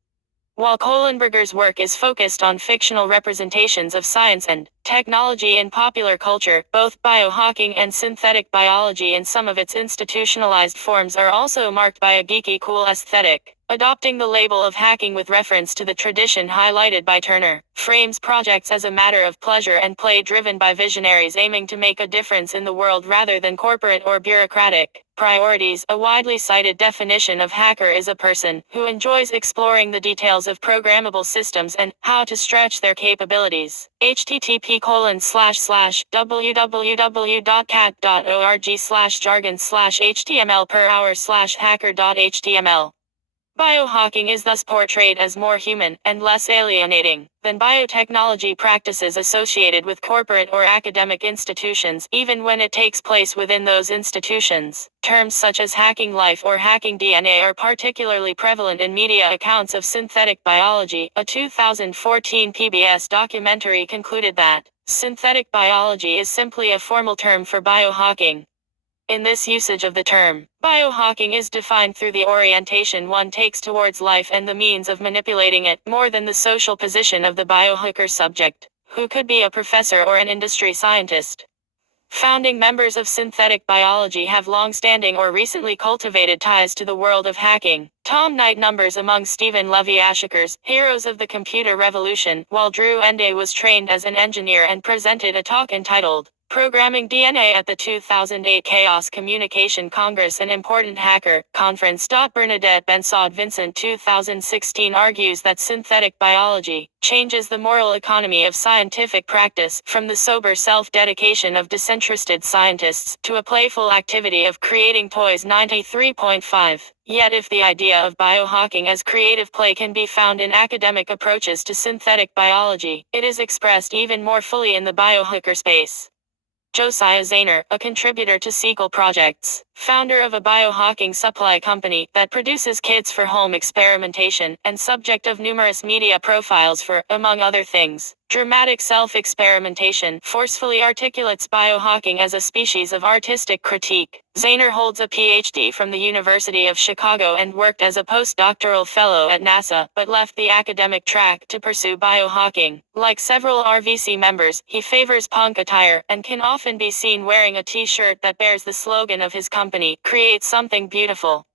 While Kohlenberger's work is focused on fictional representations of science and technology in popular culture, both biohacking and synthetic biology in some of its institutionalized forms are also marked by a geeky cool aesthetic. Adopting the label of hacking with reference to the tradition highlighted by Turner, frames projects as a matter of pleasure and play driven by visionaries aiming to make a difference in the world rather than corporate or bureaucratic priorities. A widely cited definition of hacker is a person who enjoys exploring the details of programmable systems and how to stretch their capabilities. http://www.cat.org/jargon/html/per-hour/hacker.html. Biohacking is thus portrayed as more human and less alienating than biotechnology practices associated with corporate or academic institutions, even when it takes place within those institutions. Terms such as hacking life or hacking DNA are particularly prevalent in media accounts of synthetic biology. A 2014 PBS documentary concluded that synthetic biology is simply a formal term for biohacking. In this usage of the term, biohacking is defined through the orientation one takes towards life and the means of manipulating it, more than the social position of the biohacker subject, who could be a professor or an industry scientist. Founding members of synthetic biology have long-standing or recently cultivated ties to the world of hacking. Tom Knight numbers among Stephen Levy Ashoker's heroes of the computer revolution, while Drew Ende was trained as an engineer and presented a talk entitled Programming DNA at the 2008 Chaos Communication Congress. An important hacker conference. Bernadette Bensaud-Vincent 2016 argues that synthetic biology changes the moral economy of scientific practice from the sober self-dedication of disinterested scientists to a playful activity of creating toys. 93.5. Yet if the idea of biohacking as creative play can be found in academic approaches to synthetic biology, it is expressed even more fully in the biohacker space. Josiah Zahner, a contributor to Sequel Projects, founder of a biohacking supply company that produces kits for home experimentation, and subject of numerous media profiles for, among other things, dramatic self-experimentation, forcefully articulates biohacking as a species of artistic critique. Zahner holds a PhD from the University of Chicago and worked as a postdoctoral fellow at NASA, but left the academic track to pursue biohacking. Like several RVC members, he favors punk attire, and can often be seen wearing a t-shirt that bears the slogan of his company, Create Something Beautiful.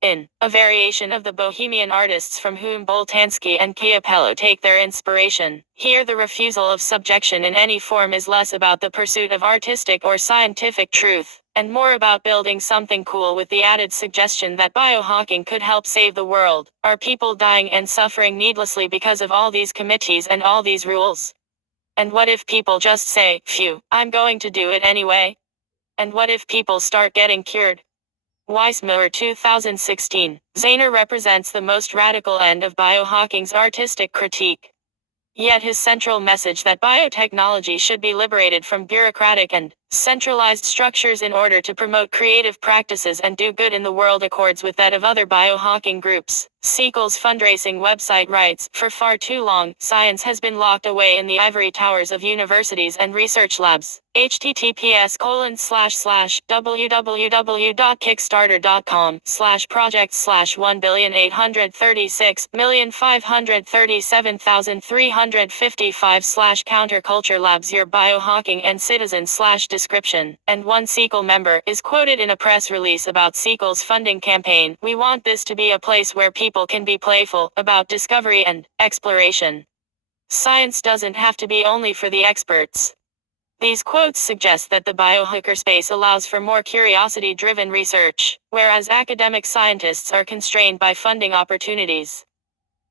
In a variation of the bohemian artists from whom Boltanski and Chiapello take their inspiration, here the refusal of subjection in any form is less about the pursuit of artistic or scientific truth, and more about building something cool with the added suggestion that biohacking could help save the world. Are people dying and suffering needlessly because of all these committees and all these rules? And what if people just say, phew, I'm going to do it anyway? And what if people start getting cured? Weissmuller 2016. Zahner represents the most radical end of biohacking's artistic critique. Yet his central message that biotechnology should be liberated from bureaucratic and centralized structures in order to promote creative practices and do good in the world accords with that of other biohacking groups. Sequel's fundraising website writes, for far too long, science has been locked away in the ivory towers of universities and research labs. https://www.kickstarter.com/project/1,837,355/counterculture labs. Your biohacking and citizen/description. And one Sequel member is quoted in a press release about Sequel's funding campaign. We want this to be a place where people can be playful about discovery and exploration. Science doesn't have to be only for the experts. These quotes suggest that the biohackerspace allows for more curiosity-driven research, whereas academic scientists are constrained by funding opportunities.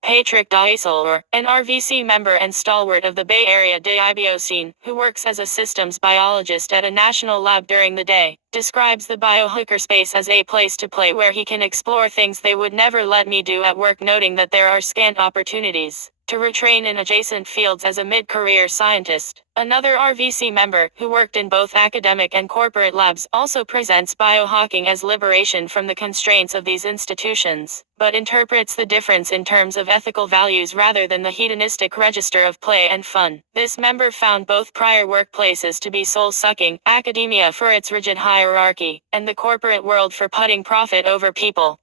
Patrick Dysel, an RVC member and stalwart of the Bay Area DIBO scene, who works as a systems biologist at a national lab during the day, describes the biohackerspace as a place to play where he can explore things they would never let me do at work, noting that there are scant opportunities to retrain in adjacent fields as a mid-career scientist. Another RVC member, who worked in both academic and corporate labs, also presents biohacking as liberation from the constraints of these institutions, but interprets the difference in terms of ethical values rather than the hedonistic register of play and fun. This member found both prior workplaces to be soul-sucking, academia for its rigid hierarchy, and the corporate world for putting profit over people.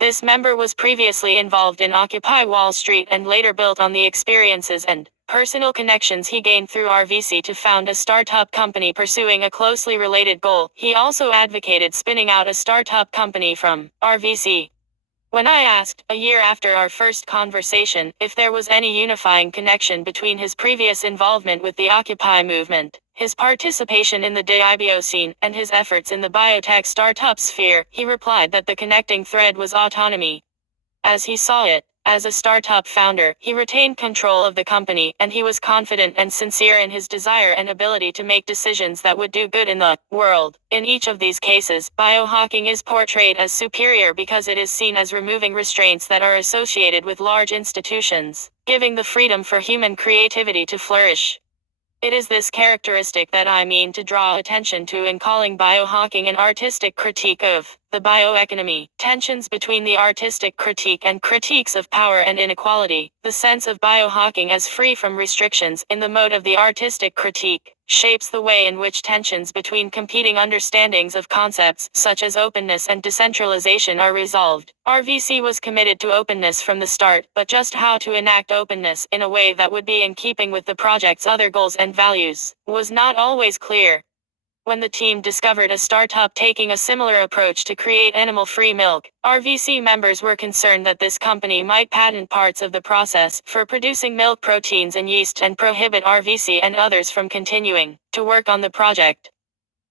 This member was previously involved in Occupy Wall Street and later built on the experiences and personal connections he gained through RVC to found a startup company pursuing a closely related goal. He also advocated spinning out a startup company from RVC. When I asked, a year after our first conversation, if there was any unifying connection between his previous involvement with the Occupy movement, his participation in the DIBO scene, and his efforts in the biotech startup sphere, he replied that the connecting thread was autonomy. As he saw it, as a startup founder, he retained control of the company, and he was confident and sincere in his desire and ability to make decisions that would do good in the world. In each of these cases, biohacking is portrayed as superior because it is seen as removing restraints that are associated with large institutions, giving the freedom for human creativity to flourish. It is this characteristic that I mean to draw attention to in calling biohacking an artistic critique of the bioeconomy, tensions between the artistic critique and critiques of power and inequality, the sense of biohacking as free from restrictions in the mode of the artistic critique, shapes the way in which tensions between competing understandings of concepts such as openness and decentralization are resolved. RVC was committed to openness from the start, but just how to enact openness in a way that would be in keeping with the project's other goals and values was not always clear. When the team discovered a startup taking a similar approach to create animal-free milk, RVC members were concerned that this company might patent parts of the process for producing milk proteins and yeast and prohibit RVC and others from continuing to work on the project.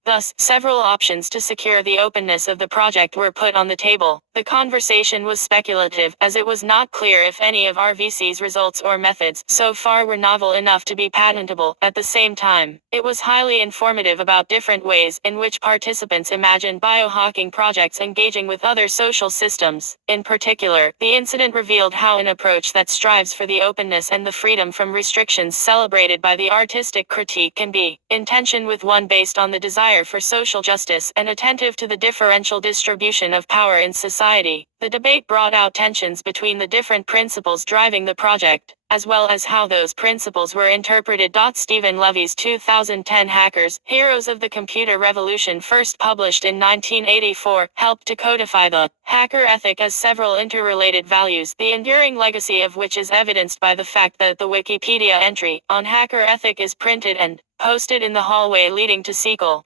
Thus, several options to secure the openness of the project were put on the table. The conversation was speculative, as it was not clear if any of RVC's results or methods so far were novel enough to be patentable. At the same time, it was highly informative about different ways in which participants imagine biohacking projects engaging with other social systems. In particular, the incident revealed how an approach that strives for the openness and the freedom from restrictions celebrated by the artistic critique can be in tension with one based on the desire for social justice and attentive to the differential distribution of power in society. The debate brought out tensions between the different principles driving the project, as well as how those principles were interpreted. Stephen Levy's 2010 Hackers, Heroes of the Computer Revolution, first published in 1984, helped to codify the hacker ethic as several interrelated values, the enduring legacy of which is evidenced by the fact that the Wikipedia entry on hacker ethic is printed and posted in the hallway leading to SQL.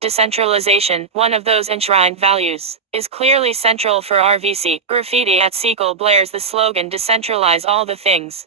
Decentralization, one of those enshrined values, is clearly central for RVC. Graffiti at SQL blares the slogan "Decentralize all the things."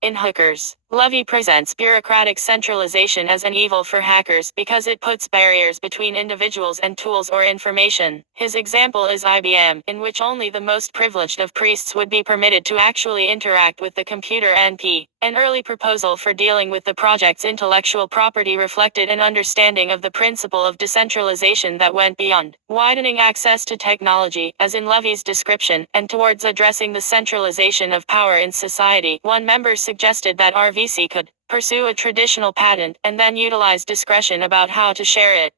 In Hookers, Levy presents bureaucratic centralization as an evil for hackers because it puts barriers between individuals and tools or information. His example is IBM, in which only the most privileged of priests would be permitted to actually interact with the computer. NP, an early proposal for dealing with the project's intellectual property, reflected an understanding of the principle of decentralization that went beyond widening access to technology, as in Levy's description, and towards addressing the centralization of power in society. One member suggested that RVC could pursue a traditional patent and then utilize discretion about how to share it.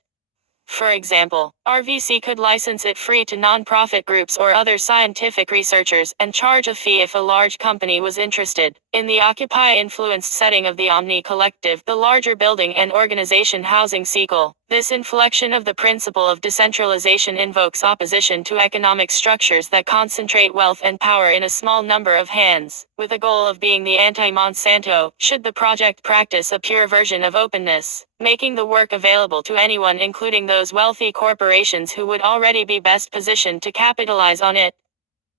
For example, RVC could license it free to non-profit groups or other scientific researchers and charge a fee if a large company was interested. In the Occupy-influenced setting of the Omni Collective, the larger building and organization housing SQL, this inflection of the principle of decentralization invokes opposition to economic structures that concentrate wealth and power in a small number of hands, with a goal of being the anti-Monsanto, should the project practice a pure version of openness, making the work available to anyone, including those wealthy corporations who would already be best positioned to capitalize on it.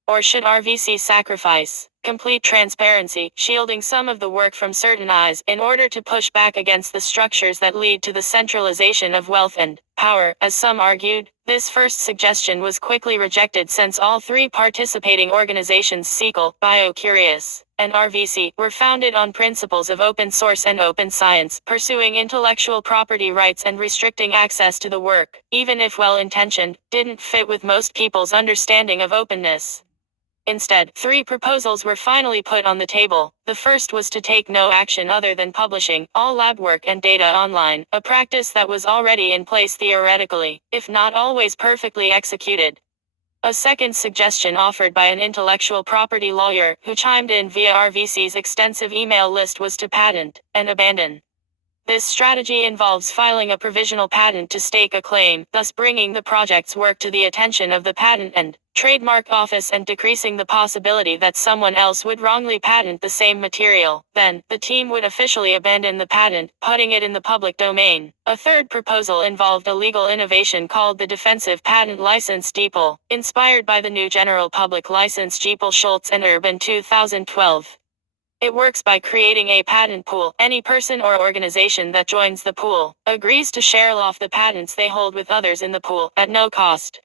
Or should RVC sacrifice Complete transparency, shielding some of the work from certain eyes in order to push back against the structures that lead to the centralization of wealth and power, as some argued. This first suggestion was quickly rejected since all three participating organizations, SEQL, BioCurious, and RVC, were founded on principles of open source and open science, pursuing intellectual property rights and restricting access to the work, even if well-intentioned, didn't fit with most people's understanding of openness. Instead, three proposals were finally put on the table. The first was to take no action other than publishing all lab work and data online, a practice that was already in place theoretically, if not always perfectly executed. A second suggestion offered by an intellectual property lawyer who chimed in via RVC's extensive email list was to patent and abandon. This strategy involves filing a provisional patent to stake a claim, thus bringing the project's work to the attention of the Patent and Trademark Office and decreasing the possibility that someone else would wrongly patent the same material. Then, the team would officially abandon the patent, putting it in the public domain. A third proposal involved a legal innovation called the Defensive Patent License DPL, inspired by the new General Public License DPL Schultz and Erb in 2012. It works by creating a patent pool. Any person or organization that joins the pool agrees to share off the patents they hold with others in the pool at no cost.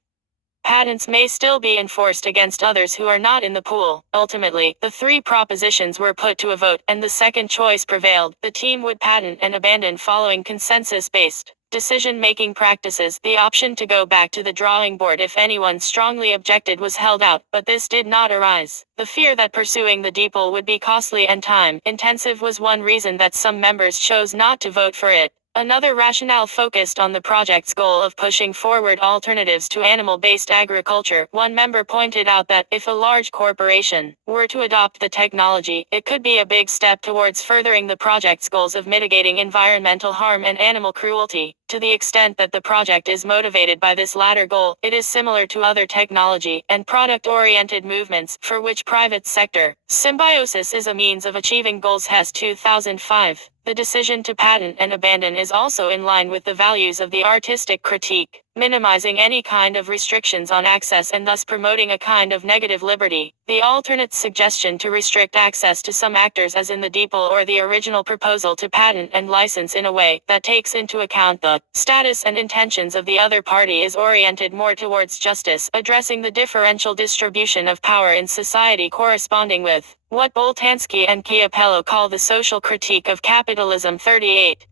Patents may still be enforced against others who are not in the pool. Ultimately, the three propositions were put to a vote, and the second choice prevailed. The team would patent and abandon following consensus-based decision-making practices. The option to go back to the drawing board if anyone strongly objected was held out, but this did not arise. The fear that pursuing the DPL would be costly and time-intensive was one reason that some members chose not to vote for it. Another rationale focused on the project's goal of pushing forward alternatives to animal-based agriculture. One member pointed out that if a large corporation were to adopt the technology, it could be a big step towards furthering the project's goals of mitigating environmental harm and animal cruelty. To the extent that the project is motivated by this latter goal, it is similar to other technology and product-oriented movements for which private sector symbiosis is a means of achieving goals. Hess 2005. The decision to patent and abandon is also in line with the values of the artistic critique, minimizing any kind of restrictions on access and thus promoting a kind of negative liberty. The alternate suggestion to restrict access to some actors, as in the DPL or the original proposal to patent and license in a way that takes into account the status and intentions of the other party, is oriented more towards justice, addressing the differential distribution of power in society corresponding with what Boltanski and Chiapello call the social critique of capitalism. 38.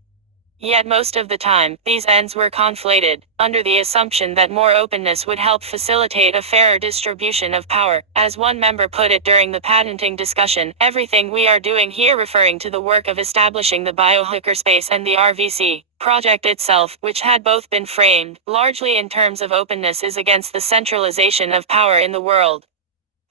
Yet most of the time, these ends were conflated, under the assumption that more openness would help facilitate a fairer distribution of power. As one member put it during the patenting discussion, everything we are doing here, referring to the work of establishing the biohackerspace and the RVC project itself, which had both been framed largely in terms of openness, is against the centralization of power in the world.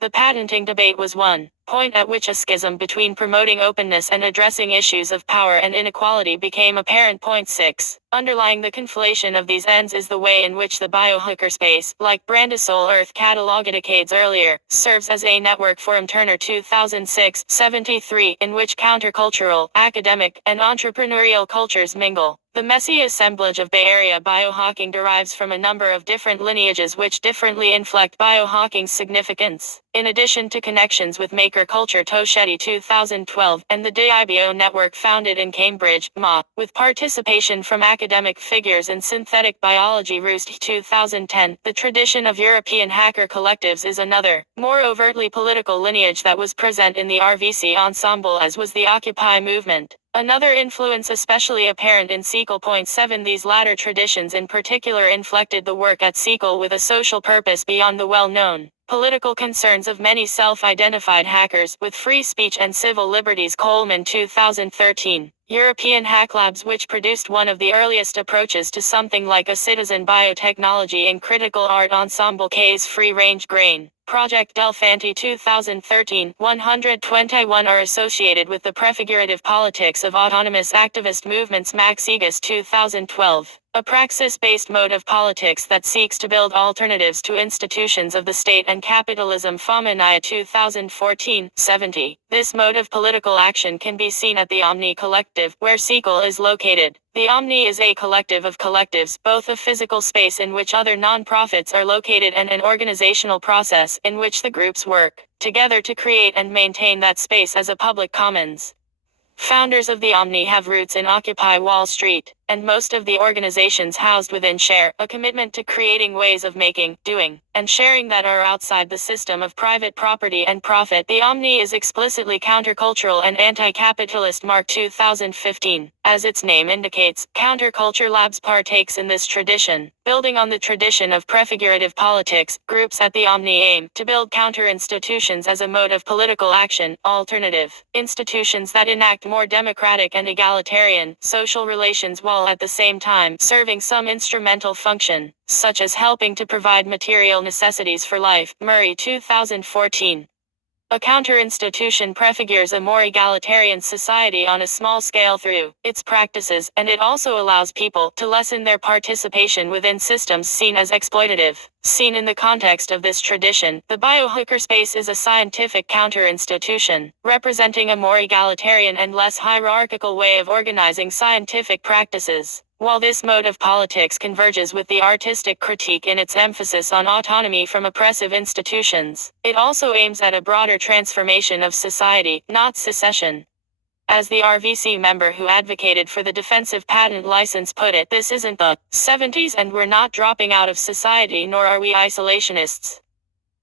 The patenting debate was one point at which a schism between promoting openness and addressing issues of power and inequality became apparent. Point 6. Underlying the conflation of these ends is the way in which the biohackerspace, like Brandisol Earth catalogued decades earlier, serves as a network for Turner 2006, 73, in which countercultural, academic, and entrepreneurial cultures mingle. The messy assemblage of Bay Area biohacking derives from a number of different lineages which differently inflect biohacking's significance. In addition to connections with maker culture, Toshetti 2012, and the DIBO network founded in Cambridge, MA, with participation from academic figures in synthetic biology, Roost 2010, the tradition of European hacker collectives is another, more overtly political lineage that was present in the RVC ensemble, as was the Occupy movement. Another influence especially apparent in SEQL. Point 7. These latter traditions in particular inflected the work at SEQL with a social purpose beyond the well-known political concerns of many self-identified hackers, with free speech and civil liberties. Coleman 2013. European hack labs, which produced one of the earliest approaches to something like a citizen biotechnology in critical art ensemble K's free-range grain project. Delfanti 2013. 121 are associated with the prefigurative politics of autonomous activist movements. Max Egas 2012. A praxis-based mode of politics that seeks to build alternatives to institutions of the state and capitalism. Famanaya 2014. 70. This mode of political action can be seen at the Omni Collective, where SEQL is located. The Omni is a collective of collectives, both a physical space in which other non-profits are located and an organizational process in which the groups work together to create and maintain that space as a public commons. Founders of the Omni have roots in Occupy Wall Street, and most of the organizations housed within share a commitment to creating ways of making, doing, and sharing that are outside the system of private property and profit. The Omni is explicitly countercultural and anti-capitalist. Mark 2015. As its name indicates, Counterculture Labs partakes in this tradition. Building on the tradition of prefigurative politics, groups at the Omni aim to build counter-institutions as a mode of political action, alternative institutions that enact more democratic and egalitarian social relations while at the same time serving some instrumental function, such as helping to provide material necessities for life. Murray 2014. A counter-institution prefigures a more egalitarian society on a small scale through its practices, and it also allows people to lessen their participation within systems seen as exploitative. Seen in the context of this tradition, the biohackerspace is a scientific counter-institution, representing a more egalitarian and less hierarchical way of organizing scientific practices. While this mode of politics converges with the artistic critique in its emphasis on autonomy from oppressive institutions, it also aims at a broader transformation of society, not secession. As the RVC member who advocated for the defensive patent license put it, this isn't the 70s and we're not dropping out of society, nor are we isolationists.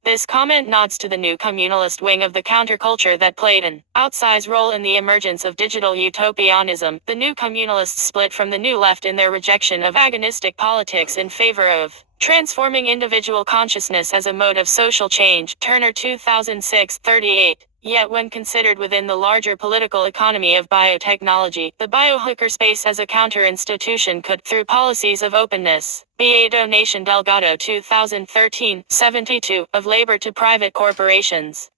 This comment nods to the new communalist wing of the counterculture that played an outsized role in the emergence of digital utopianism. The new communalists split from the new left in their rejection of agonistic politics in favor of transforming individual consciousness as a mode of social change. Turner 2006, 38. Yet when considered within the larger political economy of biotechnology, the biohackerspace as a counter-institution could, through policies of openness, be a donation. Delgado 2013, 72, of labor to private corporations.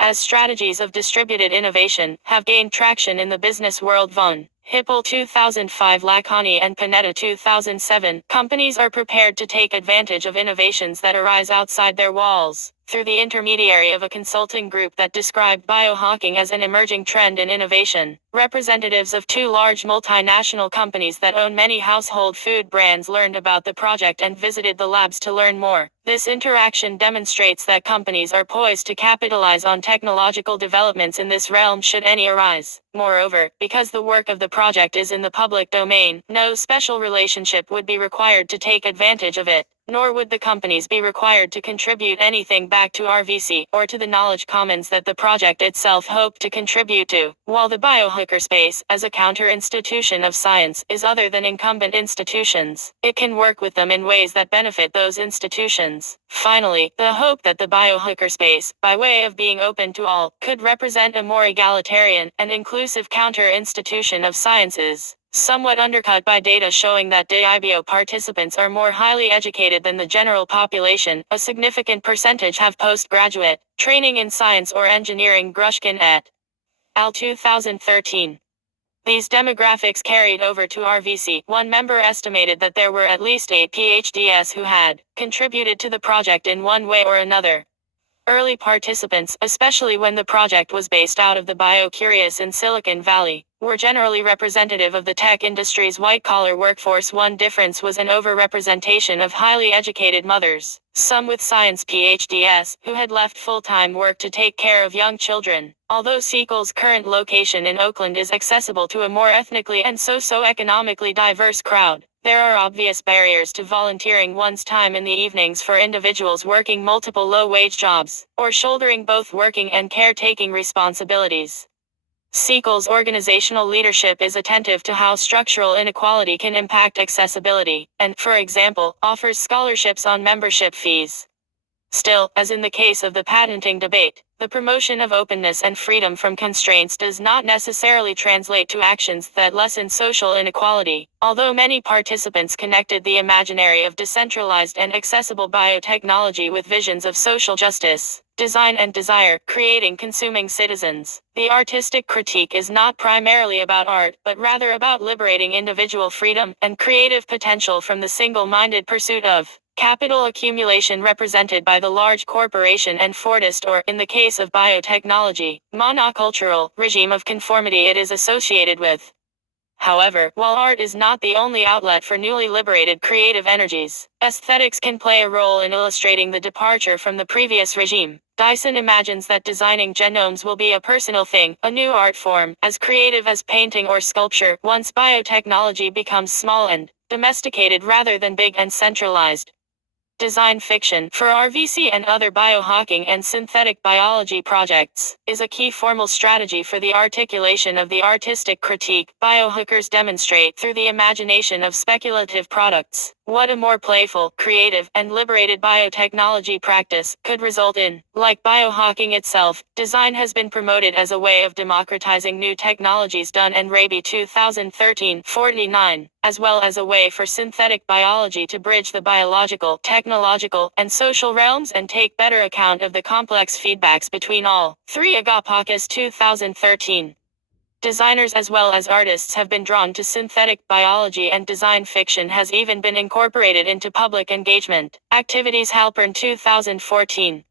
As strategies of distributed innovation have gained traction in the business world. Von Hippel 2005, Laccani and Panetta 2007, companies are prepared to take advantage of innovations that arise outside their walls, through the intermediary of a consulting group that described biohacking as an emerging trend in innovation. Representatives of two large multinational companies that own many household food brands learned about the project and visited the labs to learn more. This interaction demonstrates that companies are poised to capitalize on technological developments in this realm should any arise. Moreover, because the work of the project is in the public domain, no special relationship would be required to take advantage of it, nor would the companies be required to contribute anything back to RVC, or to the knowledge commons that the project itself hoped to contribute to. While the biohackerspace, as a counter-institution of science, is other than incumbent institutions, it can work with them in ways that benefit those institutions. Finally, the hope that the biohackerspace, by way of being open to all, could represent a more egalitarian and inclusive counter-institution of sciences, somewhat undercut by data showing that DIBO participants are more highly educated than the general population. A significant percentage have postgraduate training in science or engineering. Grushkin et al. 2013. These demographics carried over to RVC. One member estimated that there were at least 8 PhDs who had contributed to the project in one way or another. Early participants, especially when the project was based out of the bio-curious in Silicon Valley, were generally representative of the tech industry's white-collar workforce. One difference was an overrepresentation of highly educated mothers, some with science PhDs, who had left full-time work to take care of young children. Although Sequel's current location in Oakland is accessible to a more ethnically and socio-economically diverse crowd, there are obvious barriers to volunteering one's time in the evenings for individuals working multiple low-wage jobs, or shouldering both working and caretaking responsibilities. Sequel's organizational leadership is attentive to how structural inequality can impact accessibility, and, for example, offers scholarships on membership fees. Still, as in the case of the patenting debate, the promotion of openness and freedom from constraints does not necessarily translate to actions that lessen social inequality. Although many participants connected the imaginary of decentralized and accessible biotechnology with visions of social justice, design and desire, creating consuming citizens, the artistic critique is not primarily about art, but rather about liberating individual freedom and creative potential from the single-minded pursuit of capital accumulation represented by the large corporation and Fordist, or, in the case of biotechnology, monocultural regime of conformity it is associated with. However, while art is not the only outlet for newly liberated creative energies, aesthetics can play a role in illustrating the departure from the previous regime. Dyson imagines that designing genomes will be a personal thing, a new art form, as creative as painting or sculpture, once biotechnology becomes small and domesticated rather than big and centralized. Design fiction, for RVC and other biohacking and synthetic biology projects, is a key formal strategy for the articulation of the artistic critique biohackers demonstrate through the imagination of speculative products. What a more playful, creative, and liberated biotechnology practice could result in. Like biohacking itself, design has been promoted as a way of democratizing new technologies done and Raby 2013-49, as well as a way for synthetic biology to bridge the biological, technological, and social realms and take better account of the complex feedbacks between all. 3 Agapakis 2013. Designers as well as artists have been drawn to synthetic biology, and design fiction has even been incorporated into public engagement activities. Halpern 2014.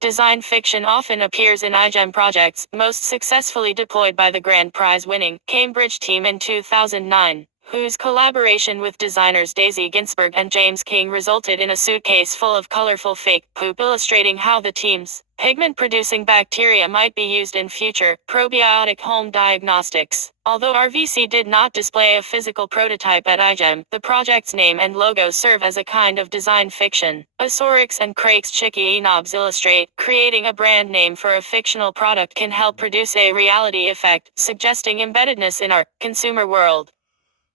Design fiction often appears in iGEM projects, most successfully deployed by the grand prize-winning Cambridge team in 2009, whose collaboration with designers Daisy Ginsberg and James King resulted in a suitcase full of colorful fake poop illustrating how the team's pigment-producing bacteria might be used in future probiotic home diagnostics. Although RVC did not display a physical prototype at iGEM, the project's name and logo serve as a kind of design fiction. Asorix and Craig's Chicky Enobs illustrate, creating a brand name for a fictional product can help produce a reality effect, suggesting embeddedness in our consumer world.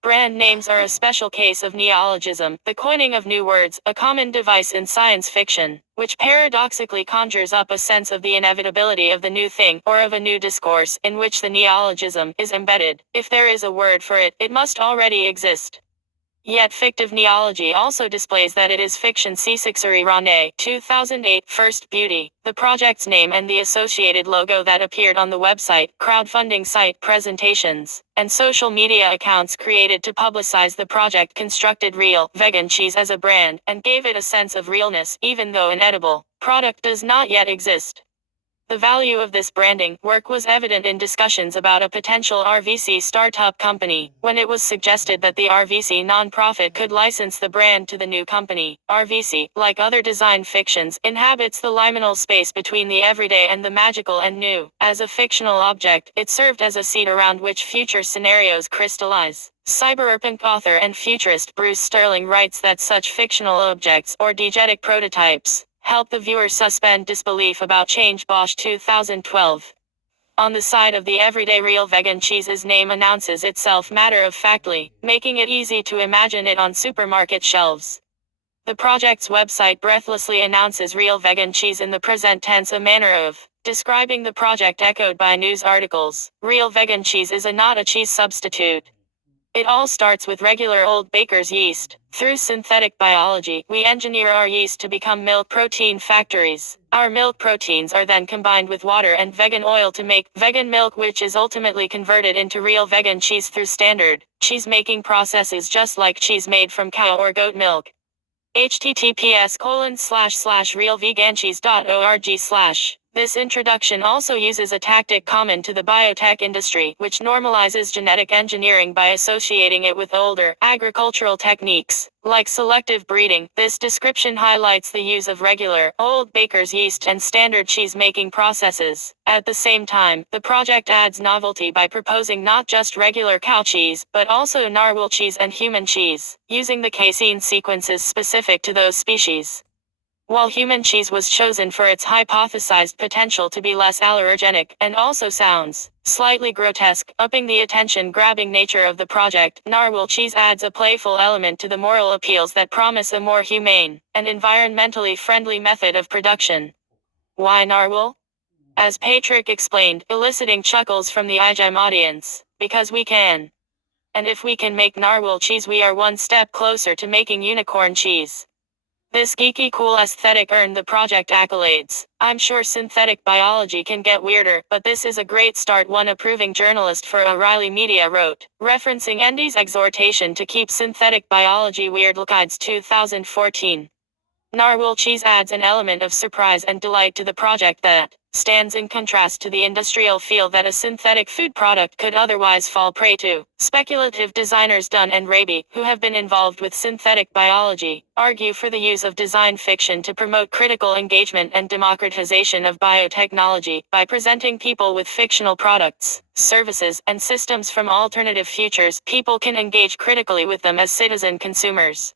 Brand names are a special case of neologism, the coining of new words, a common device in science fiction, which paradoxically conjures up a sense of the inevitability of the new thing, or of a new discourse, in which the neologism is embedded. If there is a word for it, it must already exist. Yet fictive neology also displays that it is fiction. C6uri Rane, 2008, First Beauty, the project's name and the associated logo that appeared on the website, crowdfunding site presentations, and social media accounts created to publicize the project constructed real, vegan cheese as a brand, and gave it a sense of realness, even though an edible product does not yet exist. The value of this branding work was evident in discussions about a potential RVC startup company, when it was suggested that the RVC nonprofit could license the brand to the new company. RVC, like other design fictions, inhabits the liminal space between the everyday and the magical and new. As a fictional object, it served as a seed around which future scenarios crystallize. Cyberpunk author and futurist Bruce Sterling writes that such fictional objects, or diegetic prototypes, help the viewer suspend disbelief about change. Bosch 2012. On the side of the everyday real vegan cheese's name announces itself matter-of-factly, making it easy to imagine it on supermarket shelves. The project's website breathlessly announces real vegan cheese in the present tense, a manner of describing the project echoed by news articles. Real vegan cheese is not a cheese substitute. It all starts with regular old baker's yeast. Through synthetic biology, we engineer our yeast to become milk protein factories. Our milk proteins are then combined with water and vegan oil to make vegan milk, which is ultimately converted into real vegan cheese through standard cheese-making processes, just like cheese made from cow or goat milk. https://realvegancheese.org/. This introduction also uses a tactic common to the biotech industry, which normalizes genetic engineering by associating it with older agricultural techniques, like selective breeding. This description highlights the use of regular, old baker's yeast and standard cheese-making processes. At the same time, the project adds novelty by proposing not just regular cow cheese, but also narwhal cheese and human cheese, using the casein sequences specific to those species. While human cheese was chosen for its hypothesized potential to be less allergenic, and also sounds slightly grotesque, upping the attention-grabbing nature of the project, narwhal cheese adds a playful element to the moral appeals that promise a more humane and environmentally friendly method of production. Why narwhal? As Patrick explained, eliciting chuckles from the iGEM audience, because we can. And if we can make narwhal cheese, we are one step closer to making unicorn cheese. This geeky cool aesthetic earned the project accolades. I'm sure synthetic biology can get weirder, but this is a great start, one approving journalist for O'Reilly Media wrote, referencing Andy's exhortation to keep synthetic biology weird. Guides 2014. Narwhal cheese adds an element of surprise and delight to the project that stands in contrast to the industrial feel that a synthetic food product could otherwise fall prey to. Speculative designers Dunn and Raby, who have been involved with synthetic biology, argue for the use of design fiction to promote critical engagement and democratization of biotechnology by presenting people with fictional products, services, and systems from alternative futures. People can engage critically with them as citizen consumers.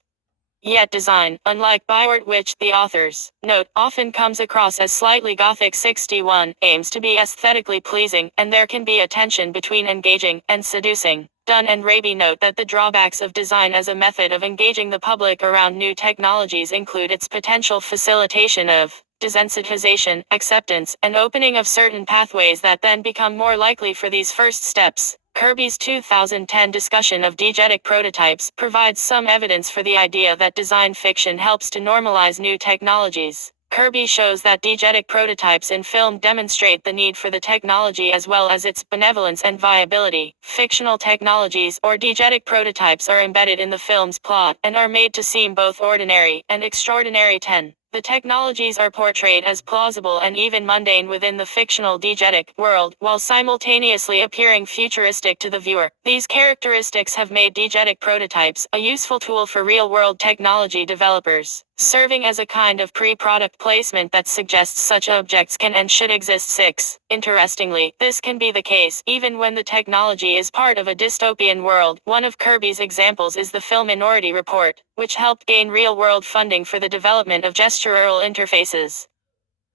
Yet design, unlike Biowart, which, the authors note, often comes across as slightly Gothic 61, aims to be aesthetically pleasing, and there can be a tension between engaging and seducing. Dunn and Raby note that the drawbacks of design as a method of engaging the public around new technologies include its potential facilitation of desensitization, acceptance, and opening of certain pathways that then become more likely for these first steps. Kirby's 2010 discussion of diegetic prototypes provides some evidence for the idea that design fiction helps to normalize new technologies. Kirby shows that diegetic prototypes in film demonstrate the need for the technology as well as its benevolence and viability. Fictional technologies or diegetic prototypes are embedded in the film's plot and are made to seem both ordinary and extraordinary. 10. The technologies are portrayed as plausible and even mundane within the fictional diegetic world, while simultaneously appearing futuristic to the viewer. These characteristics have made diegetic prototypes a useful tool for real-world technology developers, serving as a kind of pre-product placement that suggests such objects can and should exist. 6. Interestingly, this can be the case even when the technology is part of a dystopian world. One of Kirby's examples is the film Minority Report, which helped gain real-world funding for the development of gestural interfaces.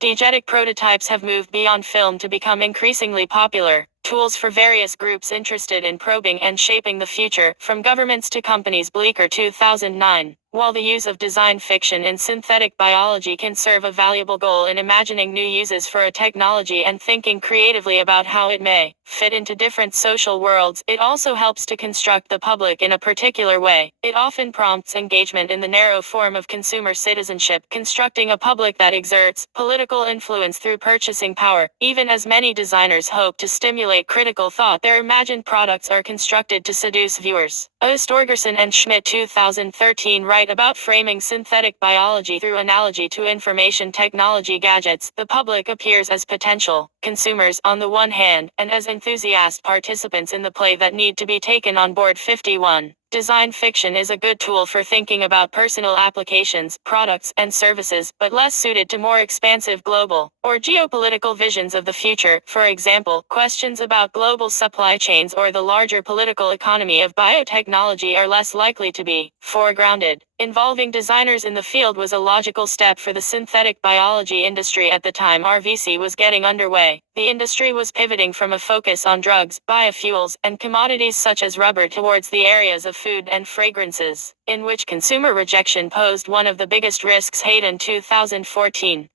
Diegetic prototypes have moved beyond film to become increasingly popular, tools for various groups interested in probing and shaping the future, from governments to companies. Bleecker 2009. While the use of design fiction in synthetic biology can serve a valuable goal in imagining new uses for a technology and thinking creatively about how it may fit into different social worlds, it also helps to construct the public in a particular way. It often prompts engagement in the narrow form of consumer citizenship, constructing a public that exerts political influence through purchasing power. Even as many designers hope to stimulate critical thought, their imagined products are constructed to seduce viewers. Ostergerson and Schmidt 2013 write about framing synthetic biology through analogy to information technology gadgets. The public appears as potential consumers on the one hand, and as enthusiast participants in the play that need to be taken on board. 51. Design fiction is a good tool for thinking about personal applications, products, and services, but less suited to more expansive global or geopolitical visions of the future. For example, questions about global supply chains or the larger political economy of biotechnology are less likely to be foregrounded. Involving designers in the field was a logical step for the synthetic biology industry at the time RVC was getting underway. The industry was pivoting from a focus on drugs, biofuels, and commodities such as rubber towards the areas of food and fragrances, in which consumer rejection posed one of the biggest risks. Hayden 2014.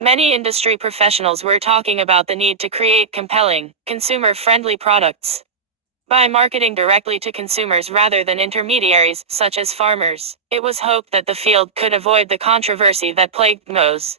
Many industry professionals were talking about the need to create compelling, consumer-friendly products by marketing directly to consumers rather than intermediaries, such as farmers. It was hoped that the field could avoid the controversy that plagued GMOs.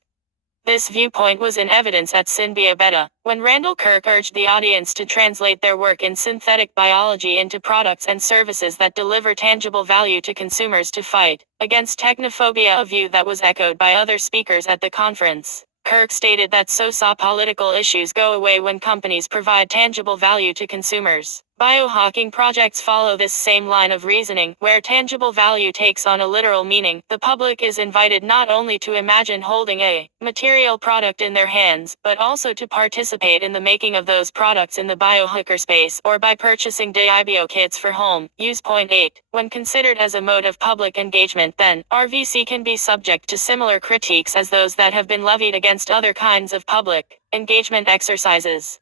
This viewpoint was in evidence at Synbia Beta, when Randall Kirk urged the audience to translate their work in synthetic biology into products and services that deliver tangible value to consumers to fight against technophobia, a view that was echoed by other speakers at the conference. Kirk stated that socio-political issues go away when companies provide tangible value to consumers. Biohacking projects follow this same line of reasoning, where tangible value takes on a literal meaning. The public is invited not only to imagine holding a material product in their hands, but also to participate in the making of those products in the biohacker space or by purchasing DIBO kits for home use. 8. When considered as a mode of public engagement, then RVC can be subject to similar critiques as those that have been levied against other kinds of public engagement exercises.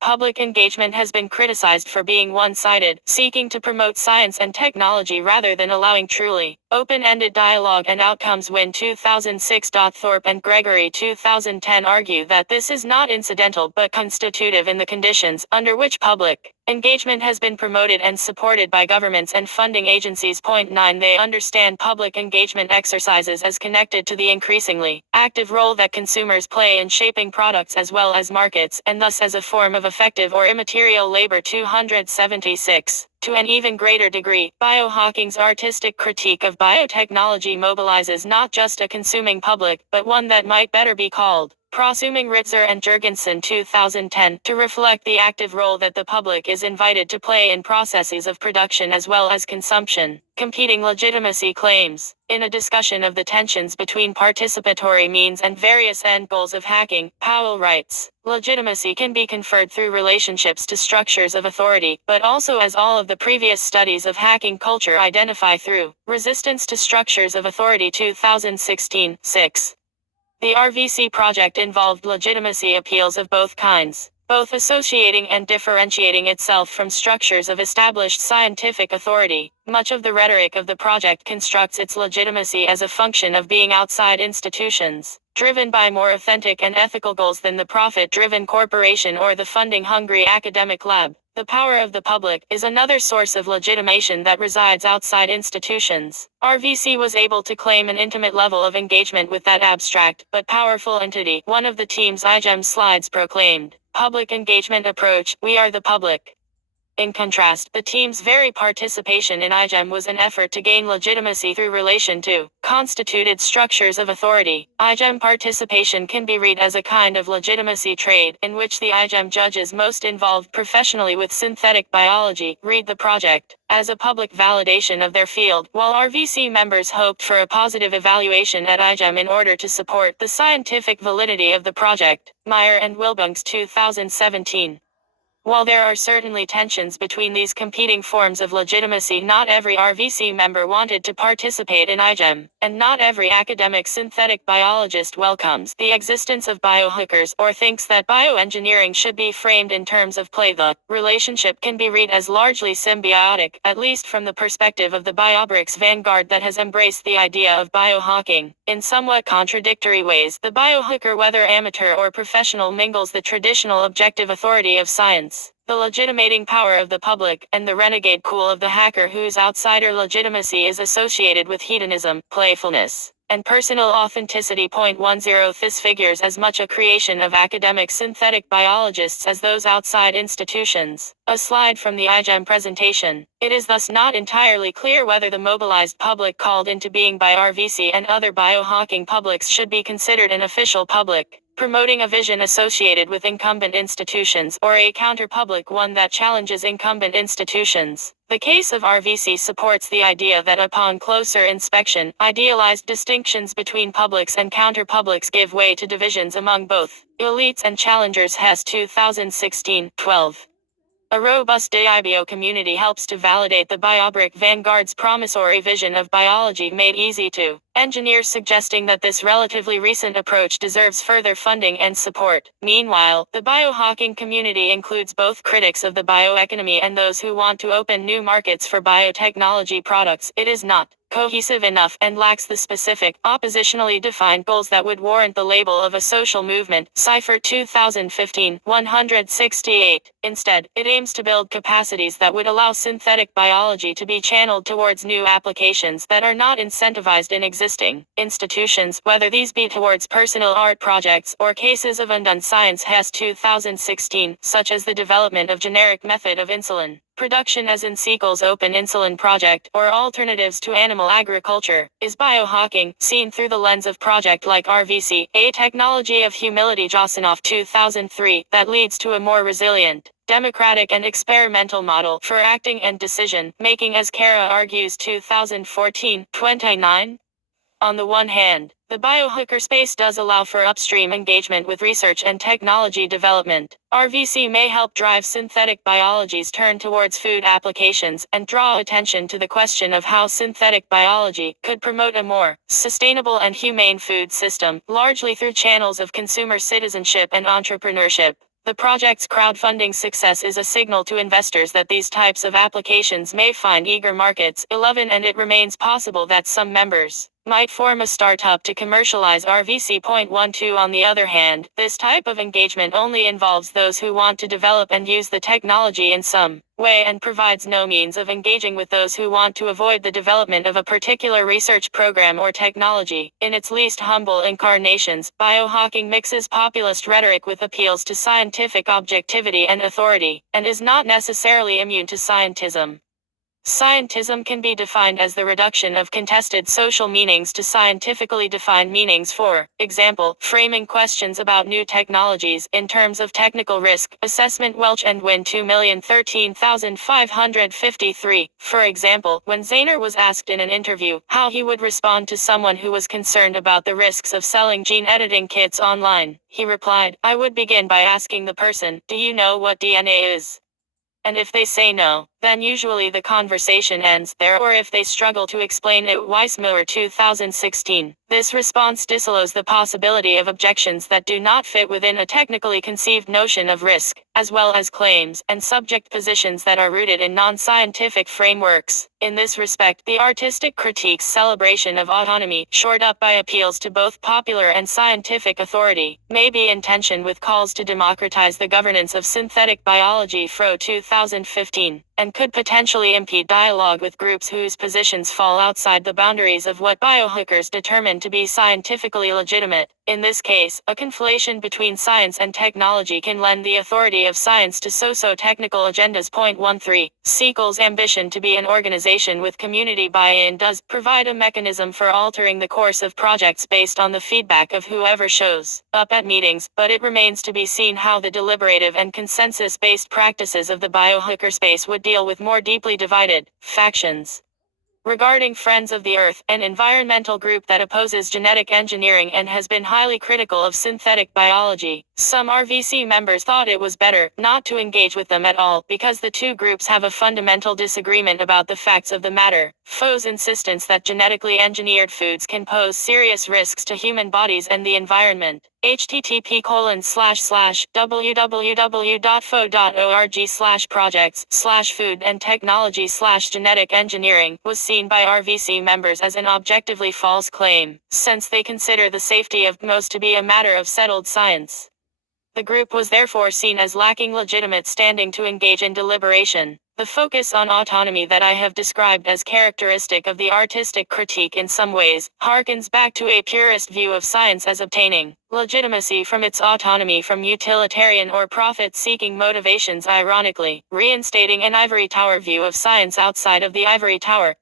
Public engagement has been criticized for being one-sided, seeking to promote science and technology rather than allowing truly open-ended dialogue and outcomes. Wynn 2006. Thorpe and Gregory 2010 argue that this is not incidental but constitutive in the conditions under which public engagement has been promoted and supported by governments and funding agencies. 9. They understand public engagement exercises as connected to the increasingly active role that consumers play in shaping products as well as markets, and thus as a form of effective or immaterial labor. 276. To an even greater degree, biohacking's artistic critique of biotechnology mobilizes not just a consuming public, but one that might better be called Prosuming Ritzer and Jurgensen 2010 to reflect the active role that the public is invited to play in processes of production as well as consumption. Competing legitimacy claims. In a discussion of the tensions between participatory means and various end goals of hacking, Powell writes, legitimacy can be conferred through relationships to structures of authority, but also, as all of the previous studies of hacking culture identify, through resistance to structures of authority 2016, 6. The RVC project involved legitimacy appeals of both kinds, both associating and differentiating itself from structures of established scientific authority. Much of the rhetoric of the project constructs its legitimacy as a function of being outside institutions, driven by more authentic and ethical goals than the profit-driven corporation or the funding-hungry academic lab. The power of the public is another source of legitimation that resides outside institutions. RVC was able to claim an intimate level of engagement with that abstract but powerful entity. One of the team's iGEM slides proclaimed, "Public engagement approach, we are the public." In contrast, the team's very participation in iGEM was an effort to gain legitimacy through relation to constituted structures of authority. iGEM participation can be read as a kind of legitimacy trade, in which the iGEM judges most involved professionally with synthetic biology read the project as a public validation of their field, while RVC members hoped for a positive evaluation at iGEM in order to support the scientific validity of the project. Meyer and Wilbungs 2017. While there are certainly tensions between these competing forms of legitimacy, not every RVC member wanted to participate in iGEM, and not every academic synthetic biologist welcomes the existence of biohackers or thinks that bioengineering should be framed in terms of play. The relationship can be read as largely symbiotic, at least from the perspective of the biobricks vanguard that has embraced the idea of biohacking. In somewhat contradictory ways, the biohacker, whether amateur or professional, mingles the traditional objective authority of science, the legitimating power of the public, and the renegade cool of the hacker whose outsider legitimacy is associated with hedonism, playfulness, and personal authenticity. 10 This figures as much a creation of academic synthetic biologists as those outside institutions. A slide from the iGEM presentation. It is thus not entirely clear whether the mobilized public called into being by RVC and other biohacking publics should be considered an official public, promoting a vision associated with incumbent institutions, or a counter-public one that challenges incumbent institutions. The case of RVC supports the idea that upon closer inspection, idealized distinctions between publics and counter-publics give way to divisions among both elites and challengers. Hess 2016, 12. A robust DIBO community helps to validate the biobrick vanguard's promissory vision of biology made easy to engineer, suggesting that this relatively recent approach deserves further funding and support. Meanwhile, the biohacking community includes both critics of the bioeconomy and those who want to open new markets for biotechnology products. It is not cohesive enough and lacks the specific, oppositionally defined goals that would warrant the label of a social movement. Cipher 2015, 168. Instead, it aims to build capacities that would allow synthetic biology to be channeled towards new applications that are not incentivized in existing institutions, whether these be towards personal art projects or cases of undone science. Hess 2016, such as the development of generic method of insulin production as in Sequel's Open Insulin Project, or alternatives to animal agriculture. Is biohacking, seen through the lens of project like RVC, a technology of humility? Josinoff 2003, that leads to a more resilient, democratic and experimental model for acting and decision making, as Kara argues 2014, 29. On the one hand, the biohacker space does allow for upstream engagement with research and technology development. RVC may help drive synthetic biology's turn towards food applications and draw attention to the question of how synthetic biology could promote a more sustainable and humane food system, largely through channels of consumer citizenship and entrepreneurship. The project's crowdfunding success is a signal to investors that these types of applications may find eager markets. 11 And it remains possible that some members might form a startup to commercialize RVC. 12 On the other hand, this type of engagement only involves those who want to develop and use the technology in some way and provides no means of engaging with those who want to avoid the development of a particular research program or technology. In its least humble incarnations, biohacking mixes populist rhetoric with appeals to scientific objectivity and authority, and is not necessarily immune to scientism. Scientism can be defined as the reduction of contested social meanings to scientifically defined meanings. For example, framing questions about new technologies in terms of technical risk assessment. Welch and Wynne 2013553. For example, when Zahner was asked in an interview how he would respond to someone who was concerned about the risks of selling gene editing kits online, he replied, "I would begin by asking the person, do you know what DNA is? And if they say no, then usually the conversation ends there, or if they struggle to explain it." Weissmuller 2016. This response disallows the possibility of objections that do not fit within a technically conceived notion of risk, as well as claims and subject positions that are rooted in non-scientific frameworks. In this respect, the artistic critique's celebration of autonomy, shored up by appeals to both popular and scientific authority, may be in tension with calls to democratize the governance of synthetic biology. Fro 2015. And could potentially impede dialogue with groups whose positions fall outside the boundaries of what biohackers determine to be scientifically legitimate. In this case, a conflation between science and technology can lend the authority of science to socio-technical agendas. 13. Sequel's ambition to be an organization with community buy-in does provide a mechanism for altering the course of projects based on the feedback of whoever shows up at meetings, but it remains to be seen how the deliberative and consensus-based practices of the biohacker space would deal with more deeply divided factions. Regarding Friends of the Earth, an environmental group that opposes genetic engineering and has been highly critical of synthetic biology, some RVC members thought it was better not to engage with them at all because the two groups have a fundamental disagreement about the facts of the matter. Foe's insistence that genetically engineered foods can pose serious risks to human bodies and the environment. http://www.fo.org/projects/food and technology/genetic engineering was seen by RVC members as an objectively false claim, since they consider the safety of GMOs to be a matter of settled science. The group was therefore seen as lacking legitimate standing to engage in deliberation. The focus on autonomy that I have described as characteristic of the artistic critique in some ways harkens back to a purist view of science as obtaining legitimacy from its autonomy from utilitarian or profit-seeking motivations, ironically, reinstating an ivory tower view of science outside of the ivory tower.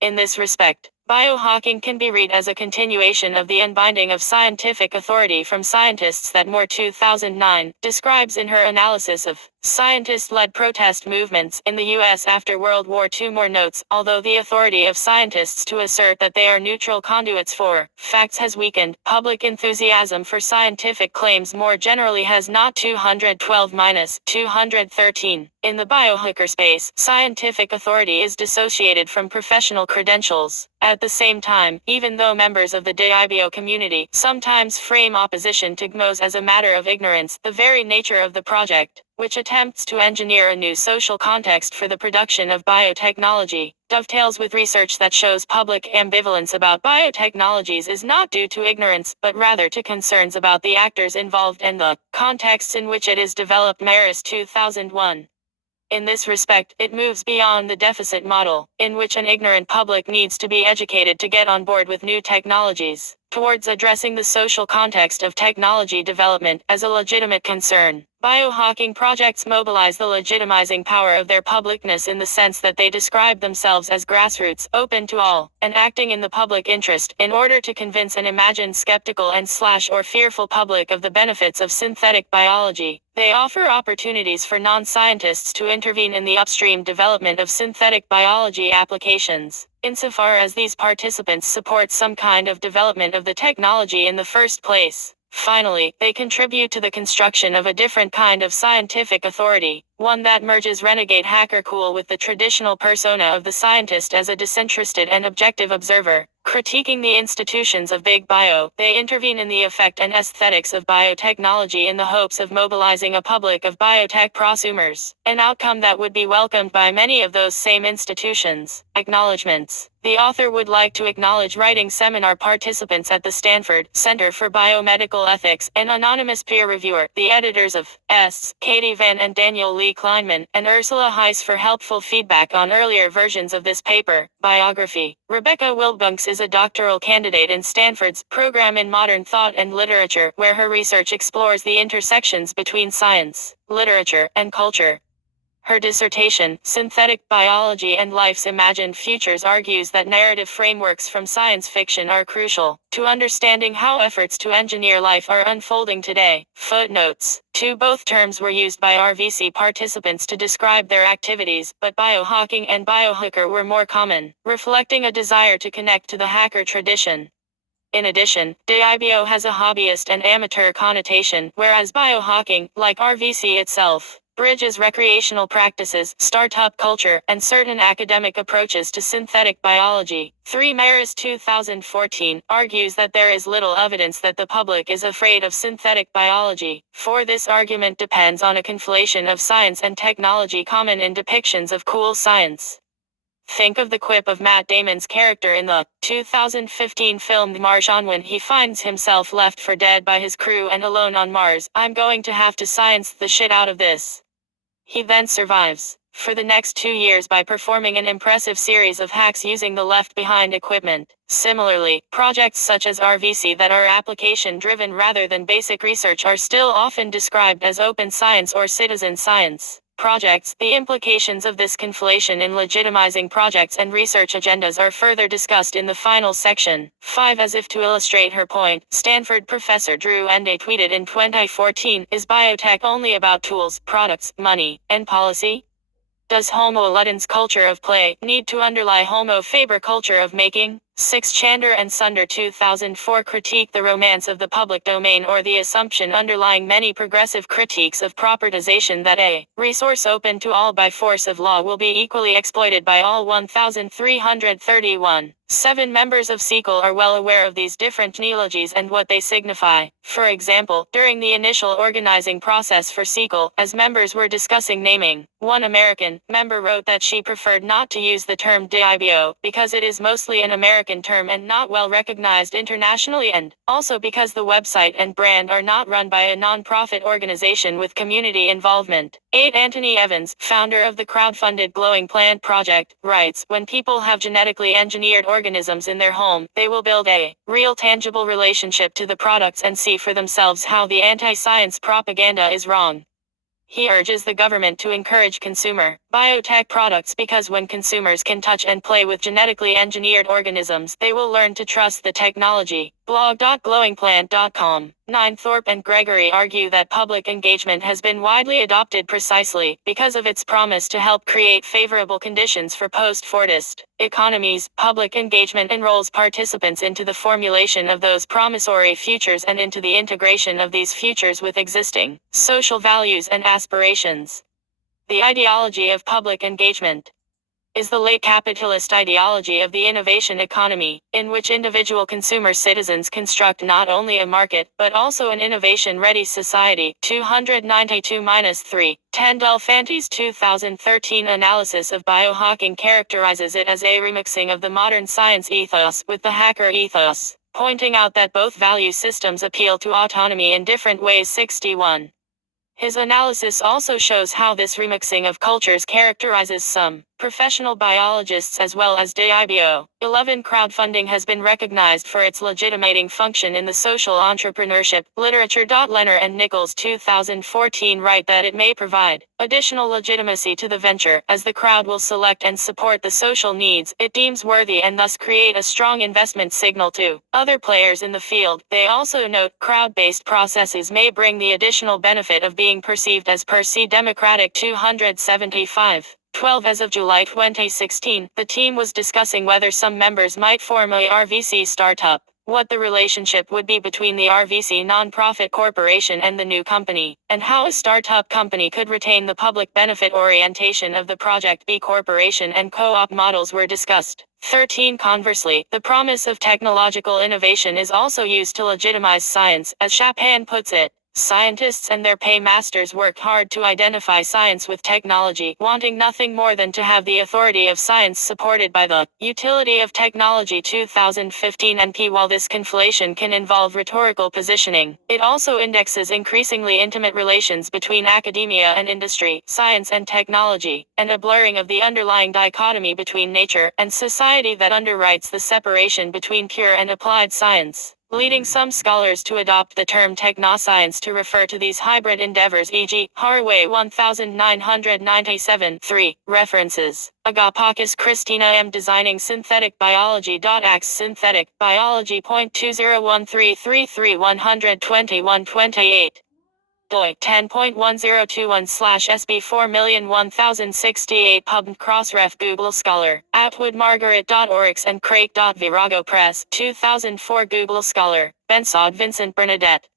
In this respect, biohacking can be read as a continuation of the unbinding of scientific authority from scientists that Moore 2009 describes in her analysis of scientist-led protest movements in the U.S. after World War II. Moore notes, although the authority of scientists to assert that they are neutral conduits for facts has weakened, public enthusiasm for scientific claims more generally has not. 212-213. In the biohacker space, scientific authority is dissociated from professional credentials. At the same time, even though members of the DIBO community sometimes frame opposition to GMOs as a matter of ignorance, the very nature of the project, which attempts to engineer a new social context for the production of biotechnology, dovetails with research that shows public ambivalence about biotechnologies is not due to ignorance, but rather to concerns about the actors involved and the contexts in which it is developed. Maris 2001. In this respect, it moves beyond the deficit model, in which an ignorant public needs to be educated to get on board with new technologies, towards addressing the social context of technology development as a legitimate concern. Biohacking projects mobilize the legitimizing power of their publicness in the sense that they describe themselves as grassroots, open to all, and acting in the public interest, in order to convince an imagined skeptical and/or fearful public of the benefits of synthetic biology. They offer opportunities for non-scientists to intervene in the upstream development of synthetic biology applications, insofar as these participants support some kind of development of the technology in the first place. Finally, they contribute to the construction of a different kind of scientific authority, one that merges renegade hacker cool with the traditional persona of the scientist as a disinterested and objective observer. Critiquing the institutions of big bio, they intervene in the effect and aesthetics of biotechnology in the hopes of mobilizing a public of biotech prosumers, an outcome that would be welcomed by many of those same institutions. Acknowledgements. The author would like to acknowledge writing seminar participants at the Stanford Center for Biomedical Ethics, an anonymous peer reviewer, the editors of Katie Van and Daniel Lee Kleinman, and Ursula Heiss for helpful feedback on earlier versions of this paper. Biography. Rebecca Wilbunks is a doctoral candidate in Stanford's program in modern thought and literature, where her research explores the intersections between science, literature, and culture. Her dissertation, Synthetic Biology and Life's Imagined Futures, argues that narrative frameworks from science fiction are crucial to understanding how efforts to engineer life are unfolding today. Footnotes 2. Both terms were used by RVC participants to describe their activities, but biohacking and biohacker were more common, reflecting a desire to connect to the hacker tradition. In addition, DIBO has a hobbyist and amateur connotation, whereas biohacking, like RVC itself, bridges recreational practices, startup culture, and certain academic approaches to synthetic biology. 3. Maris 2014 argues that there is little evidence that the public is afraid of synthetic biology. 4. This argument depends on a conflation of science and technology common in depictions of cool science. Think of the quip of Matt Damon's character in the 2015 film The Martian when he finds himself left for dead by his crew and alone on Mars. "I'm going to have to science the shit out of this." He then survives for the next 2 years by performing an impressive series of hacks using the left-behind equipment. Similarly, projects such as RVC that are application-driven rather than basic research are still often described as open science or citizen science projects. The implications of this conflation in legitimizing projects and research agendas are further discussed in the final section. 5. As if to illustrate her point, Stanford professor Drew Ende tweeted in 2014, "Is biotech only about tools, products, money, and policy? Does Homo ludens culture of play need to underlie Homo faber culture of making?" 6. Chander and Sunder 2004 critique the romance of the public domain or the assumption underlying many progressive critiques of propertization that a resource open to all by force of law will be equally exploited by all. 1331. 7. Members of SQL are well aware of these different neologies and what they signify. For example, during the initial organizing process for SQL, as members were discussing naming, one American member wrote that she preferred not to use the term DIBO because it is mostly an American term and not well recognized internationally, and also because the website and brand are not run by a non-profit organization with community involvement. 8. Anthony Evans, founder of the crowdfunded Glowing Plant Project, writes, "When people have genetically engineered organisms in their home, they will build a real tangible relationship to the products and see for themselves how the anti-science propaganda is wrong." He urges the government to encourage consumer biotech products because when consumers can touch and play with genetically engineered organisms, they will learn to trust the technology. Blog.glowingplant.com. 9. Thorpe and Gregory argue that public engagement has been widely adopted precisely because of its promise to help create favorable conditions for post-Fordist economies. Public engagement enrolls participants into the formulation of those promissory futures and into the integration of these futures with existing social values and aspirations. The ideology of public engagement is the late capitalist ideology of the innovation economy, in which individual consumer citizens construct not only a market, but also an innovation-ready society. 292-3. 10. Delfante's 2013 analysis of biohacking characterizes it as a remixing of the modern science ethos with the hacker ethos, pointing out that both value systems appeal to autonomy in different ways. 61. His analysis also shows how this remixing of cultures characterizes some professional biologists as well as DIBO. 11. Crowdfunding has been recognized for its legitimating function in the social entrepreneurship literature. Lehner and Nichols 2014 write that it may provide additional legitimacy to the venture, as the crowd will select and support the social needs it deems worthy and thus create a strong investment signal to other players in the field. They also note crowd-based processes may bring the additional benefit of being perceived as per se democratic. 275. 12. As of July 2016, the team was discussing whether some members might form a RVC startup, what the relationship would be between the RVC nonprofit corporation and the new company, and how a startup company could retain the public benefit orientation of the Project B Corporation and co-op models were discussed. 13. Conversely, the promise of technological innovation is also used to legitimize science, as Chapin puts it. Scientists and their paymasters work hard to identify science with technology, wanting nothing more than to have the authority of science supported by the utility of technology. 2015 NP. While this conflation can involve rhetorical positioning, it also indexes increasingly intimate relations between academia and industry, science and technology, and a blurring of the underlying dichotomy between nature and society that underwrites the separation between pure and applied science. leading some scholars to adopt the term technoscience to refer to these hybrid endeavors, e.g., Haraway 1997 3. References. Agapakis Christina M. Designing Synthetic Biology. Ax Synthetic Biology. 0.201333 doi 10.1021/SB4001068 pub crossref Google Scholar Atwood Margaret.orix and Craig.Virago Press 2004 Google Scholar Bensod Vincent Bernadette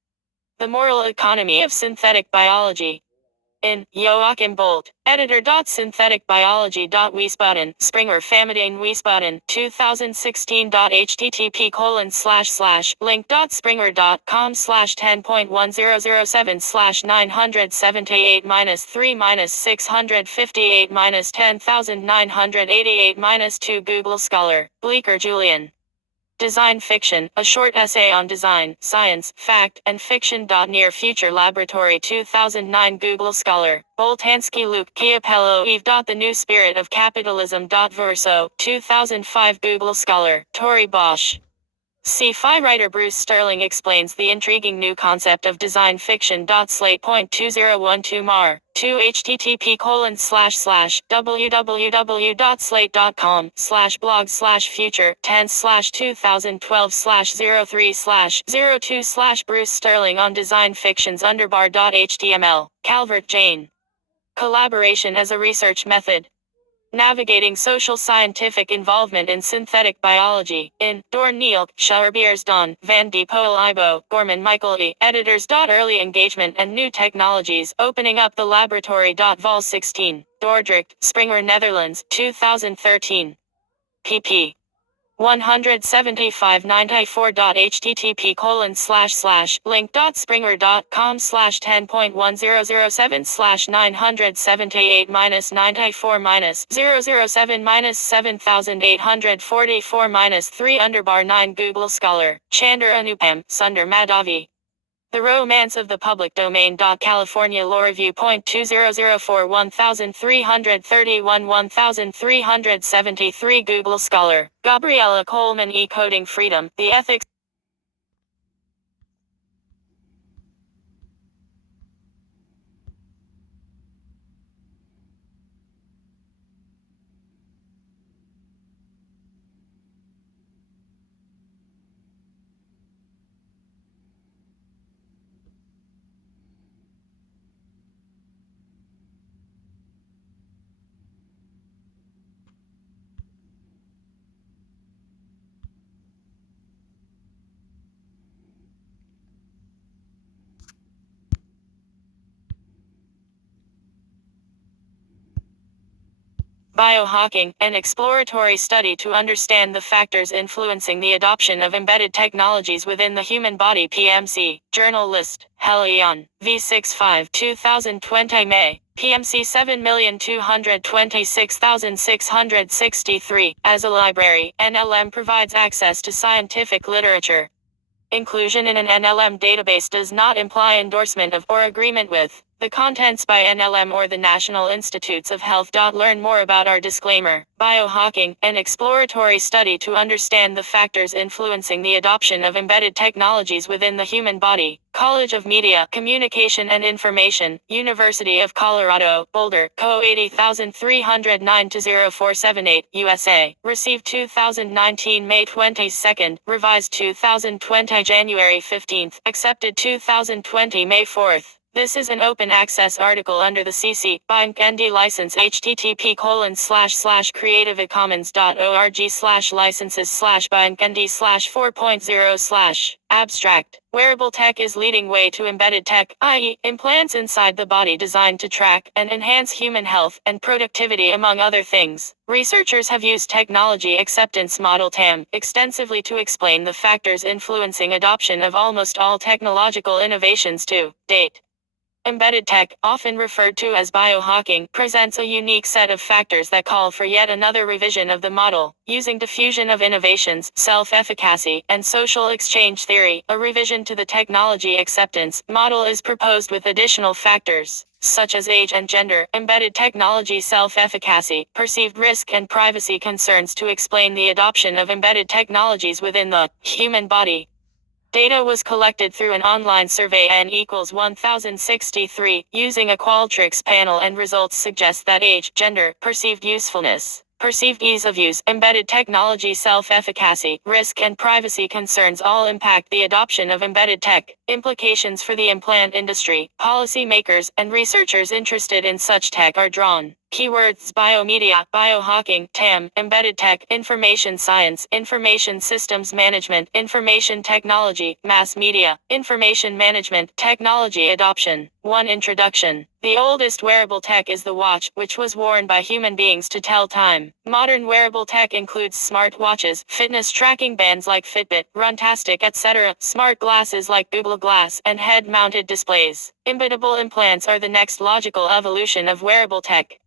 The Moral Economy of Synthetic Biology in Joachim Bolt, editor. Syntheticbiology.Wiesbaden, Springer Famidane Wiesbaden, 2016. http://link.springer.com/10.1007/978-3-658-10988-2 Google Scholar, Bleecker Julian. Design Fiction, a short essay on design, science, fact, and fiction. Near Future Laboratory 2009 Google Scholar, Boltanski Luke Chiapello Eve. The New Spirit of Capitalism. Verso, 2005 Google Scholar, Tori Bosch. Sci-fi writer Bruce Sterling explains the intriguing new concept of design fiction. Slate.2012 Mar. 2 http://www.slate.com/blog/future 10/2012/03/02 Bruce Sterling on design fictions underbar.html. Calvert Jane. Collaboration as a research method. Navigating Social Scientific Involvement in Synthetic Biology, in Dorn Neil, Scherbiers Don, Van de Poel Ibo, Gorman Michael E. Editors. Early Engagement and New Technologies, Opening Up the Laboratory. Vol 16, Dordrecht, Springer Netherlands, 2013. pp. 175-94. http://link.springer.com/10.1007/948-74-7844-3 Google Scholar, Chander Anupam, Sundar Madhavi. The Romance of the Public Domain. California Law Review. 2004 1331 1373 Google Scholar, Gabriella Coleman. Coding Freedom, The Ethics Biohacking, an exploratory study to understand the factors influencing the adoption of embedded technologies within the human body. PMC, Journal List, Helion, V65 2020 May, PMC 7226663. As a library, NLM provides access to scientific literature. Inclusion in an NLM database does not imply endorsement of or agreement with the contents by NLM or the National Institutes of Health. Learn more about our disclaimer. Biohacking, an exploratory study to understand the factors influencing the adoption of embedded technologies within the human body. College of Media, Communication and Information, University of Colorado, Boulder, Co. 80309-0478, USA. Received 2019 May 22nd, revised 2020 January 15th, accepted 2020 May 4th. This is an open access article under the CC BY ND license. http://creativecommons.org/licenses/by ND/4.0/ Abstract. Wearable tech is leading way to embedded tech, i.e., implants inside the body designed to track and enhance human health and productivity among other things. Researchers have used technology acceptance model TAM extensively to explain the factors influencing adoption of almost all technological innovations to date. Embedded tech, often referred to as biohacking, presents a unique set of factors that call for yet another revision of the model. Using diffusion of innovations, self-efficacy, and social exchange theory, a revision to the technology acceptance model is proposed with additional factors, such as age and gender, embedded technology self-efficacy, perceived risk and privacy concerns to explain the adoption of embedded technologies within the human body. Data was collected through an online survey N equals 1063 using a Qualtrics panel, and results suggest that age, gender, perceived usefulness, perceived ease of use, embedded technology, self-efficacy, risk and privacy concerns all impact the adoption of embedded tech. Implications for the implant industry, policymakers, and researchers interested in such tech are drawn. Keywords: biomedia, biohacking, TAM, embedded tech, information science, information systems management, information technology, mass media, information management, technology adoption. 1. Introduction. The oldest wearable tech is the watch, which was worn by human beings to tell time. Modern wearable tech includes smart watches, fitness tracking bands like Fitbit, Runtastic, etc., smart glasses like Google Glass, and head-mounted displays. Embeddable implants are the next logical evolution of wearable tech.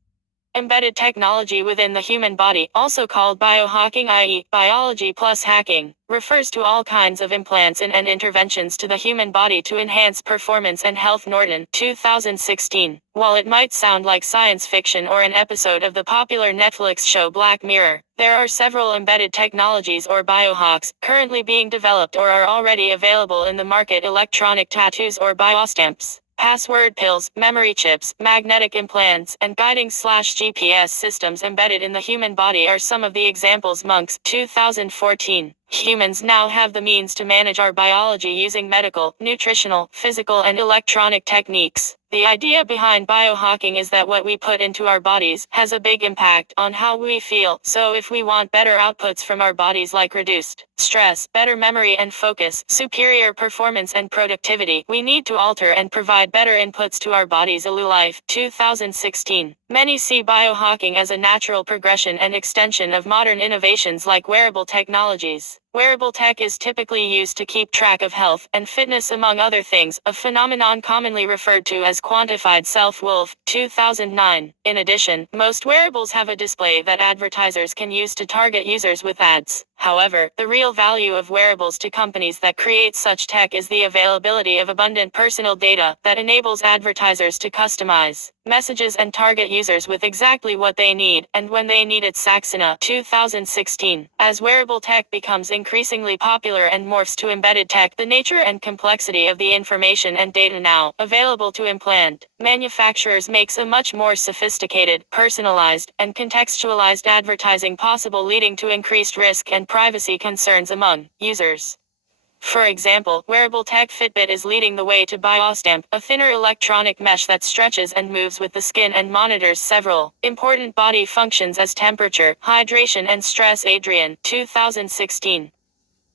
Embedded technology within the human body, also called biohacking, i.e., biology plus hacking, refers to all kinds of implants and interventions to the human body to enhance performance and health. Norton, 2016. While it might sound like science fiction or an episode of the popular Netflix show Black Mirror, there are several embedded technologies or biohacks currently being developed or are already available in the market. Electronic tattoos or biostamps, password pills, memory chips, magnetic implants, and guiding/GPS systems embedded in the human body are some of the examples. Monks, 2014. Humans now have the means to manage our biology using medical, nutritional, physical, and electronic techniques. The idea behind biohacking is that what we put into our bodies has a big impact on how we feel. So if we want better outputs from our bodies like reduced stress, better memory and focus, superior performance and productivity, we need to alter and provide better inputs to our bodies. Life, 2016. Many see biohacking as a natural progression and extension of modern innovations like wearable technologies. Wearable tech is typically used to keep track of health and fitness, among other things, a phenomenon commonly referred to as quantified self-worth. 2009. In addition, most wearables have a display that advertisers can use to target users with ads. However, the real value of wearables to companies that create such tech is the availability of abundant personal data that enables advertisers to customize messages and target users with exactly what they need and when they need it. Saxena, 2016. As wearable tech becomes increasingly popular and morphs to embedded tech, the nature and complexity of the information and data now available to implant manufacturers makes a much more sophisticated, personalized, and contextualized advertising possible, leading to increased risk and privacy concerns among users. For example, wearable tech Fitbit is leading the way to biostamp, a thinner electronic mesh that stretches and moves with the skin and monitors several important body functions as temperature, hydration, and stress. Adrian, 2016.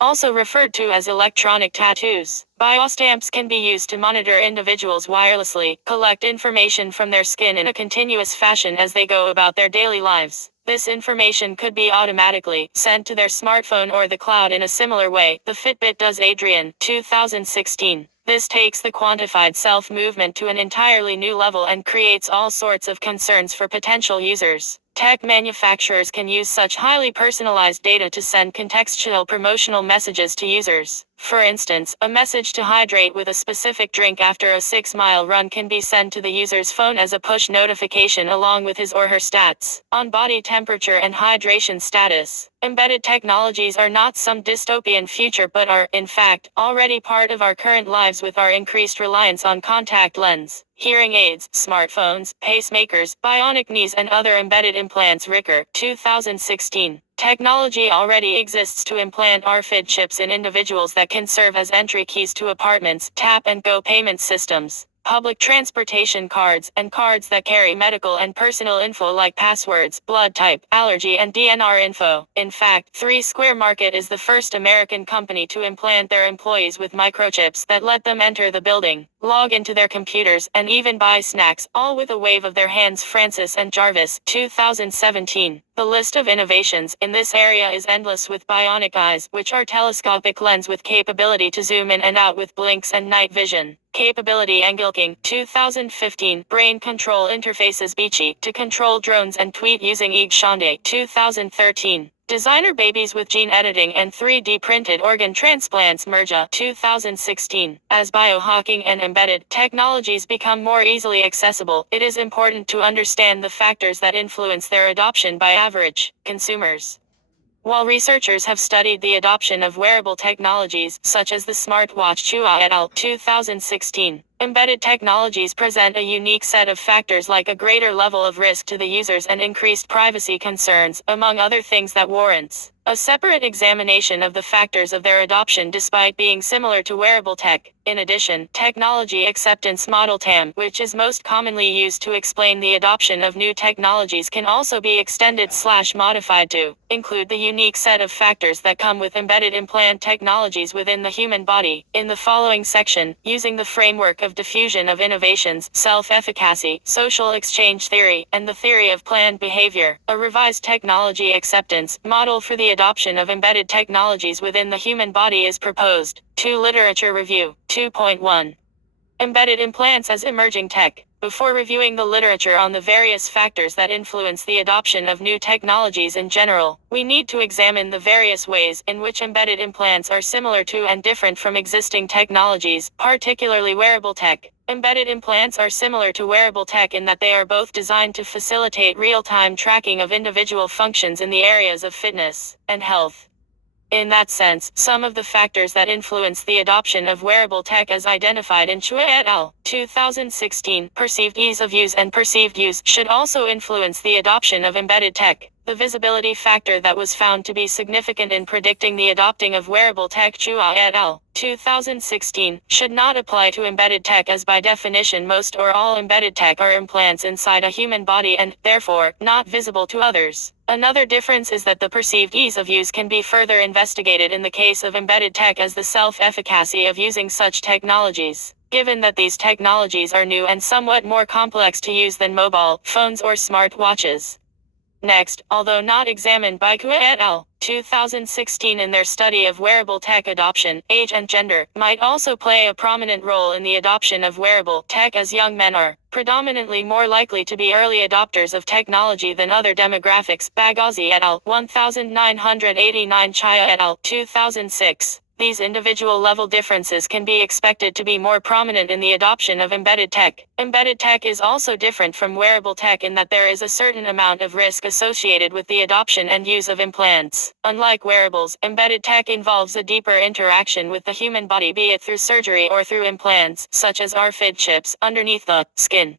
Also referred to as electronic tattoos, biostamps can be used to monitor individuals wirelessly, collect information from their skin in a continuous fashion as they go about their daily lives. This information could be automatically sent to their smartphone or the cloud in a similar way the Fitbit does. Adrian, 2016. This takes the quantified self-movement to an entirely new level and creates all sorts of concerns for potential users. Tech manufacturers can use such highly personalized data to send contextual promotional messages to users. For instance, a message to hydrate with a specific drink after a 6-mile run can be sent to the user's phone as a push notification along with his or her stats on body temperature and hydration status. Embedded technologies are not some dystopian future but are, in fact, already part of our current lives with our increased reliance on contact lens, hearing aids, smartphones, pacemakers, bionic knees, and other embedded implants. Ricker, 2016. Technology already exists to implant RFID chips in individuals that can serve as entry keys to apartments, tap-and-go payment systems, public transportation cards, and cards that carry medical and personal info like passwords, blood type, allergy, and DNR info. In fact, 3 Square Market is the first American company to implant their employees with microchips that let them enter the building, log into their computers, and even buy snacks, all with a wave of their hands. Francis and Jarvis, 2017. The list of innovations in this area is endless, with bionic eyes, which are telescopic lens with capability to zoom in and out with blinks and night vision capability. Engilking, 2015. Brain control interfaces Beachy to control drones and tweet using Ig Shande, 2013. Designer babies with gene editing and 3D printed organ transplants. Merja, 2016. As biohacking and embedded technologies become more easily accessible, it is important to understand the factors that influence their adoption by average consumers. While researchers have studied the adoption of wearable technologies, such as the smartwatch Chua et al. 2016, embedded technologies present a unique set of factors like a greater level of risk to the users and increased privacy concerns, among other things that warrants a separate examination of the factors of their adoption despite being similar to wearable tech. In addition, technology acceptance model TAM, which is most commonly used to explain the adoption of new technologies, can also be extended/modified to include the unique set of factors that come with embedded implant technologies within the human body. In the following section, using the framework of diffusion of innovations, self-efficacy, social exchange theory, and the theory of planned behavior, a revised technology acceptance model for the adoption of embedded technologies within the human body is proposed. 2. Literature review. 2.1. Embedded implants as emerging tech. Before reviewing the literature on the various factors that influence the adoption of new technologies in general, we need to examine the various ways in which embedded implants are similar to and different from existing technologies, particularly wearable tech. Embedded implants are similar to wearable tech in that they are both designed to facilitate real-time tracking of individual functions in the areas of fitness and health. In that sense, some of the factors that influence the adoption of wearable tech as identified in Chua et al. 2016, perceived ease of use and perceived use, should also influence the adoption of embedded tech. The visibility factor that was found to be significant in predicting the adopting of wearable tech Chua et al. 2016, should not apply to embedded tech, as by definition most or all embedded tech are implants inside a human body and, therefore, not visible to others. Another difference is that the perceived ease of use can be further investigated in the case of embedded tech as the self-efficacy of using such technologies, given that these technologies are new and somewhat more complex to use than mobile phones or smart watches. Next, although not examined by Kua et al. 2016 in their study of wearable tech adoption, age and gender might also play a prominent role in the adoption of wearable tech, as young men are predominantly more likely to be early adopters of technology than other demographics. Bagozzi et al. 1989, Chaya et al. 2006. These individual level differences can be expected to be more prominent in the adoption of embedded tech. Embedded tech is also different from wearable tech in that there is a certain amount of risk associated with the adoption and use of implants. Unlike wearables, embedded tech involves a deeper interaction with the human body, be it through surgery or through implants, such as RFID chips, underneath the skin.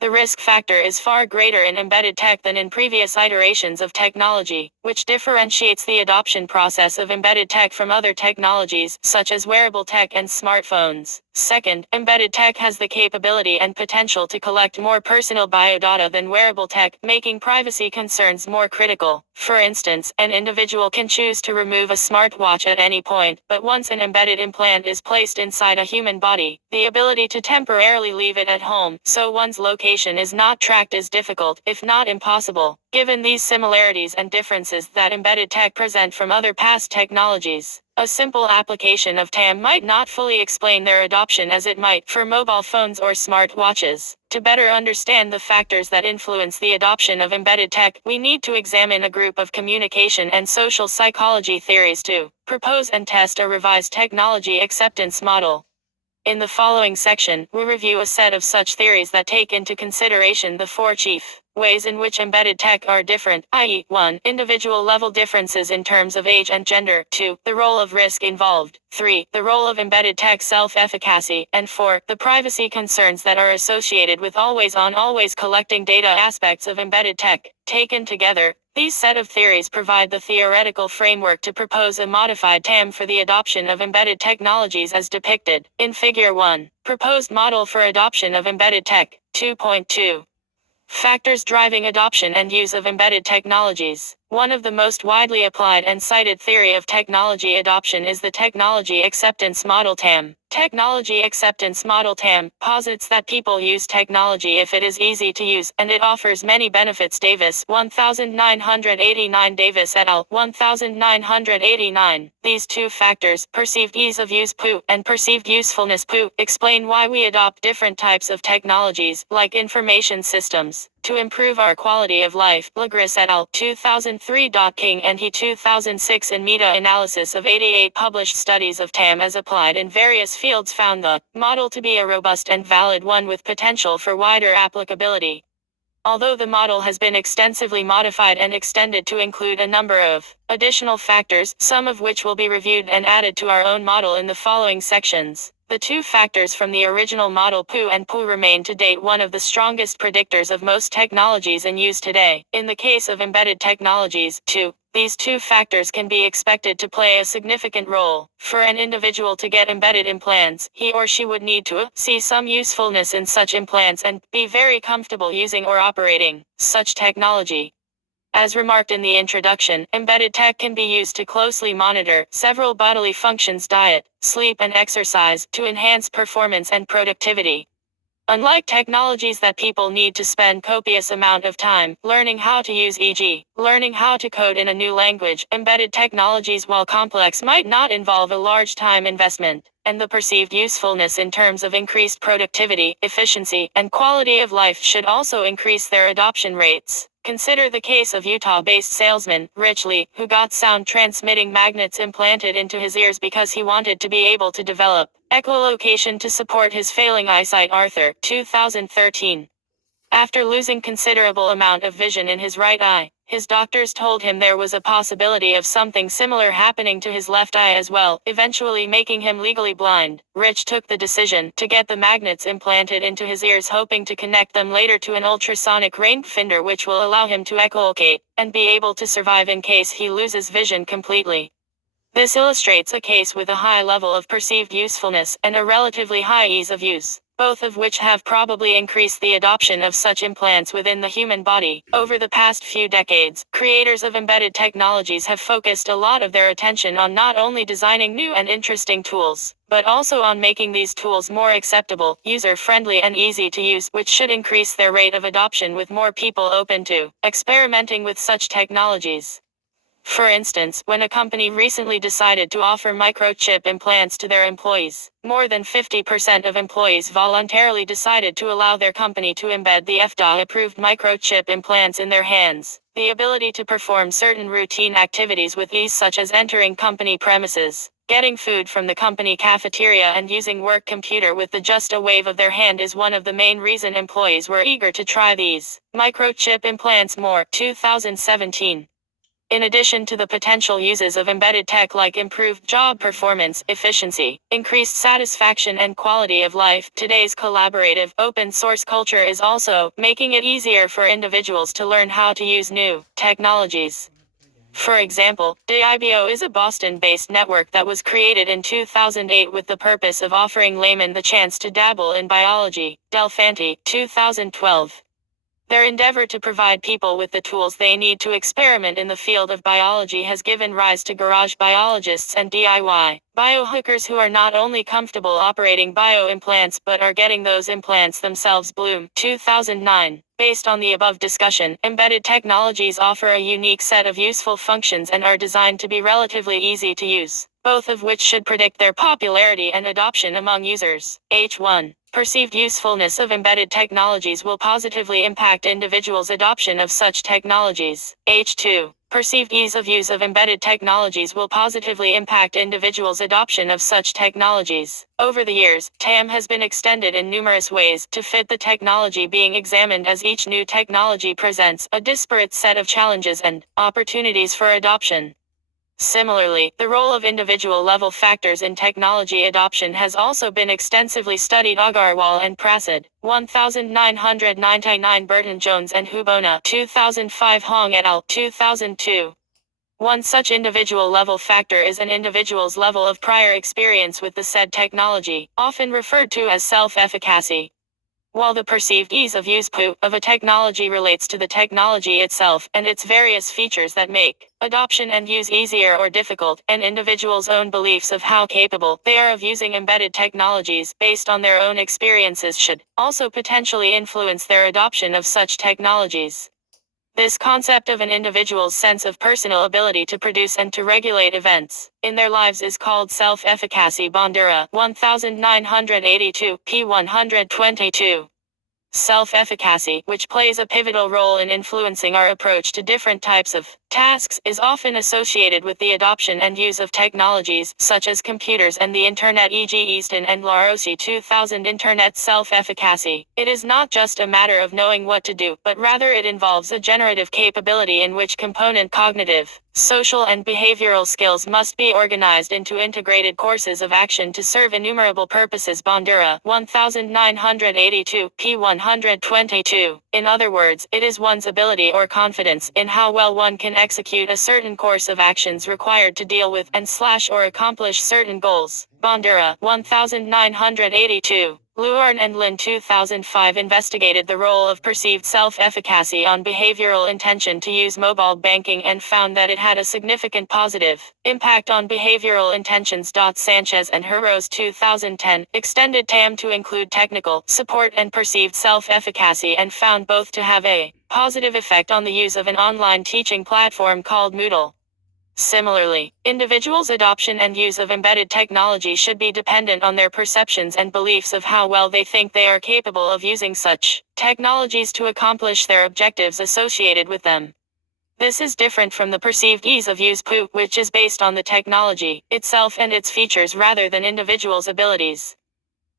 The risk factor is far greater in embedded tech than in previous iterations of technology, which differentiates the adoption process of embedded tech from other technologies, such as wearable tech and smartphones. Second, embedded tech has the capability and potential to collect more personal biodata than wearable tech, making privacy concerns more critical. For instance, an individual can choose to remove a smartwatch at any point, but once an embedded implant is placed inside a human body, the ability to temporarily leave it at home, so one's location is not tracked, is difficult, if not impossible. Given these similarities and differences that embedded tech present from other past technologies, a simple application of TAM might not fully explain their adoption as it might for mobile phones or smart watches. To better understand the factors that influence the adoption of embedded tech, we need to examine a group of communication and social psychology theories to propose and test a revised technology acceptance model. In the following section, we review a set of such theories that take into consideration the four chief ways in which embedded tech are different, i.e. 1. Individual level differences in terms of age and gender, 2. The role of risk involved, 3. The role of embedded tech self-efficacy, and 4. The privacy concerns that are associated with always-on, always collecting data aspects of embedded tech. Taken together, these set of theories provide the theoretical framework to propose a modified TAM for the adoption of embedded technologies as depicted in Figure 1. Proposed model for adoption of embedded tech. 2.2. Factors driving adoption and use of embedded technologies. One of the most widely applied and cited theory of technology adoption is the technology acceptance model TAM. Technology acceptance model TAM posits that people use technology if it is easy to use, and it offers many benefits. Davis 1989, Davis et al. 1989. These two factors, perceived ease of use (PU) and perceived usefulness (PU), explain why we adopt different types of technologies, like information systems, to improve our quality of life. Legris et al. 2003. King and he 2006 in meta-analysis of 88 published studies of TAM as applied in various fields found the model to be a robust and valid one with potential for wider applicability. Although the model has been extensively modified and extended to include a number of additional factors, some of which will be reviewed and added to our own model in the following sections. The two factors from the original model POO and POO remain to date one of the strongest predictors of most technologies in use today. In the case of embedded technologies, too, these two factors can be expected to play a significant role. For an individual to get embedded implants, he or she would need to see some usefulness in such implants and be very comfortable using or operating such technology. As remarked in the introduction, embedded tech can be used to closely monitor several bodily functions: diet, sleep, and exercise to enhance performance and productivity. Unlike technologies that people need to spend copious amount of time learning how to use, e.g., learning how to code in a new language, embedded technologies, while complex, might not involve a large time investment, and the perceived usefulness in terms of increased productivity, efficiency, and quality of life should also increase their adoption rates. Consider the case of Utah-based salesman Rich Lee, who got sound transmitting magnets implanted into his ears because he wanted to be able to develop echolocation to support his failing eyesight. Arthur, 2013. After losing considerable amount of vision in his right eye, his doctors told him there was a possibility of something similar happening to his left eye as well, eventually making him legally blind. Rich took the decision to get the magnets implanted into his ears, hoping to connect them later to an ultrasonic rangefinder which will allow him to echolocate and be able to survive in case he loses vision completely. This illustrates a case with a high level of perceived usefulness and a relatively high ease of use, both of which have probably increased the adoption of such implants within the human body. Over the past few decades, creators of embedded technologies have focused a lot of their attention on not only designing new and interesting tools, but also on making these tools more acceptable, user-friendly, and easy to use, which should increase their rate of adoption with more people open to experimenting with such technologies. For instance, when a company recently decided to offer microchip implants to their employees, more than 50% of employees voluntarily decided to allow their company to embed the FDA-approved microchip implants in their hands. The ability to perform certain routine activities with ease, such as entering company premises, getting food from the company cafeteria, and using work computer with just a wave of their hand, is one of the main reasons employees were eager to try these microchip implants more. 2017. In addition to the potential uses of embedded tech like improved job performance, efficiency, increased satisfaction, and quality of life, today's collaborative, open source culture is also making it easier for individuals to learn how to use new technologies. For example, DIBO is a Boston-based network that was created in 2008 with the purpose of offering laymen the chance to dabble in biology. Delfanti, 2012. Their endeavor to provide people with the tools they need to experiment in the field of biology has given rise to garage biologists and DIY biohackers who are not only comfortable operating bioimplants but are getting those implants themselves. Bloom, 2009. Based on the above discussion, embedded technologies offer a unique set of useful functions and are designed to be relatively easy to use, both of which should predict their popularity and adoption among users. H1. Perceived usefulness of embedded technologies will positively impact individuals' adoption of such technologies. H2. Perceived ease of use of embedded technologies will positively impact individuals' adoption of such technologies. Over the years, TAM has been extended in numerous ways to fit the technology being examined, as each new technology presents a disparate set of challenges and opportunities for adoption. Similarly, the role of individual level factors in technology adoption has also been extensively studied. Agarwal and Prasad, 1999. Burton Jones and Hubona, 2005. Hong et al., 2002. One such individual level factor is an individual's level of prior experience with the said technology, often referred to as self-efficacy. While the perceived ease of use of a technology relates to the technology itself and its various features that make adoption and use easier or difficult, an individual's own beliefs of how capable they are of using embedded technologies based on their own experiences should also potentially influence their adoption of such technologies. This concept of an individual's sense of personal ability to produce and to regulate events in their lives is called self-efficacy. Bandura, 1982, p. 122. Self-efficacy, which plays a pivotal role in influencing our approach to different types of tasks, is often associated with the adoption and use of technologies, such as computers and the Internet, e.g. Easton and Larosi 2000. Internet self-efficacy. It is not just a matter of knowing what to do, but rather it involves a generative capability in which component cognitive, social and behavioral skills must be organized into integrated courses of action to serve innumerable purposes. Bandura, 1982, p. 122. In other words, it is one's ability or confidence in how well one can execute a certain course of actions required to deal with and/or accomplish certain goals. Bandura, 1982. Luarn and Lin 2005 investigated the role of perceived self-efficacy on behavioral intention to use mobile banking and found that it had a significant positive impact on behavioral intentions. Sanchez and Heroes 2010 extended TAM to include technical support and perceived self-efficacy and found both to have a positive effect on the use of an online teaching platform called Moodle. Similarly, individuals' adoption and use of embedded technology should be dependent on their perceptions and beliefs of how well they think they are capable of using such technologies to accomplish their objectives associated with them. This is different from the perceived ease of use (POO), which is based on the technology itself and its features rather than individuals' abilities.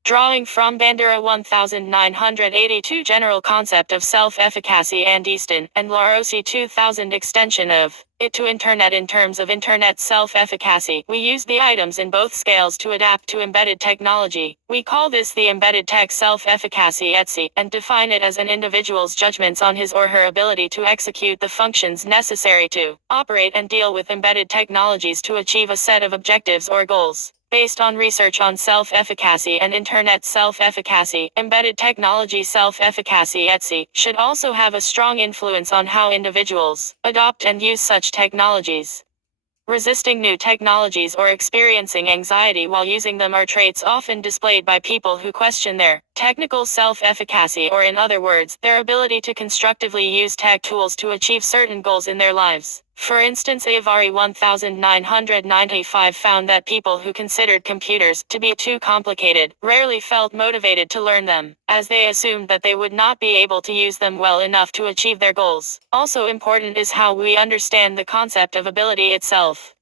Drawing from Bandura 1982 General Concept of Self-Efficacy and Easton and Larosi 2000 extension of it to Internet. In terms of Internet self-efficacy, we use the items in both scales to adapt to embedded technology. We call this the embedded tech self-efficacy (ETSI) and define it as an individual's judgments on his or her ability to execute the functions necessary to operate and deal with embedded technologies to achieve a set of objectives or goals. Based on research on self-efficacy and Internet self-efficacy, embedded technology self-efficacy (ETSI) should also have a strong influence on how individuals adopt and use such technologies. Resisting new technologies or experiencing anxiety while using them are traits often displayed by people who question their technical self-efficacy, or in other words, their ability to constructively use tech tools to achieve certain goals in their lives. For instance, Avari 1995 found that people who considered computers to be too complicated rarely felt motivated to learn them, as they assumed that they would not be able to use them well enough to achieve their goals. Also important is how we understand the concept of ability itself.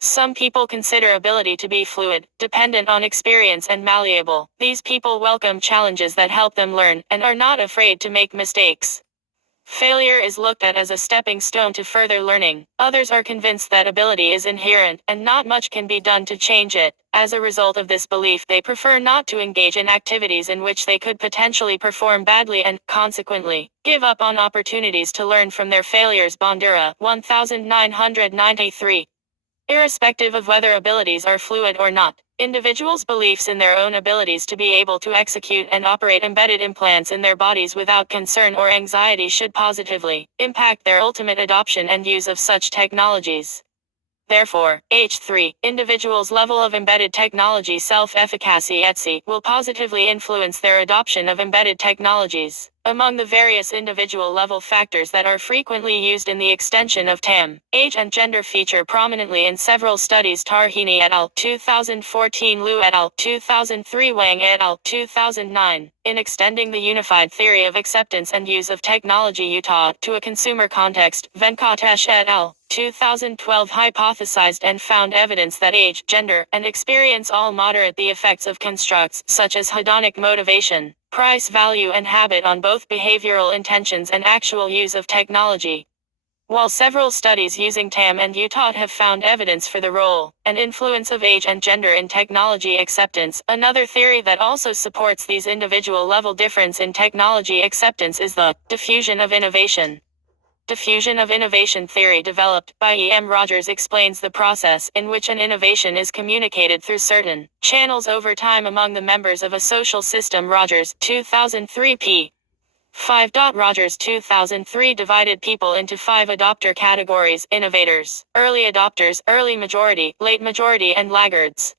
Some people consider ability to be fluid, dependent on experience and malleable. These people welcome challenges that help them learn, and are not afraid to make mistakes. Failure is looked at as a stepping stone to further learning. Others are convinced that ability is inherent, and not much can be done to change it. As a result of this belief, they prefer not to engage in activities in which they could potentially perform badly and, consequently, give up on opportunities to learn from their failures. Bandura, 1993. Irrespective of whether abilities are fluid or not, individuals' beliefs in their own abilities to be able to execute and operate embedded implants in their bodies without concern or anxiety should positively impact their ultimate adoption and use of such technologies. Therefore, H3, individuals' level of embedded technology self-efficacy (ETSI) will positively influence their adoption of embedded technologies. Among the various individual level factors that are frequently used in the extension of TAM, age and gender feature prominently in several studies. Tarhini et al. 2014, Liu et al. 2003, Wang et al. 2009. In extending the unified theory of acceptance and use of technology Utah to a consumer context, Venkatesh et al. 2012 hypothesized and found evidence that age, gender, and experience all moderate the effects of constructs such as hedonic motivation, price, value, and habit on both behavioral intentions and actual use of technology. While several studies using TAM and Utah have found evidence for the role and influence of age and gender in technology acceptance, another theory that also supports these individual level difference in technology acceptance is the diffusion of innovation. Diffusion of innovation theory developed by E. M. Rogers explains the process in which an innovation is communicated through certain channels over time among the members of a social system. Rogers, 2003 p. 5. Rogers 2003 divided people into 5 adopter categories: innovators, early adopters, early majority, late majority, and laggards.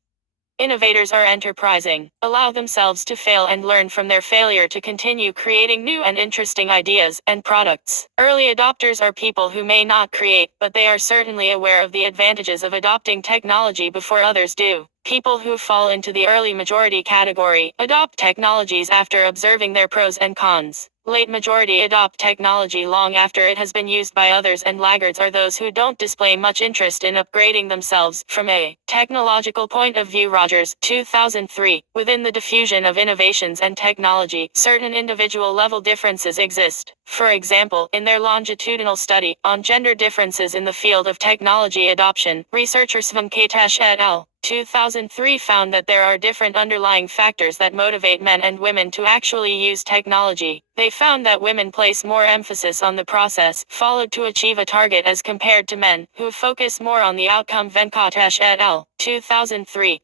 Innovators are enterprising, allow themselves to fail and learn from their failure to continue creating new and interesting ideas and products. Early adopters are people who may not create, but they are certainly aware of the advantages of adopting technology before others do. People who fall into the early majority category adopt technologies after observing their pros and cons. Late majority adopt technology long after it has been used by others, and laggards are those who don't display much interest in upgrading themselves. From a technological point of view, Rogers, 2003, within the diffusion of innovations and technology, certain individual level differences exist. For example, in their longitudinal study on gender differences in the field of technology adoption, researchers Svamkatesh et al. 2003 found that there are different underlying factors that motivate men and women to actually use technology. They found that women place more emphasis on the process followed to achieve a target as compared to men, who focus more on the outcome. Venkatesh et al. 2003.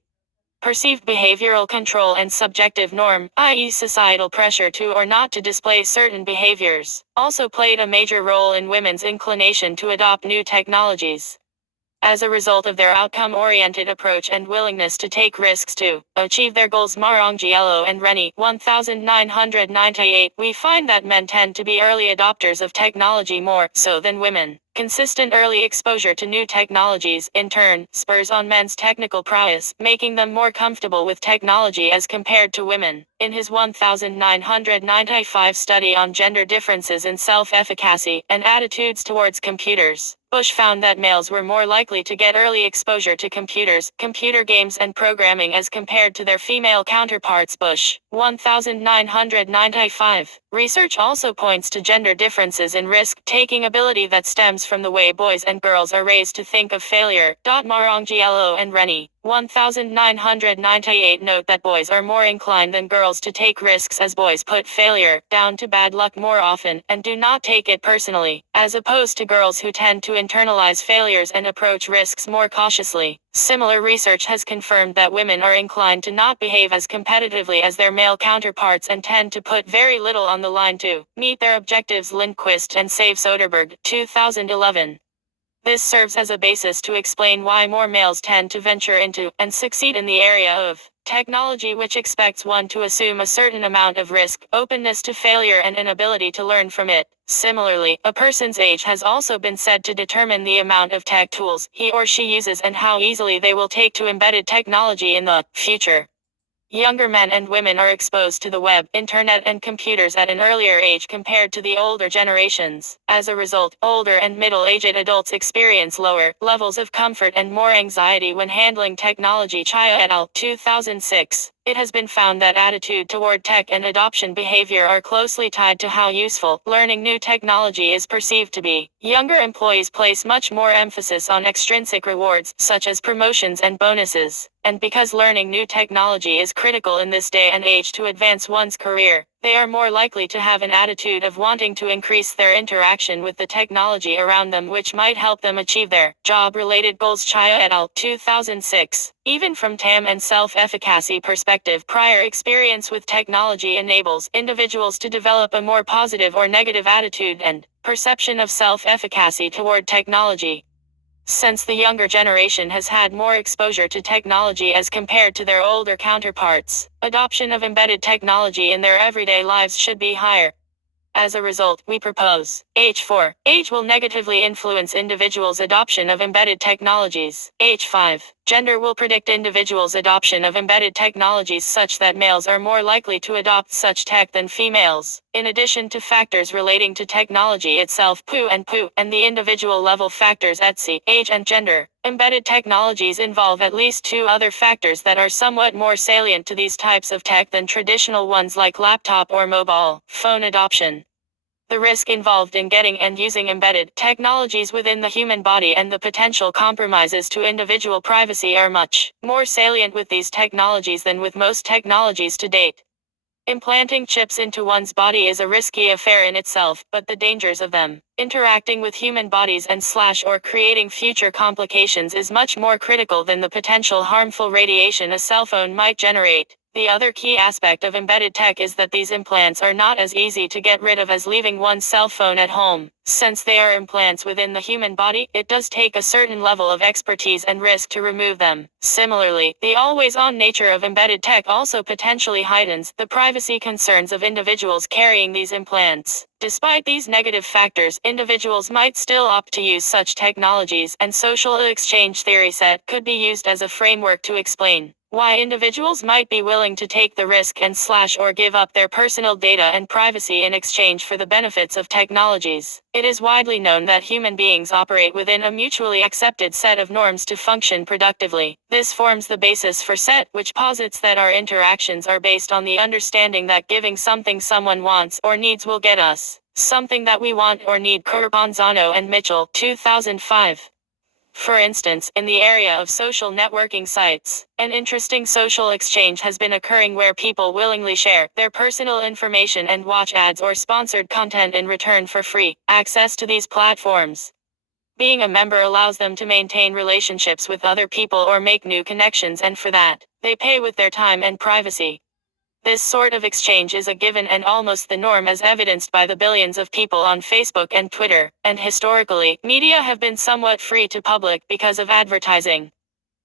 Perceived behavioral control and subjective norm, i.e. societal pressure to or not to display certain behaviors, also played a major role in women's inclination to adopt new technologies. As a result of their outcome-oriented approach and willingness to take risks to achieve their goals, Maranghiello and Rennie, 1998, we find that men tend to be early adopters of technology more so than women. Consistent early exposure to new technologies, in turn, spurs on men's technical prowess, making them more comfortable with technology as compared to women. In his 1995 study on gender differences in self-efficacy and attitudes towards computers, Bush found that males were more likely to get early exposure to computers, computer games and programming as compared to their female counterparts. Bush, 1995. Research also points to gender differences in risk-taking ability that stems from the way boys and girls are raised to think of failure. Maranghiello and Rennie, 1998 note that boys are more inclined than girls to take risks, as boys put failure down to bad luck more often and do not take it personally, as opposed to girls who tend to internalize failures and approach risks more cautiously. Similar research has confirmed that women are inclined to not behave as competitively as their male counterparts and tend to put very little on the line to meet their objectives. Lindquist and Save Soderberg, 2011. This serves as a basis to explain why more males tend to venture into and succeed in the area of technology, which expects one to assume a certain amount of risk, openness to failure and an ability to learn from it. Similarly, a person's age has also been said to determine the amount of tech tools he or she uses and how easily they will take to embedded technology in the future. Younger men and women are exposed to the web, internet and computers at an earlier age compared to the older generations. As a result, older and middle-aged adults experience lower levels of comfort and more anxiety when handling technology. Chaya et al. 2006. It has been found that attitude toward tech and adoption behavior are closely tied to how useful learning new technology is perceived to be. Younger employees place much more emphasis on extrinsic rewards, such as promotions and bonuses. And because learning new technology is critical in this day and age to advance one's career, they are more likely to have an attitude of wanting to increase their interaction with the technology around them, which might help them achieve their job-related goals. Chaya et al. 2006. Even from TAM and self-efficacy perspective, prior experience with technology enables individuals to develop a more positive or negative attitude and perception of self-efficacy toward technology. Since the younger generation has had more exposure to technology as compared to their older counterparts, adoption of embedded technology in their everyday lives should be higher. As a result, we propose H4. Age will negatively influence individuals' adoption of embedded technologies. H5. Gender will predict individuals' adoption of embedded technologies such that males are more likely to adopt such tech than females. In addition to factors relating to technology itself, POO, and the individual level factors ETSI, age and gender, embedded technologies involve at least two other factors that are somewhat more salient to these types of tech than traditional ones like laptop or mobile phone adoption. The risk involved in getting and using embedded technologies within the human body and the potential compromises to individual privacy are much more salient with these technologies than with most technologies to date. Implanting chips into one's body is a risky affair in itself, but the dangers of them interacting with human bodies and or creating future complications is much more critical than the potential harmful radiation a cell phone might generate. The other key aspect of embedded tech is that these implants are not as easy to get rid of as leaving one's cell phone at home. Since they are implants within the human body, it does take a certain level of expertise and risk to remove them. Similarly, the always-on nature of embedded tech also potentially heightens the privacy concerns of individuals carrying these implants. Despite these negative factors, individuals might still opt to use such technologies, and social exchange theory set could be used as a framework to explain why individuals might be willing to take the risk and or give up their personal data and privacy in exchange for the benefits of technologies. It is widely known that human beings operate within a mutually accepted set of norms to function productively. This forms the basis for SET, which posits that our interactions are based on the understanding that giving something someone wants or needs will get us something that we want or need. Corbanzano and Mitchell, 2005. For instance, in the area of social networking sites, an interesting social exchange has been occurring where people willingly share their personal information and watch ads or sponsored content in return for free access to these platforms. Being a member allows them to maintain relationships with other people or make new connections, and for that, they pay with their time and privacy. This sort of exchange is a given and almost the norm, as evidenced by the billions of people on Facebook and Twitter, and historically, media have been somewhat free to public because of advertising.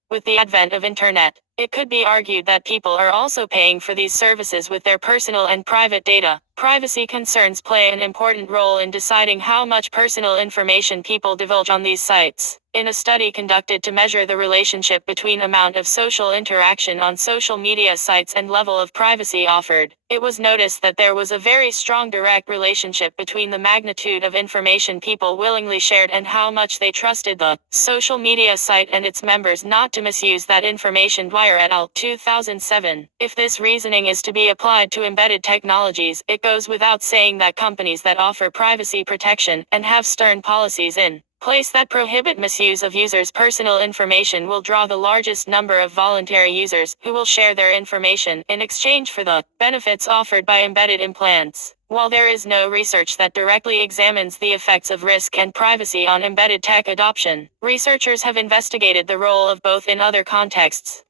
With the advent of internet, it could be argued that people are also paying for these services with their personal and private data. Privacy concerns play an important role in deciding how much personal information people divulge on these sites. In a study conducted to measure the relationship between amount of social interaction on social media sites and level of privacy offered, it was noticed that there was a very strong direct relationship between the magnitude of information people willingly shared and how much they trusted the social media site and its members not to misuse that information. Dwyer et al. 2007. If this reasoning is to be applied to embedded technologies, it goes without saying that companies that offer privacy protection and have stern policies in place that prohibit misuse of users' personal information will draw the largest number of voluntary users who will share their information in exchange for the benefits offered by embedded implants. While there is no research that directly examines the effects of risk and privacy on embedded tech adoption, researchers have investigated the role of both in other contexts.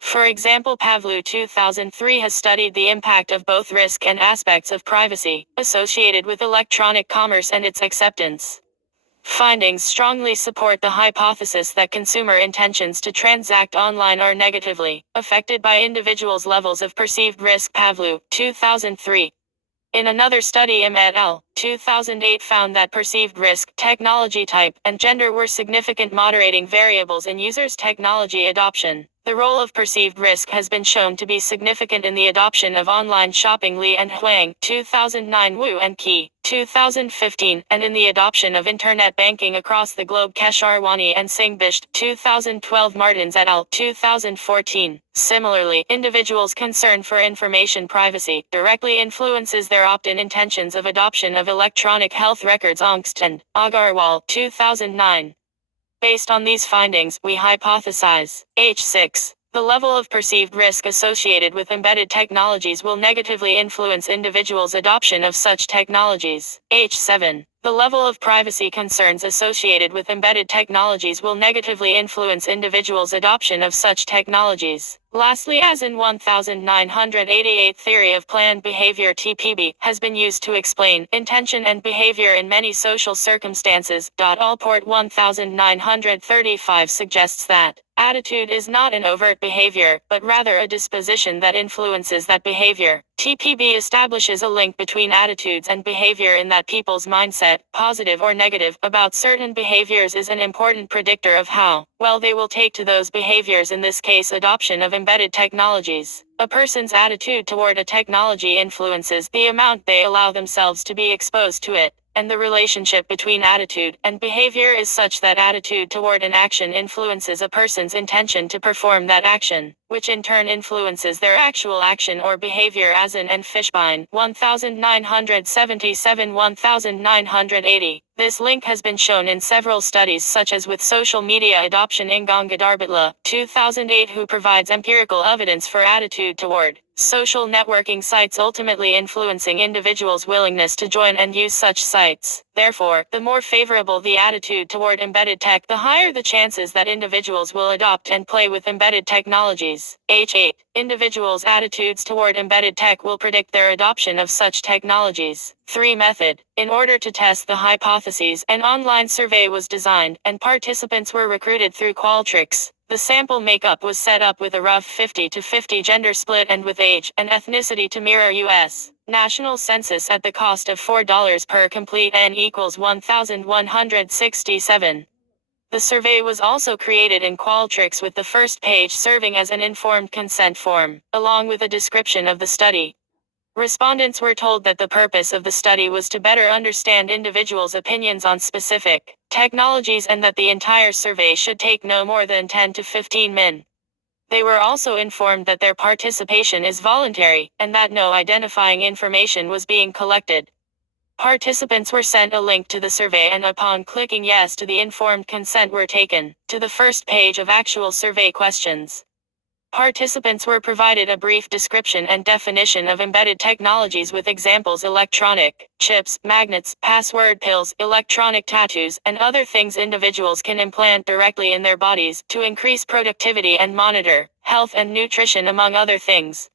For example, Pavlou 2003 has studied the impact of both risk and aspects of privacy associated with electronic commerce and its acceptance. Findings strongly support the hypothesis that consumer intentions to transact online are negatively affected by individuals' levels of perceived risk. Pavlou, 2003. In another study, Im et al. 2008 found that perceived risk, technology type, and gender were significant moderating variables in users' technology adoption. The role of perceived risk has been shown to be significant in the adoption of online shopping. Li and Huang, 2009. Wu and Qi, 2015, and in the adoption of internet banking across the globe. Kesharwani and Singbisht, 2012. Martins et al. 2014. Similarly, individuals' concern for information privacy directly influences their opt-in intentions of adoption of electronic health records. Angst and Agarwal, 2009. Based on these findings, we hypothesize H6. The level of perceived risk associated with embedded technologies will negatively influence individuals' adoption of such technologies. H7. The level of privacy concerns associated with embedded technologies will negatively influence individuals' adoption of such technologies. Lastly, as in 1988, theory of planned behavior (TPB) has been used to explain intention and behavior in many social circumstances. Allport 1935 suggests that attitude is not an overt behavior, but rather a disposition that influences that behavior. TPB establishes a link between attitudes and behavior in that people's mindset, positive or negative, about certain behaviors is an important predictor of how well they will take to those behaviors, in this case adoption of embedded technologies. A person's attitude toward a technology influences the amount they allow themselves to be exposed to it, and the relationship between attitude and behavior is such that attitude toward an action influences a person's intention to perform that action, which in turn influences their actual action or behavior. As in and Fishbein, 1977-1980. This link has been shown in several studies, such as with social media adoption. Ingongadarbitla, 2008, who provides empirical evidence for attitude toward social networking sites ultimately influencing individuals' willingness to join and use such sites. Therefore, the more favorable the attitude toward embedded tech, the higher the chances that individuals will adopt and play with embedded technologies. H8. Individuals' attitudes toward embedded tech will predict their adoption of such technologies. 3. Method. In order to test the hypotheses, an online survey was designed, and participants were recruited through Qualtrics. The sample makeup was set up with a rough 50-50 gender split and with age and ethnicity to mirror U.S. National census at the cost of $4 per complete N equals 1,167. The survey was also created in Qualtrics with the first page serving as an informed consent form, along with a description of the study. Respondents were told that the purpose of the study was to better understand individuals' opinions on specific technologies and that the entire survey should take no more than 10 to 15 min. They were also informed that their participation is voluntary, and that no identifying information was being collected. Participants were sent a link to the survey and upon clicking yes to the informed consent were taken to the first page of actual survey questions. Participants were provided a brief description and definition of embedded technologies with examples: electronic chips, magnets, password pills, electronic tattoos, and other things individuals can implant directly in their bodies to increase productivity and monitor health and nutrition, among other things.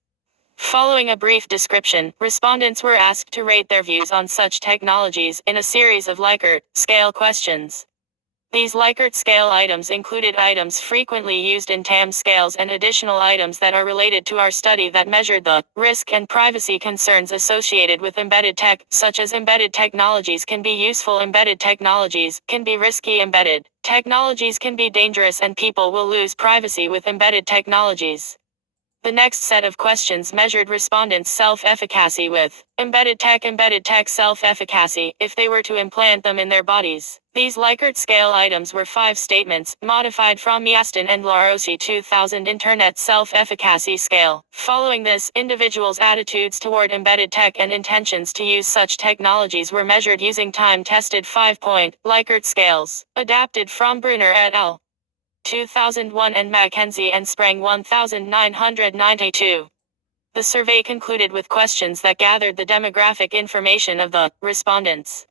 Following a brief description, respondents were asked to rate their views on such technologies in a series of Likert scale questions. These Likert scale items included items frequently used in TAM scales and additional items that are related to our study that measured the risk and privacy concerns associated with embedded tech, such as embedded technologies can be useful, embedded technologies can be risky, embedded technologies can be dangerous, and people will lose privacy with embedded technologies. The next set of questions measured respondents' self-efficacy with embedded tech self-efficacy if they were to implant them in their bodies. These Likert scale items were 5 statements, modified from Miastin and Larosi 2000 Internet Self-Efficacy Scale. Following this, individuals' attitudes toward embedded tech and intentions to use such technologies were measured using time-tested 5-point Likert scales, adapted from Brunner et al. 2001 and Mackenzie and Sprang 1992. The survey concluded with questions that gathered the demographic information of the respondents.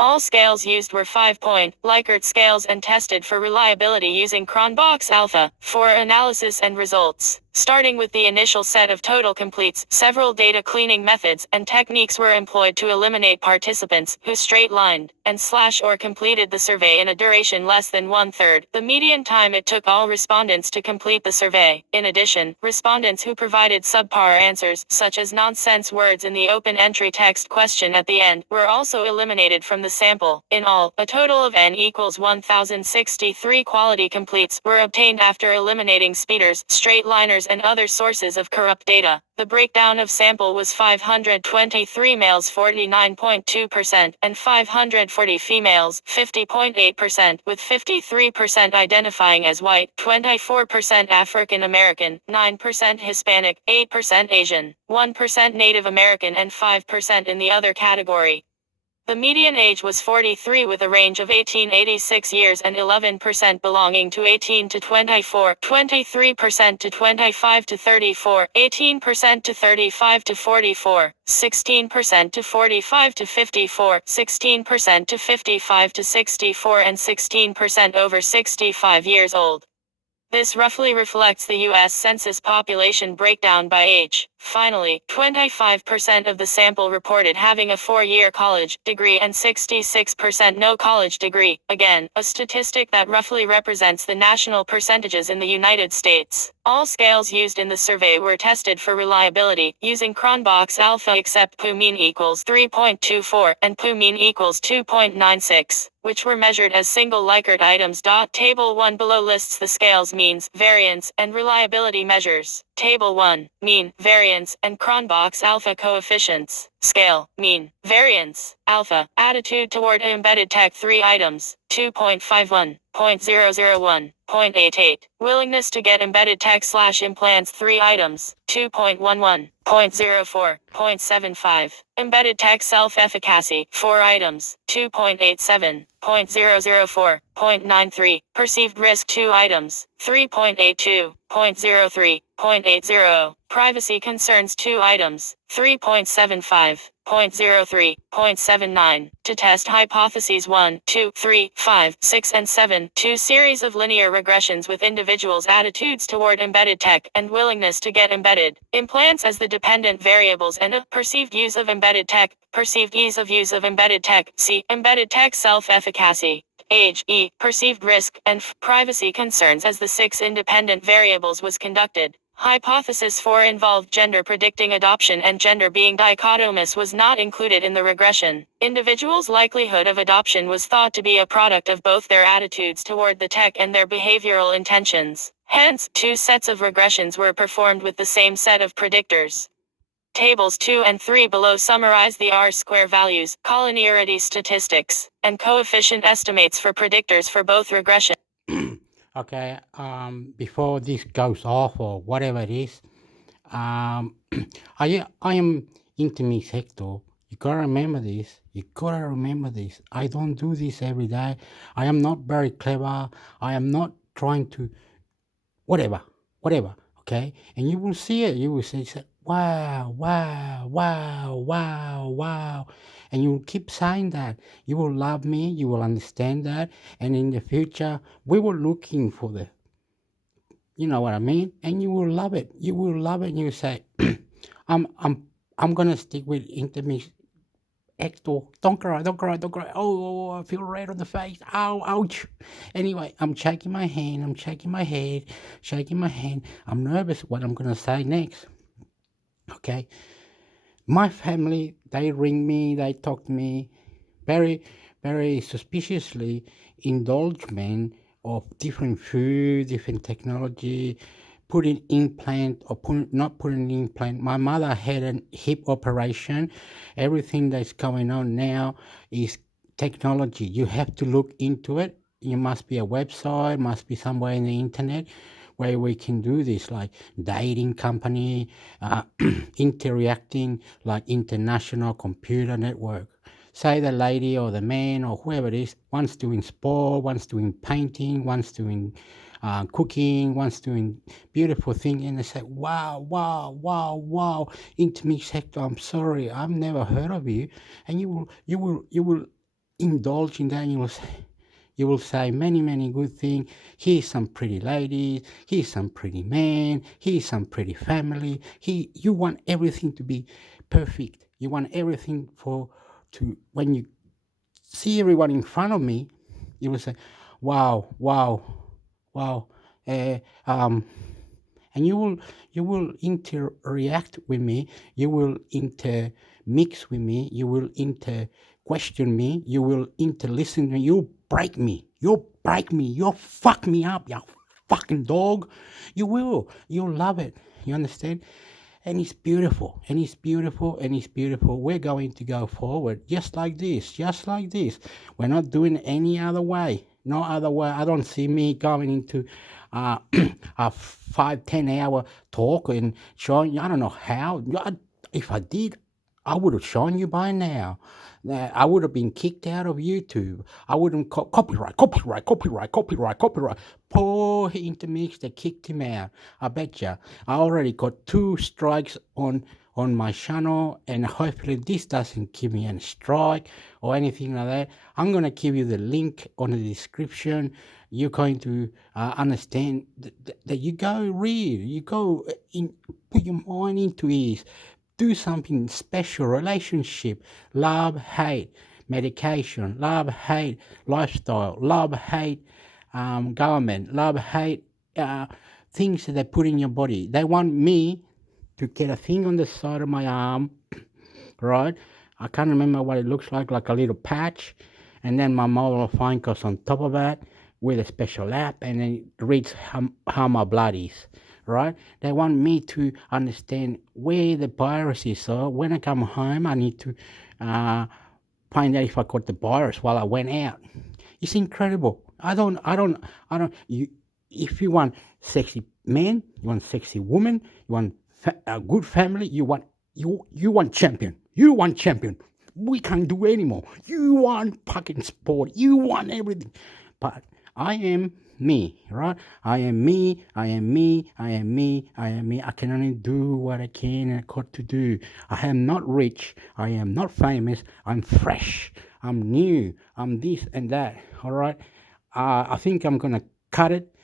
All scales used were 5-point Likert scales and tested for reliability using Cronbox Alpha for analysis and results. Starting with the initial set of total completes, several data cleaning methods and techniques were employed to eliminate participants who straight-lined and or completed the survey in a duration less than 1/3 the median time it took all respondents to complete the survey. In addition, respondents who provided subpar answers, such as nonsense words in the open entry text question at the end, were also eliminated from the sample. In all, a total of N equals 1,063 quality completes were obtained after eliminating speeders, straight-liners, and other sources of corrupt data. The breakdown of sample was 523 males 49.2% and 540 females 50.8%, with 53% identifying as white, 24% African American, 9% Hispanic, 8% Asian, 1% Native American and 5% in the other category. The median age was 43 with a range of 18-86 years and 11% belonging to 18 to 24, 23% to 25 to 34, 18% to 35 to 44, 16% to 45 to 54, 16% to 55 to 64 and 16% over 65 years old. This roughly reflects the U.S. Census population breakdown by age. Finally, 25% of the sample reported having a 4-year college degree and 66% no college degree. Again, a statistic that roughly represents the national percentages in the United States. All scales used in the survey were tested for reliability using Cronbox Alpha except PU mean equals 3.24 and PU mean equals 2.96, which were measured as single Likert items. Table 1 below lists the scales means, variance, and reliability measures. Table 1, mean, variance, and Cronbox Alpha coefficients. Scale, mean, variance, alpha, attitude toward embedded tech 3 items, 2.51, 0.001, 0.88, willingness to get embedded tech / implants 3 items, 2.11, 0.04, 0.75, embedded tech self-efficacy 4 items, 2.87, 0.004, 0.93, perceived risk 2 items, 3.82, 0.03, 0.80, privacy concerns 2 items, 3.75, 0.03, 0.79, to test hypotheses 1, 2, 3, 5, 6 and 7, 2 series of linear regressions with individuals' attitudes toward embedded tech and willingness to get embedded implants as the dependent variables and a perceived use of embedded tech, perceived ease of use of embedded tech, C, embedded tech self-efficacy, age, E, perceived risk, and privacy concerns as the 6 independent variables was conducted. Hypothesis 4 involved gender predicting adoption, and gender being dichotomous was not included in the regression. Individuals' likelihood of adoption was thought to be a product of both their attitudes toward the tech and their behavioral intentions. Hence, 2 sets of regressions were performed with the same set of predictors. Tables 2 and 3 below summarize the R-square values, collinearity statistics, and coefficient estimates for predictors for both regressions. Okay, before this goes off or whatever it is, I am intermix hector. You gotta remember this. You gotta remember this. I don't do this every day. I am not very clever. I am not trying to whatever. Okay, and you will see it. You will say, wow, and you will keep saying that. You will love me. You will understand that, and in the future, we were looking for the. You know what I mean? And you will love it. You will love it. And you say, I'm gonna stick with intermix hector. Don't cry. Oh, I feel red on the face. Ow, ouch. Anyway, I'm shaking my hand. I'm shaking my head. Shaking my hand. I'm nervous what I'm gonna say next. Okay. My family, they ring me. They talk to me. Very, very suspiciously indulgement of different food, different technology, putting implant or not putting implant. My mother had a hip operation. Everything that's going on now is technology. You have to look into it. You must be a website, must be somewhere in the internet where we can do this, like dating company, interacting like international computer network. Say the lady or the man or whoever it is, one's doing sport, one's doing painting, one's doing cooking, one's doing beautiful thing, and they say, wow, intermix hector, I'm sorry, I've never heard of you, and you will indulge in that, and you will say many good things. Here's some pretty ladies, here's some pretty men, here's some pretty family. You want everything to be perfect. You want everything when you see everyone in front of me, you will say, wow, and you will interact with me, you will intermix with me, you will question me, you will listen to me, you'll break me, you'll fuck me up, you fucking dog. You'll love it, you understand? And it's beautiful, and it's beautiful, and it's beautiful. We're going to go forward just like this. We're not doing any other way. No other way. I don't see me going into a 5-10 hour talk and showing you. I don't know how. If I did, I would have shown you by now. I would have been kicked out of YouTube. I wouldn't copyright. Poor intermix, they kicked him out. I bet you. I already got 2 strikes on my channel, and hopefully this doesn't give me a strike or anything like that. I'm going to give you the link on the description. You're going to understand that you go read, you go put your mind into it. Do something special, relationship, love, hate, medication, love, hate, lifestyle, love, hate, government, love, hate, things that they put in your body. They want me to get a thing on the side of my arm, right? I can't remember what it looks like a little patch, and then my mobile phone goes on top of that with a special app, and then it reads how my blood is. Right? They want me to understand where the virus is. So when I come home, I need to find out if I got the virus while I went out. It's incredible. If you want sexy men, you want sexy woman, you want a good family, you want champion. You want champion. We can't do anymore. You want fucking sport. You want everything. But I am me, right? I am me. I can only do what I can and got to do. I am not rich. I am not famous. I'm fresh. I'm new. I'm this and that. All right. I think I'm going to cut it.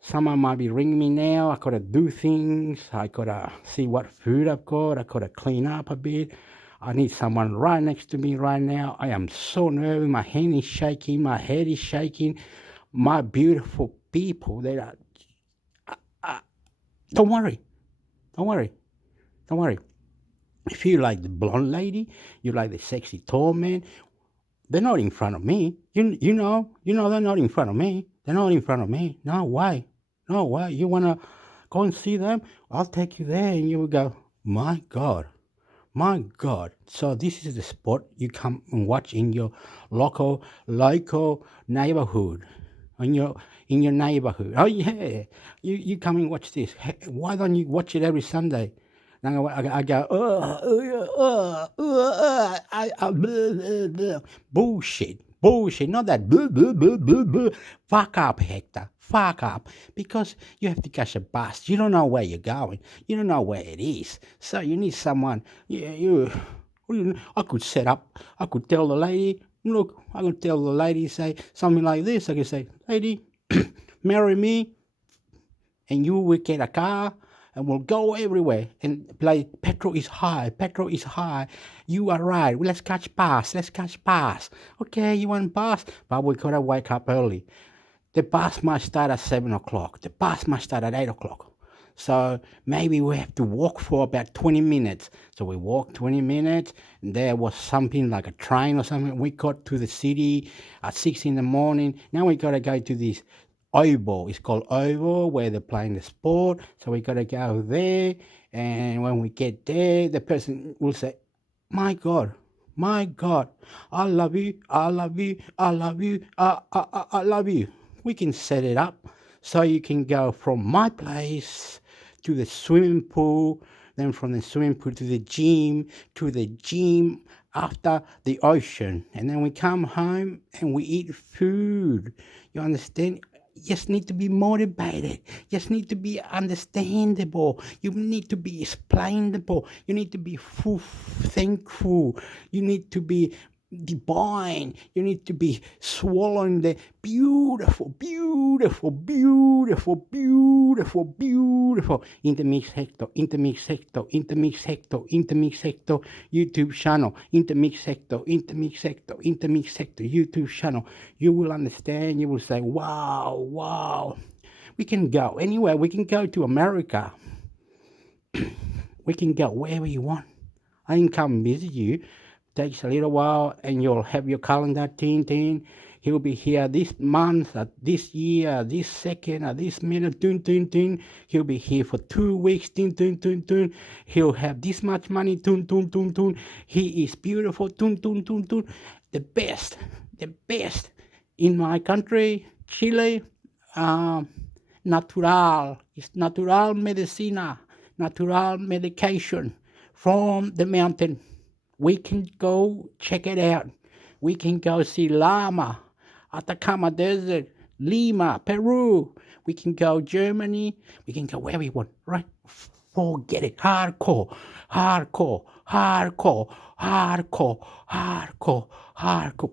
Someone might be ringing me now. I got to do things. I got to see what food I've got. I got to clean up a bit. I need someone right next to me right now. I am so nervous. My hand is shaking. My head is shaking. My beautiful people, don't worry. Don't worry. Don't worry. If you like the blonde lady, you like the sexy tall man, they're not in front of me. You know they're not in front of me. They're not in front of me. No way. No way. You want to go and see them? I'll take you there and you will go, my God. My God. So this is the sport you come and watch in your local neighborhood. In your neighborhood. Oh yeah. You come and watch this. Why don't you watch it every Sunday? Now I go, bullshit, not that, fuck up, Hector, fuck up, because you have to catch a bus, you don't know where you're going, you don't know where it is, so you need someone, I could tell the lady, look, I could tell the lady, say something like this, I could say, lady, marry me, and you will get a car, and we'll go everywhere and play petrol is high, you are right, let's catch bus, okay, you want bus, but we gotta wake up early, the bus must start at 7 o'clock, the bus must start at 8 o'clock, so maybe we have to walk for about 20 minutes, so we walk 20 minutes, and there was something like a train or something, we got to the city at 6 in the morning, now we gotta go to this Oval, it's called Oval, where they're playing the sport, so we got to go there, and when we get there, the person will say, my God, I love you, I love you, I love you, I love you. We can set it up so you can go from my place to the swimming pool, then from the swimming pool to the gym after the ocean, and then we come home and we eat food. You understand? You just need to be motivated. You just need to be understandable. You need to be explainable. You need to be thankful. You need to be divine. You need to be swallowing the beautiful intermix hector YouTube channel, intermix hector YouTube channel. You will understand. You will say, wow. We can go anywhere. We can go to America. We can go wherever you want. I can come visit you. Takes a little while, and you'll have your calendar. He'll be here this month, this year, this second, this minute. He'll be here for 2 weeks. He'll have this much money. He is beautiful. The best in my country, Chile. Natural. It's natural medicina, natural medication from the mountain. We can go check it out. We can go see Lama, Atacama Desert, Lima, Peru. We can go Germany. We can go wherever we want, right? Forget it. Hardcore.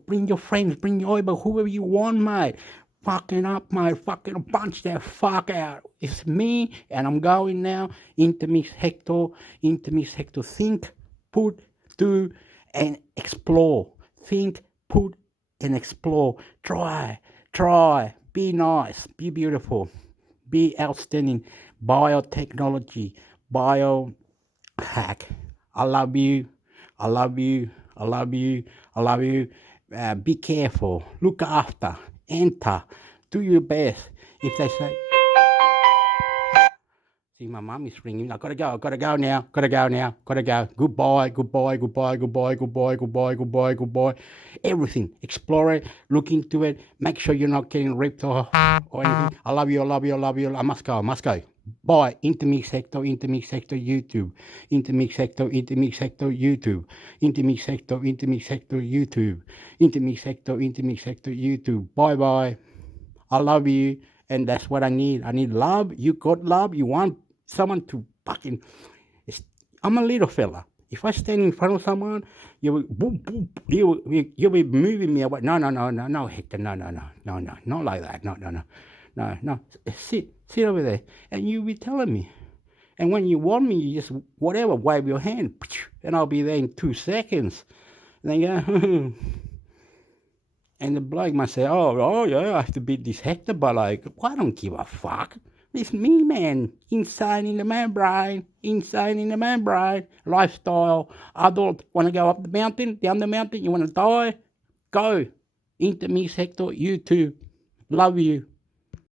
Bring your friends, bring your neighbor, whoever you want, mate. Fucking up, mate. Fucking punch that fuck out. It's me, and I'm going now. Intermix hector. Think, put, do, and explore. Think, put, and explore. Try. Be nice. Be beautiful. Be outstanding. Biotechnology. Biohack. I love you. Be careful. Look after. Enter. Do your best. If they say... See, my mum is ringing. I gotta go now. Goodbye. Everything. Explore it. Look into it. Make sure you're not getting ripped off or anything. I love you. I must go. Bye. Intermix hector YouTube. Intermix hector YouTube. Intermix hector YouTube. Intermix hector YouTube. Bye. I love you. And that's what I need. I need love. You got love. You want someone to fucking... I'm a little fella. If I stand in front of someone, you'll be moving me away. No, Hector. No. Not like that. No. Sit over there. And you'll be telling me. And when you want me, you just, whatever, wave your hand. And I'll be there in 2 seconds. And then go... And the bloke must say, oh, yeah, I have to beat this Hector, but like, I don't give a fuck. It's me, man. Insane in the membrane. Insane in the membrane. Lifestyle. Adult. Want to go up the mountain, down the mountain? You want to die? Go. Intermix, Hector, YouTube. Love you.